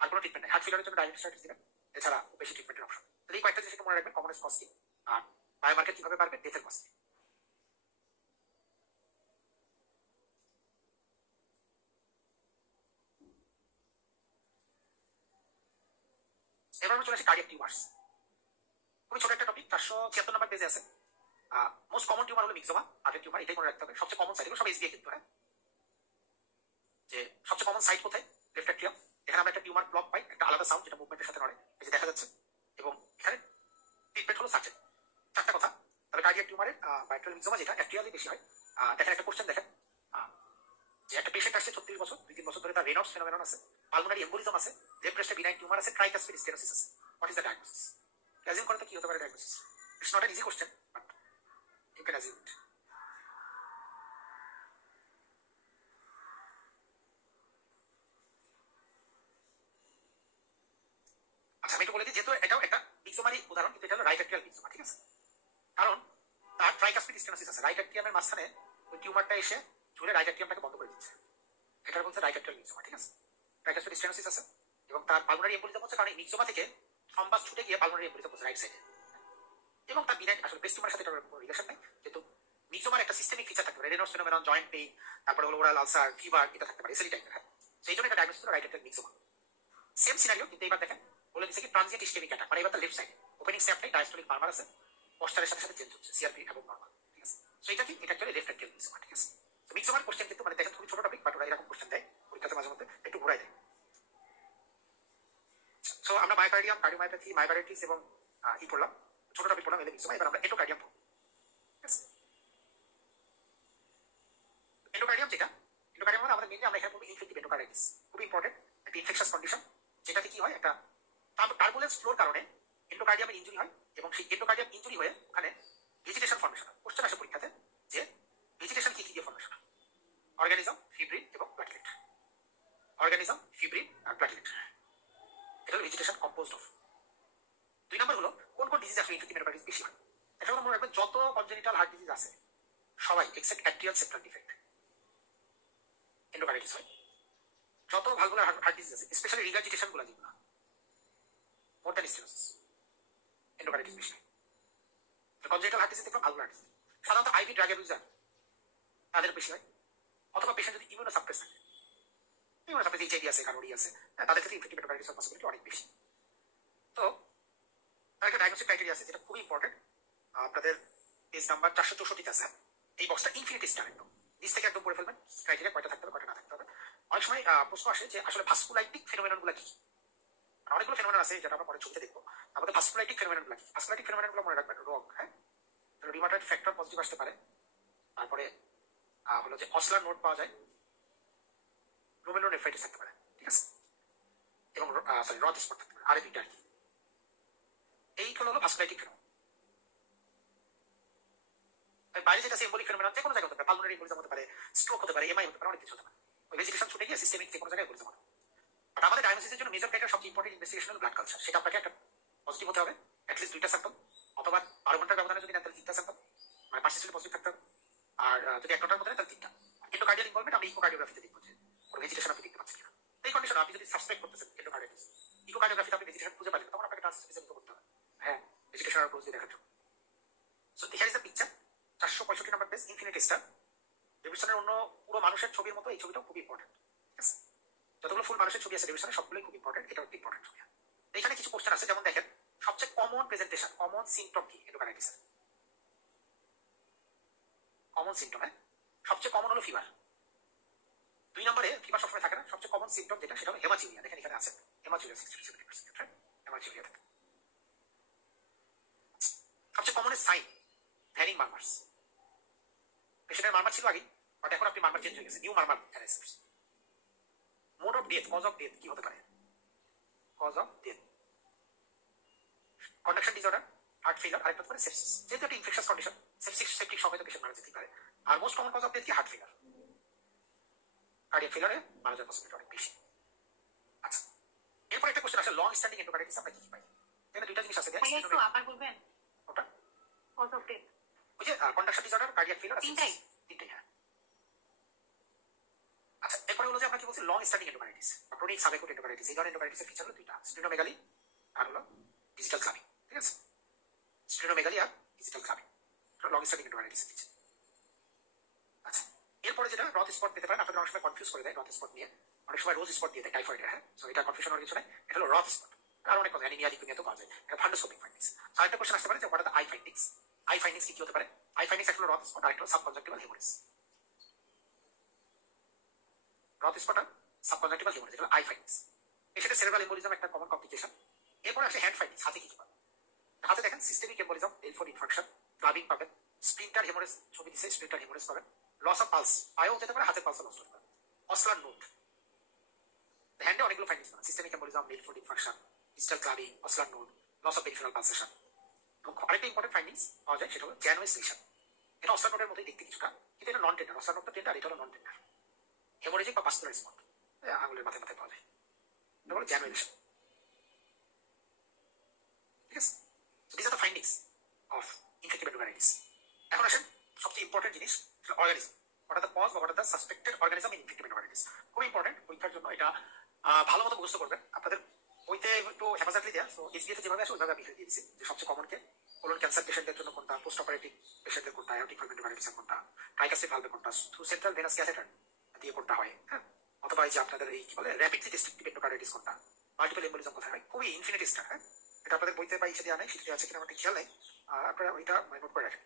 আর কোনো ট্রিটমেন্ট নেই। হার্ট ফেলিওরের জন্য ডায়ালিসিস স্ট্যাটিস দিবেন, এছাড়া বেশি ট্রিটমেন্টের অপশন। তো এই কয়েকটা জিনিস একটু মনে রাখবেন, কমনেস্ট কজ কি আর বায়োমার্কার কিভাবে বাড়বে, ডেথের কজ কি। এবার আমরা চলে আসি কার্ডিয়াক টিউমার্স। খুবই ছোট একটা টপিক, 476 নাম্বার পেজে আছে। মোস্ট কমন টিউমার হলো মিক্সোমা হার্টের টিউমার, এটাই মনে রাখতে হবে। সবচেয়ে কমন সাইট, সব এসবিএ কিন্তু। হ্যাঁ, যে সবচেয়ে কমন সাইট কোথায়, লেফট অ্যাট্রিয়াম। এখানে আমরা একটা টিউমার ব্লক পাই, একটা আলাদা সাউন্ড যেটা মুভমেন্টের সাথে নড়ে, এই যে দেখা যাচ্ছে। এবং এখানে ট্রিটমেন্ট হলো সার্জেন। চারটা কথা। তাহলে কার্ডিয়াক টিউমারের বায়োট্রিয়াল মিক্সোমা যেটা অ্যাট্রিয়ালি বেশি হয়। দেখেন একটা কোশ্চেন দেখেন, যে একটা পেশেন্ট আসছে 36 বছর, 2-3 বছর ধরে তার রেনল্ডস ফেনোমেনন আছে, পালমোনারি এম্বোলিজম আছে, লেফট ব্রেস্টে বিনাইন টিউমার আছে, ট্রাইকাসপিড স্টেনোসিস আছে। What is the diagnosis? Assume করতে কি হতে পারে diagnosis? It's not an easy question, but you can assume it. আচ্ছা, আমি একটু বলে দিই, যেহেতু এটাও একটা মিক্সোমারই উদাহরণ, কিন্তু এটা হলো রাইট অ্যাট্রিয়াল মিক্সোমা, ঠিক আছে। কারণ তার ট্রাইকাসপিড স্টেনোসিস আছে, রাইট অ্যাট্রিয়ামের মাঝখানে ওই টিউমারটা এসে ঝুলে রাইট অ্যাট্রিয়ামটাকে বন্ধ করে দিচ্ছে, এটা বলছে রাইট অ্যাট্রিয়াল মিক্সোমা, ঠিক আছে। ট্রাইকাসপিড স্টেনোসিস আছে এবং তার পালমোনারি এম্বোলিজম হচ্ছে, কারণ মিক্সোমা থেকে থ্রম্বাস ছুটে গিয়ে পালমোনারি এম্বোলিজম হচ্ছে রাইট সাইডে। এবং তার বিনাইন আসলে ব্রেস্ট টিউমারের সাথে এটার কোনো রিলেশন নেই, কিন্তু মিক্সোমার একটা সিস্টেমিক ফিচার থাকতে পারে, রেনল্ডস ফেনোমেনন, জয়েন্ট পেইন, তারপরে হলো ওরাল আলসার, ফিভার, এটা থাকতে পারে, এসএলই টাইপের। হ্যাঁ, সেই জন্য এটা ডায়াগনোসিস হলো রাইট অ্যাট্রিয়াল মিক্সোমা। সেম সিনারিও, কিন্তু এবার দেখেন বলে দিচ্ছে কি ট্রানজিয়েন্ট ইসকেমিক অ্যাটাক, মানে এবার তার লেফট সাইডে ওপেনিং স্ট্যাপ নেই, ডায়াস্টোলিক মারমার আছে, পশ্চারের সাথে সাথে চেঞ্জ হচ্ছে, সিআরপি এবং নরমাল, ঠিক আছে। সো এটা কি, এটা অ্যাকচুয়ালি লেফট অ্যাট্রিয়াল মিক্সোমা, ঠিক আছে। তো মিক্সোমার কোশ্চেন কিন্তু মানে দেখেন খুবই ছোট টপিক, বাট ওরা এরকম কোশ্চেন দেয় পরীক্ষাতে মাঝে মধ্যে, একটু ঘুরাই দেয়। সো আমরা মায়োকার্ডিয়াম, কার্ডিওমায়োপ্যাথি, মায়োকার্ডিটিস এবং ই পড়লাম, ছোট টপিক পড়লাম এলে মিক্সোমা। এবার আমরা এন্ডোকার্ডিয়াম পড়ব। এন্ডোকার্ডিয়াম যেটা, এন্ডোকার্ডিয়াম মানে আমাদের মেইনলি আমরা এখানে পড়ব ইনফেক্টিভ এন্ডোকার্ডাইটিস, খুবই ইম্পর্টেন্ট একটা ইনফেকশাস কন্ডিশন, যেটাতে কি হয় একটা টার্বুলেন্স ফ্লোর কারণে এন্ডোকার্ডিয়ামের ইনজুরি হয় এবং সেই এন্ডোকার্ডিয়াম ইনজুরি হয়ে ওখানে ভেজিটেশন ফর্মেশন হয়। কোশ্চেন আসে পরীক্ষাতে যে ভেজিটেশন কি কি দিয়ে ফর্মেশন হয়, অর্গানিজম, ফিব্রিন এবং প্লাটিলেট। অর্গানিজম, ফিব্রিন আর প্লাটিলেট, এটা হলো ভেজিটেশন কম্পোজড অফ। 2 নম্বর হলো কোন কোন ডিজিজ আসলে ইনফেক্টিভ এন্ডোকার্ডাইটিস বেশি হয়। এটা হলো মনে রাখবেন, যত কনজেনিটাল হার্ট ডিজিজ আছে সবাই এক্সেপ্ট অ্যাট্রিয়াল সেপ্টাল ডিফেক্ট এন্ডোকার্ডিটিস হয়। যত ভালভুলার হার্ট ডিজিজ আছে, স্পেশালি রিগার্জিটেশন গুলো যেগুলো মোর দ্যান স্টেনোসিস, এন্ডোকার্ডিটিস বেশি হয়। কনজেনিটাল হার্ট ডিজিজ দেখলাম, ভালভুলার হার্ট ডিজিজ সাধারণত আইভি ড্রাগ ইউজার তাদের বেশি হয়, অথবা পেশেন্ট যদি ইমিউনো সাপ্রেস থাকে, ইমিউনো সাপ্রেস এইচআইভি আছে, কারোরই আছে, তাদের ক্ষেত্রে ইনফেক্টিভ এন্ডোকার্ডিটিস হওয়ার পসিবিলিটি অনেক বেশি। তো একটা ডায়াগনস্টিক ক্রাইটেরিয়া আছে যেটা খুবই ইম্পর্টেন্ট, আপনাদের পেজ নাম্বার 464 আছে। এই বক্সটা ইনফিনিটি স্টার একদম নিচ থেকে একদম পড়ে ফেলবেন, ক্রাইটেরিয়া কয়টা থাকতে হবে কয়টা না থাকতে হবে। অনেক সময় প্রশ্ন আসে যে আসলে ভাস্কুলাইটিক ফেনোমেনন গুলো কি, অনেকগুলো ফেনোমেনন আছে যেটা আমরা পরে ছবিতে দেখবো। আমাদের ভাস্কুলাইটিক ফেনোমেনন গুলো কি, ভাস্কুলাইটিক ফেনোমেনন গুলো মনে রাখবেন রোগ, হ্যাঁ, রিউমাটয়েড ফ্যাক্টর পজিটিভ আসতে পারে, তারপরে হলো যে অসলার নোট পাওয়া যায়, গ্লোমেরুলোনেফ্রাইটিস থাকতে পারে, ঠিক আছে, এবং সরি রথ স্পট থাকতে পারে, আরে দুইটা আর কি। এইগুলো হলো ভাস্কুলাইটিক ফেনোমেনন। বাইরে যেটা এম্বলিক ফেনোমেনন যে কোনো জায়গায় হতে পারে, পালমোনারি এম্বলিজম হতে পারে, স্ট্রোক হতে পারে, এমআই হতে পারে, অনেক কিছু হতে পারে। ওই ভেজিটেশন ছুটে গিয়ে সিস্টেমিক যে কোনো জায়গায় এম্বলিজম হতে পারে। বাট আমাদের ডায়াগনোসিসের জন্য মেজর ক্রাইটেরিয়া সবচেয়ে ইম্পর্টেন্ট ইনভেস্টিগেশন হলো ব্লাড কালচার। সেটা আপনাকে একটা পজিটিভ হতে হবে, অ্যাটলিস্ট 2টা স্যাম্পল, অথবা 12 ঘন্টার ব্যবধানে যদি নেন তাহলে 3টা স্যাম্পল, মানে পার্সিস্টেন্ট পজিটিভ থাকতে হবে। আর যদি 1 ঘন্টার মধ্যে নেন তাহলে 3টা। এন্ডোকার্ডিয়াল ইনভলভমেন্ট আমরা ইকোকার্ডিওগ্রাফিতে দেখবো যে কোনো ভেজিটেশন আপনি দেখতে পাচ্ছেন কিনা। এই কন্ডিশনে আপনি যদি সাসপেক্ট করতেছেন এন্ডোকার্ডিয়ালিটিস, ইকোকার্ডিওগ্রাফিতে আপনি ভেজিটেশন খুঁজে পাবেন, তখন আপনাকে ট্রান্সফিউশন করতে হবে, হ্যাঁ, ভেজিটেশন আর প্রোজ দেখার জন্য। So here is the picture, 465 number page, infinity star. ডেভিডসনের অন্য পুরো মানুষের ছবির মতো এই ছবিটাও খুব ইম্পর্টেন্ট, ঠিক আছে। যতগুলো ফুল মানুষের ছবি আছে ডেভিডসনের সবগুলোই খুব ইম্পর্টেন্ট, এটাও একটা ইম্পর্টেন্ট ছবি। এখানে কিছু কোশ্চেন আছে, যেমন দেখেন সবচেয়ে কমন প্রেজেন্টেশন, কমন সিমটম কি এন্ডোকার্ডিটিসের? কমন সিমটম, হ্যাঁ, সবচেয়ে কমন হলো ফিভার। 2 নম্বরে ফিভার সবসময় থাকে না, সবচেয়ে কমন সিমটম যেটা সেটা হলো হেমাচুরিয়া। দেখেন এখানে আছে হেমাচুরিয়া 60-70%, হ্যাঁ, হেমাচুরিয়া থাকে। সবচেয়ে কমন সাইন ভ্যারিং মারমার্স। পেশেন্টের মারমার ছিল আগে, বাট এখন আপনি মারমার চেঞ্জ হয়ে গেছে, new murmur analysis. Mode of death, cause of death কি হতে পারে? Cause of death conduction disorder, heart failure, আরেকটা হতে পারে সেপসিস। যেহেতু একটা infectious condition, sepsis septic shock হয়তো পেশেন্ট মারা যেতে পারে। আর most common cause of death কি? Heart failure. কার্ডিয়াক ফেলিয়ারে মারা যাওয়ার পসিবিলিটি অনেক বেশি। আচ্ছা, এরপর একটা কোশ্চেন আসে, লং স্ট্যান্ডিং এন্ডোকার্ডিটিস আমরা কি কি পাই? এখানে 2টা জিনিস আছে, আবার বলবেন ওটা কজ অফ ডেথ ওই যে কন্ডাকশন ডিসঅর্ডার, কার্ডিয়াক ফেলিয়ার, তিনটাই? তিনটাই, হ্যাঁ। আচ্ছা, এরপরে হলো যে আমরা কি বলছি, লং স্ট্যান্ডিং এন্ডোকার্ডিটিস বা ক্রনিক সাবএকুট এন্ডোকার্ডিটিস। এই ধরনের এন্ডোকার্ডিটিসের ফিচার হলো 2টা, স্প্লিনোমেগালি আর হলো ডিজিটাল ক্লাবিং, ঠিক আছে, স্প্লিনোমেগালি আর ডিজিটাল ক্লাবিং, লং স্ট্যান্ডিং এন্ডোকার্ডিটিসের ফিচার। আচ্ছা, এরপরে যেটা রথ স্পট পেতে পারেন, আপনাদের অনেক সময় কনফিউজ করে দেয় রথ স্পট নিয়ে, অনেক সময় রোজ স্পট দিয়ে দেয় টাইফয়েডের, হ্যাঁ, সো এটা কনফিউশন হওয়ার কিছু নাই, এটা হলো রথ স্পট। আর অনেক কথা অ্যানিমিয়া লিকুমিয়া তো পাওয়া যায়, এটা ফান্ডোস্কোপিক ফাইন্ডিংস। আরেকটা কোশ্চেন আসতে পারে যে what are the I findings. I findings কি হতে পারে? আই ফাইন্ডিংস একটা হলো রথ স্পট, আরেকটা হলো সাবকনজাক্টিভাল হেমোরেজ। রথ স্পট আর সাবকনজাক্টিভাল হেমোরেজ, এটা আই ফাইন্ডিংস। এর সাথে সেরেব্রাল এম্বোলিজম একটা কমন কমপ্লিকেশন। এরপর আসে হ্যান্ড ফাইন্ডিংস, হাতে কি কি পাবেন? হাতে দেখেন সিস্টেমিক এম্বোলিজম, ডেলফোর ইনফাকশন, ক্লাবিং পাবেন, স্প্লিন্টার হেমোরেজ ছবি দিচ্ছে, স্প্লিন্টার হেমোরেজ পাবেন, লস অফ পালস, পায়েও যেতে পারে, হাতের পালসও লস হতে পারে, অসলার নোট। হ্যান্ডে অনেকগুলো ফাইন্ডিংস পাবেন, সিস্টেমিক এম্বোলিজম, ডেলফোর infarction, digital clubbing, Osler node, loss of peripheral pulsation. এবং আরেকটা ইম্পর্টেন্ট ফাইন্ডিংস পাওয়া যায়, সেটা হলো জ্যানোয়েস লিশন। এটা অসলার নোটের মধ্যেই দেখতে কিছুটা, কিন্তু এটা নন টেন্ডার। অসলার নোটটা টেন্ডার, এটা হলো নন টেন্ডার। হেমোরেজিক বা পাসকুলার স্পট আঙুলের মাথায় মাথায় পাওয়া যায়, এটা হলো জ্যানোয়েস লিশন, ঠিক আছে। This are the findings of infective endocarditis. এখন আসেন সবচেয়ে ইম্পর্টেন্ট জিনিস, organism. What are the cause বা what are the suspected organism in infective endocarditis. খুব ইম্পর্টেন্ট পরীক্ষার জন্য, এটা ভালো মতো মুখস্থ করবেন। আপনাদের বইতে একটু হেফাজতলি দেওয়া, সো এসবিএতে যেভাবে আসে ওইভাবে আমি লিখে দিয়েছি যে সবচেয়ে কমন কে, কোলন ক্যান্সার পেশেন্টদের জন্য কোনটা, পোস্ট অপারেটিভ পেশেন্টদের কোনটা, অ্যাওর্টিক ভালভ এন্ডোকার্ডিটিসের কোনটা, ট্রাইকাস্টিক ভালভে কোনটা, থ্রু সেন্ট্রাল ভেনাস ক্যাথেটার দিয়ে কোনটা হয়, হ্যাঁ, অথবা এই যে আপনাদের এই কি বলে র্যাপিডলি ডিস্ট্রিক্টিভ এন্ডোকার্ডিটিস কোনটা, মাল্টিপল এম্বোলিজম কোথায় হয়, খুবই ইনফিনিটি স্টার, হ্যাঁ। এটা আপনাদের বইতে বা ইসে দেওয়া নেই, সেটা আছে কিনা আমার ঠিক খেয়াল নেই, আপনারা ওইটা নোট করে রাখেন।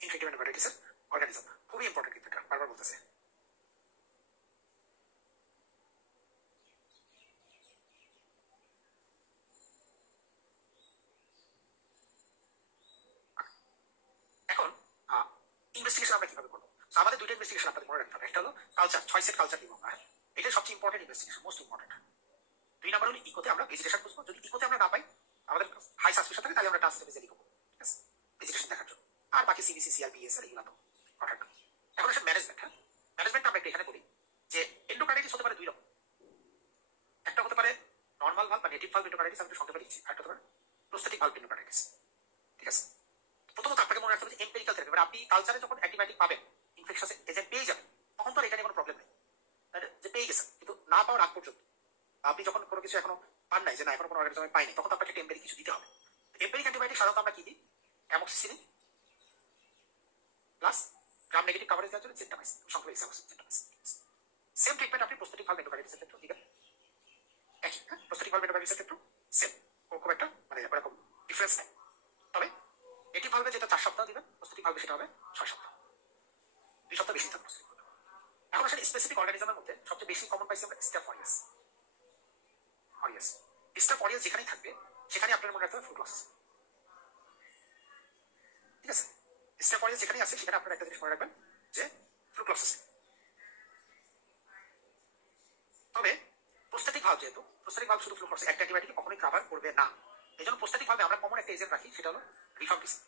ইনফেক্টিভ এন্ডোকার্ডিটিসের অর্গানিজম খুবই ইম্পর্টেন্ট, কিন্তু এটা বারবার বলতেছে। এখন ইনভেস্টিগেশন আমরা কিভাবে করবো? আমাদের 2টা ইনভেস্টিগেশন আপনাদের মনে রাখতে হবে। একটা হলো কালচার, 6 সেট কালচার নিব আমরা, হ্যাঁ, এটা সবচেয়ে important investigation, most important. 2 number হলো ইকোতে আমরা ভেজিটেশন বুঝবো। যদি ইকোতে আমরা না পাই, আমাদের হাই সাসপেকশন থাকে, তাহলে আমরা ট্রান্সফিউশন করবো, ঠিক আছে, ভেজিটেশন দেখার জন্য। আর বাকি সিবিসি, সিআরপিএস আর এগুলো তো করার না। এখন আসলে ম্যানেজমেন্ট, হ্যাঁ, ম্যানেজমেন্ট আমরা এখানে করি যে এন্ডোকার্ডিটিস হতে পারে 2 রকম। একটা হতে পারে নর্মাল ভালভ বা নেটিভ ভালভ এন্ডোকার্ডিটিস, আমি সংক্ষেপে লিখছি, আর একটা হতে পারে প্রোস্টেটিক ভালভ এন্ডোকার্ডিটিস, ঠিক আছে। প্রথমত আপনাকে মনে রাখতে হবে যে এম্পেরিক্যাল থেরাপি, এবার আপনি কালচারে যখন অ্যান্টিবায়োটিক পাবেন, ইনফেকশন এজেন্ট পেয়ে যাবেন, তখন তো আর এটা নিয়ে কোনো প্রবলেম নেই, যে পেয়ে গেছেন, কিন্তু না পাওয়ার আগ পর্যন্ত আপনি যখন কোনো কিছু এখনো পান নাই, যে না এখনো কোনো অর্গানিজমে পাইনি, তখন তো আপনাকে টেম্পেরিক কিছু দিতে হবে। টেম্পেরিক অ্যান্টিবায়োটিক সাধারণত আমরা কি দিই? Amoxicillin plus gram negative coverage দেওয়ার জন্য জেন্টামাইসিন, সংক্ষেপে জেন্টামাইসিন। সেম ট্রিটমেন্ট আপনি প্রোস্টেটিক ভালভ এন্ডোকার্ডিটিসের ক্ষেত্রেও দিবেন, একই। হ্যাঁ, প্রোস্টেটিক ভালভ এন্ডোকার্ডিটিসের ক্ষেত্রেও সেম, খুব একটা মানে এরকম ডিফারেন্স নেই। তবে এটি ভালভে যেটা 4 সপ্তাহ দিবেন, প্রোস্টেটিক ভালভে সেটা হবে 6 সপ্তাহ, 2 সপ্তাহ বেশি থাকবে প্রোস্টেটিক ভালভে। এখন আসলে স্পেসিফিক অর্গানিজমের মধ্যে সবচেয়ে বেশি কমন পাইছি আমরা স্টাফ অরিয়াস। স্টাফ অরিয়াস যেখানেই থাকবে সেখানে আপনার মনে রাখতে হবে ফ্লুক্লোসিস। ঠিক আছে, স্টাফ অরিয়াস যেখানেই আছে সেখানে আপনারা একটা জিনিস মনে রাখবেন যে ফ্লুক্লোসিস। তবে প্রোস্টেটিক ভালভ, যেহেতু প্রোস্টেটিক ভালভ শুধু ফ্লুক্লোসিস একটা অ্যান্টিবায়োটিক কখনোই কভার করবে না, এজন্য প্রোস্টেটিক ভালভে আমরা কমন একটা এজেন্ট রাখি, সেটা হলো রিফাম্পিসিন।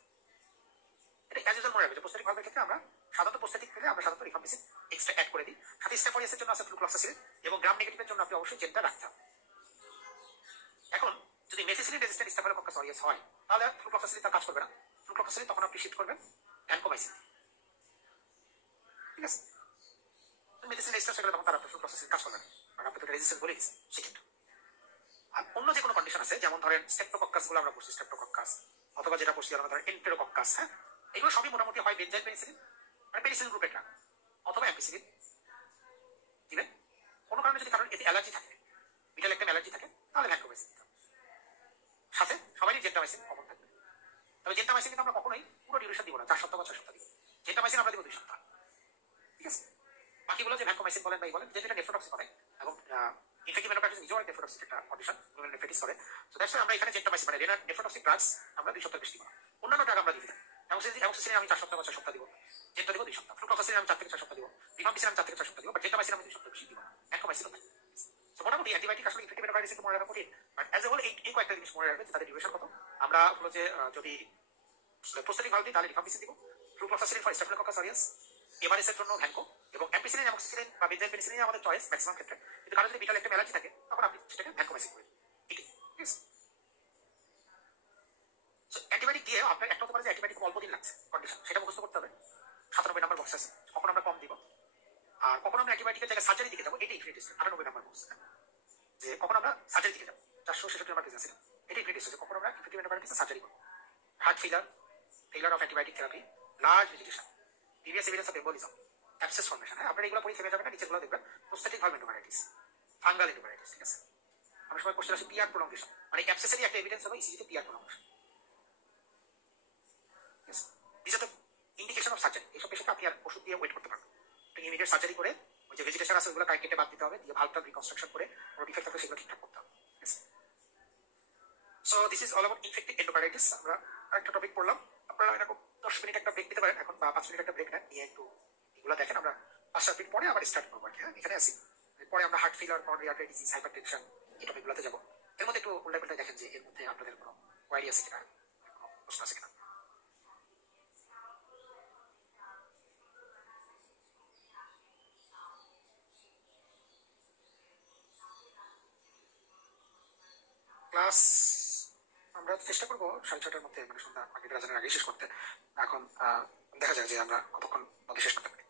এটা অ্যাজ ইউজুয়াল মনে রাখবে যে প্রোস্টেটিক ভালভের ক্ষেত্রে আমরা সাধারণত প্রোস্টেটিক পেলে আমরা সাধারণত রিফাম্পিসিন এক্সট্রা অ্যাড করে দিই, সাথে স্টাফ অরিয়াসের জন্য আছে ফ্লুক্লোসিসিলিন, এবং গ্রাম নেগেটিভের জন্য আপনি অবশ্যই জেনটা রাখতে হবে। এখন যদি মেথিসিলিন রেজিস্ট্যান্ট স্টাফিলোকক্কাস অরিয়াস হয়, তাহলে ফ্লুক্লোসিসিলিন তার কাজ করবে না, ফ্লুক্লোসিসিলিন তখন আপনি শিফট করবেন ভ্যানকোমাইসিন। ঠিক আছে, মেডিসিন রেজিস্ট্যান্ট সেগুলো তখন তার আপনার ফ্লুক্লোসিসিলিন কাজ করবে না, কারণ আপনি তো রেজিস্ট্যান্ট বলে দিচ্ছেন সেক্ষেত্রে। আর অন্য যে কোনো কন্ডিশন আছে, যেমন ধরেন স্টেপ্টোকক্কাস গুলো আমরা পড়ছি, স্টেপ্টোকক্কাস অথবা যেটা পড়ছি আমরা ধরেন এন্টেরোকক্কাস, হ্যাঁ, এগুলো সবই মোটামুটি হয় বেনজাইল পেনিসিলিন, মানে পেনিসিলিন গ্রুপের ড্রাগ, অথবা অ্যাম্পিসিলিন দিবেন। কোনো কারণে যদি কারণ এতে অ্যালার্জি থাকে, বিটা ল্যাকটেম অ্যালার্জি থাকে, তাহলে ভ্যানকোমাইসিন দিতে হবে। সাথে সবারই জেন্টামাইসিন কমন থাকবে। তবে জেন্টামাইসিন কিন্তু আমরা কখনোই পুরো ডিউরেশন দিব না, 4 সপ্তাহ বা 6 সপ্তাহ দিব। জেন্টামাইসিন আমরা দিব 2 সপ্তাহ। ঠিক আছে, বাকিগুলো যে ভ্যানকোমাইসিন বলেন বা বলেন, যেটা নেফ্রোটক্সিক করে, এবং ইনফেক্টিভ এন্ডোকার্ডিটিস নিজেও একটা নেফ্রোটক্সিক একটা কন্ডিশন, নেফ্রাইটিস করে। সো দ্যাটস আমরা এখানে জেন্টামাইসিন মানে রেনার নেফ্রোটক্সিক ড্রাগস আমরা 2 সপ্তাহ বেশি দিব। অন্যান্য ড্রাগ আমরা দিই না, অ্যামোক্সিসিলিন আমি 4 সপ্তাহ বা 6 সপ্তাহ দিব, জেন্টা দিব 2 সপ্তাহ, ফ্লুক্লোসিলিন আমি 4 থেকে 6 সপ্তাহ দিব, রিফাম্পিসিন আমি 4 থেকে 6 সপ্তাহ দিব, বাট জেন্টামাইসিন আমি 2 সপ্তাহ বেশি দিব, ভ্যানকোমাইসিন না। সো মোটামুটি অ্যান্টিবায়োটিক আসলে ইনফেক্টিভ এন্ডোকার্ডিটিস একটু মনে রাখা কঠিন, বাট অ্যাজ এ হোল এই কয়েকটা জিনিস মনে রাখবেন যে তাদের ডিউরেশন কত। আমরা হলো যে যদি প্রোস্টেটিক ভালভ দিই তাহলে রিফাম্পিসিন দিব, ফ্লুক্লোসিলিন ফর স্টাফিলোকক্কাস অরিয়াস, এমআরএস এর জন্য ভ্যানকো, এবং অ্যাম্পিসিলিন অ্যামোক্সিসিলিন বা বেনজাইল পেনিসিলিন আমাদের চয়েস ম্যাক্সিমাম ক্ষেত্রে। কিন্তু কারো যদি বিটা ল্যাকটেম অ্যালার্জি থাকে, তখন আপনি সেটাকে ভ্যানকোমাইসিন করবেন। এটাই ঠিক আছে। সো অ্যান্টিবায়োটিক দিয়ে আপনার একটা হতে পারে যে অ্যান্টিবায়োটিক অল্প দিন লাগছে কন্ডিশন, সেটা মুখস্থ করতে হবে। 97 নাম্বার বক্স আছে, কখন আমরা কম দিব, আর কখন আমরা অ্যান্টিবায়োটিকের জায়গায় সার্জারি দিকে যাবো, এটাই ইনফিনিটিস 98 নাম্বার বক্স, যে কখন আমরা সার্জারি দিকে যাবো, 466 নাম্বার পেজ আছে, এটাই ইনফিনিটিস, যে কখন আমরা ইনফেক্টিভ এন্ডোকার্ডিটিসে সার্জারি করবো। Heart failure of antibiotic therapy, large vegetation, previous evidence of embolism, abscess formation. হ্যাঁ, আপনারা এগুলো পড়ে থেমে যাবেন না, নিচেগুলো দেখবেন প্রোস্টেটিক ভালভ এন্ডোকার্ডিটিস, ফাঙ্গাল এন্ডোকার্ডিটিস। ঠিক আছে, অনেক সময় কোশ্চেন আসে পিআর প্রলংগেশন, মানে অ্যাবসেসেরই একটা এভিডেন্স হবে ইসিজিতে PR prolongation. This are the indication of surgery. এইসব পেশেন্টকে আপনি আর ওষুধ দিয়ে ওয়েট করতে পারবেন, ইমিডিয়েট সার্জারি করে ওই যে ভেজিটেশন আছে ওগুলো কেটে বাদ দিতে হবে, দিয়ে ভালভটা রিকনস্ট্রাকশন করে কোনো ডিফেক্ট থাকলে সেগুলো ঠিকঠাক করতে হবে। So this is all about infective endocarditis. আমরা আরেকটা টপিক পড়লাম, আপনারা এরকম 10 মিনিট একটা ব্রেক দিতে পারেন এখন, বা 5 মিনিট একটা ব্রেক নেন, নিয়ে একটু এগুলো দেখেন। আমরা 5-7 মিনিট পরে আবার স্টার্ট করবো আর কি। হ্যাঁ, এখানে আসি, পরে আমরা heart failure, coronary artery disease, hypertension, এই টপিকগুলোতে যাবো। এর মধ্যে একটু উল্টা পাল্টা দেখেন যে এর মধ্যে আপনাদের কোনো কোয়ারি আছে কিনা, কোনো প্রশ্ন আছে কিনা। ক্লাস আমরা চেষ্টা করবো 6:30টার মধ্যে, মানে সন্ধ্যা মাগরিব আজানের আগে শেষ করতে। এখন দেখা যাক যে আমরা কতক্ষণ মধ্যে শেষ করতে পারি,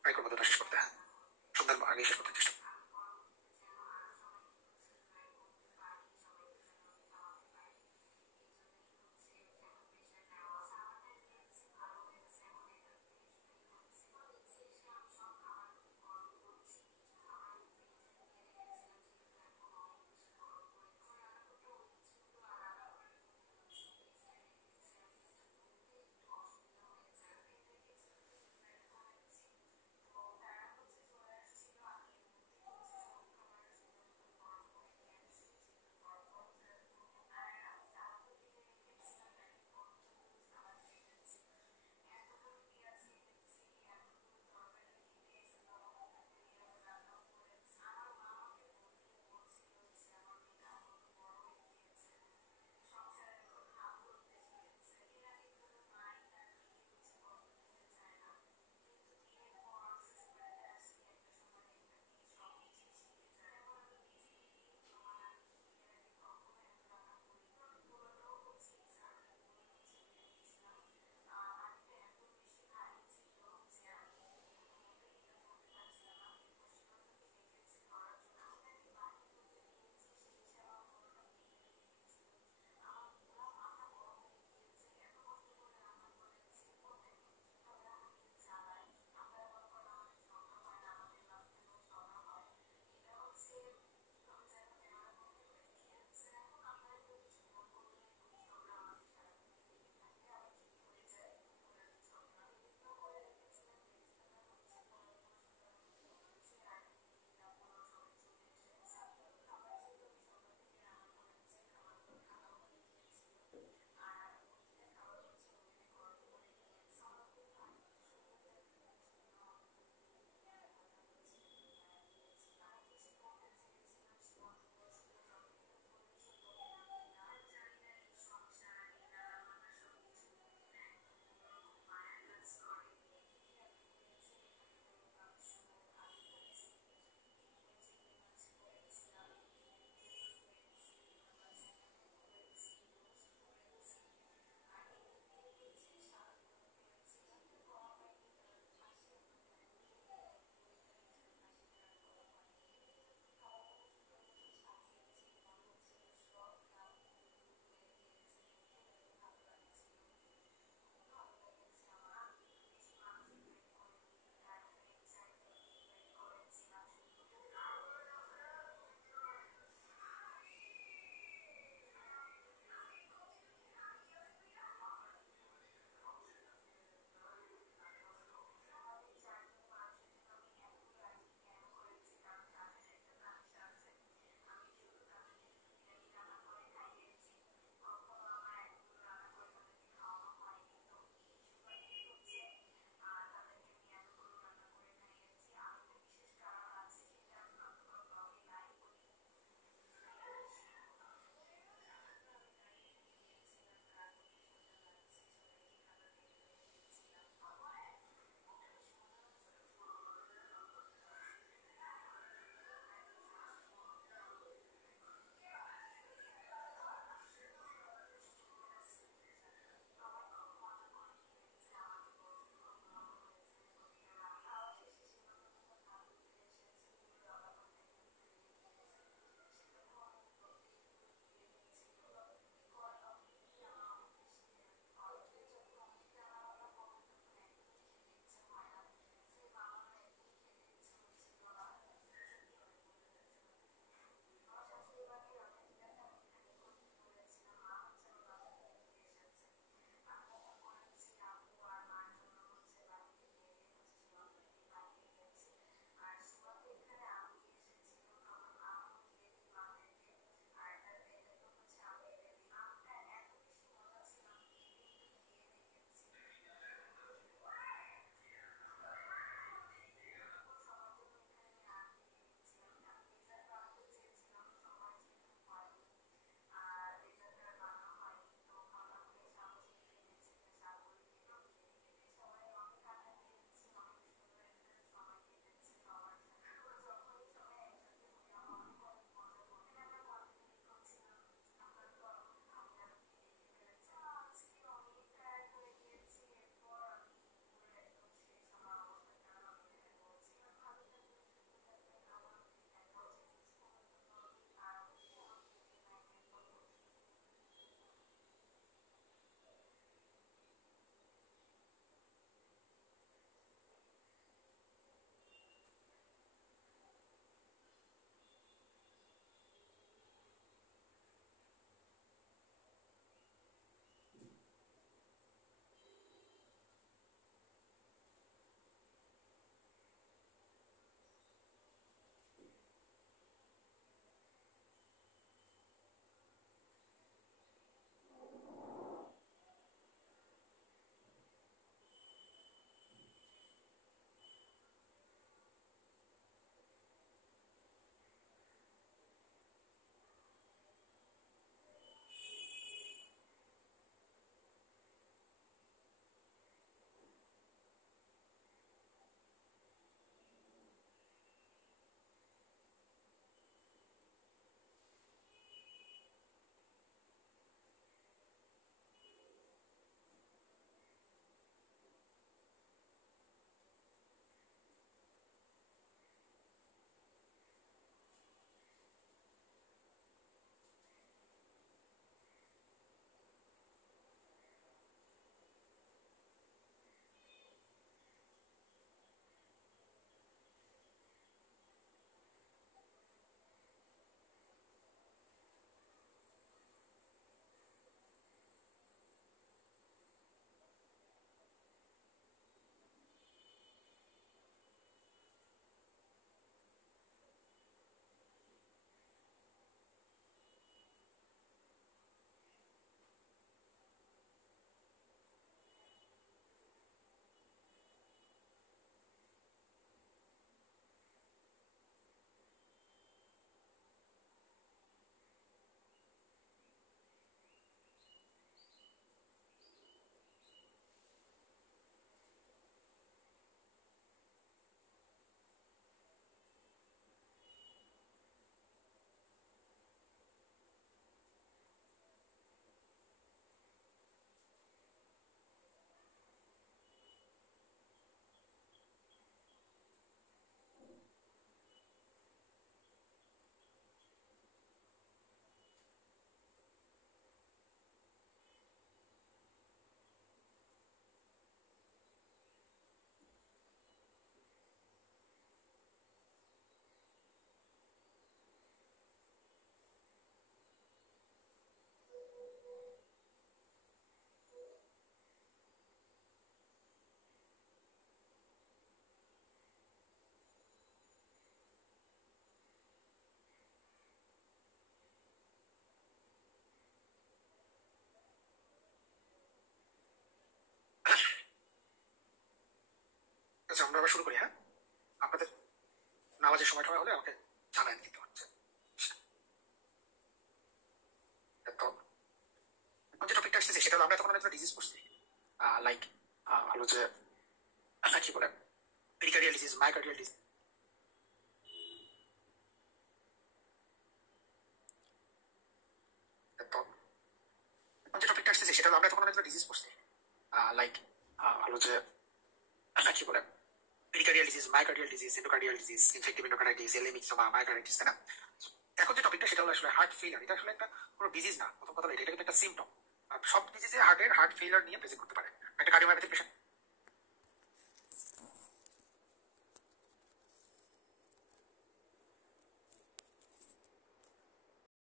ট্রাই করবো দুটো শেষ করতে, হ্যাঁ, সন্ধ্যার আগে শেষ করতে চেষ্টা করবো। আমরা আবার শুরু করি। হ্যাঁ, আপনাদের নামাজের সময় হলে আমাকে জানান কিন্তু হচ্ছে। তো যে টপিকটা আসছে সেটা হলো আমরা তখন একটা ডিজিজ করছি, লাইক হলো যে কি বলে পেরিকার্ডিয়াল ডিজিজ, মায়োকার্ডিয়াল ডিজিজ। তো যে টপিকটা আসছে সেটা হলো আমরা তখন একটা ডিজিজ করছি, লাইক হলো যে কি বলে pericardial disease, myocardial disease, endocardial disease, infective endocarditis, LA myxoma, myocarditis, তাই না? এখন যে টপিকটা সেটা হলো আসলে হার্ট ফেলিয়ার। এটা আসলে একটা কোনো ডিজিজ না, প্রথম কথা এটা কিন্তু একটা সিমটম। সব ডিজিজে হার্ট ফেলিয়ার নিয়ে প্রেজেন্ট করতে পারে। একটা কার্ডিওমায়োপ্যাথিক পেশেন্ট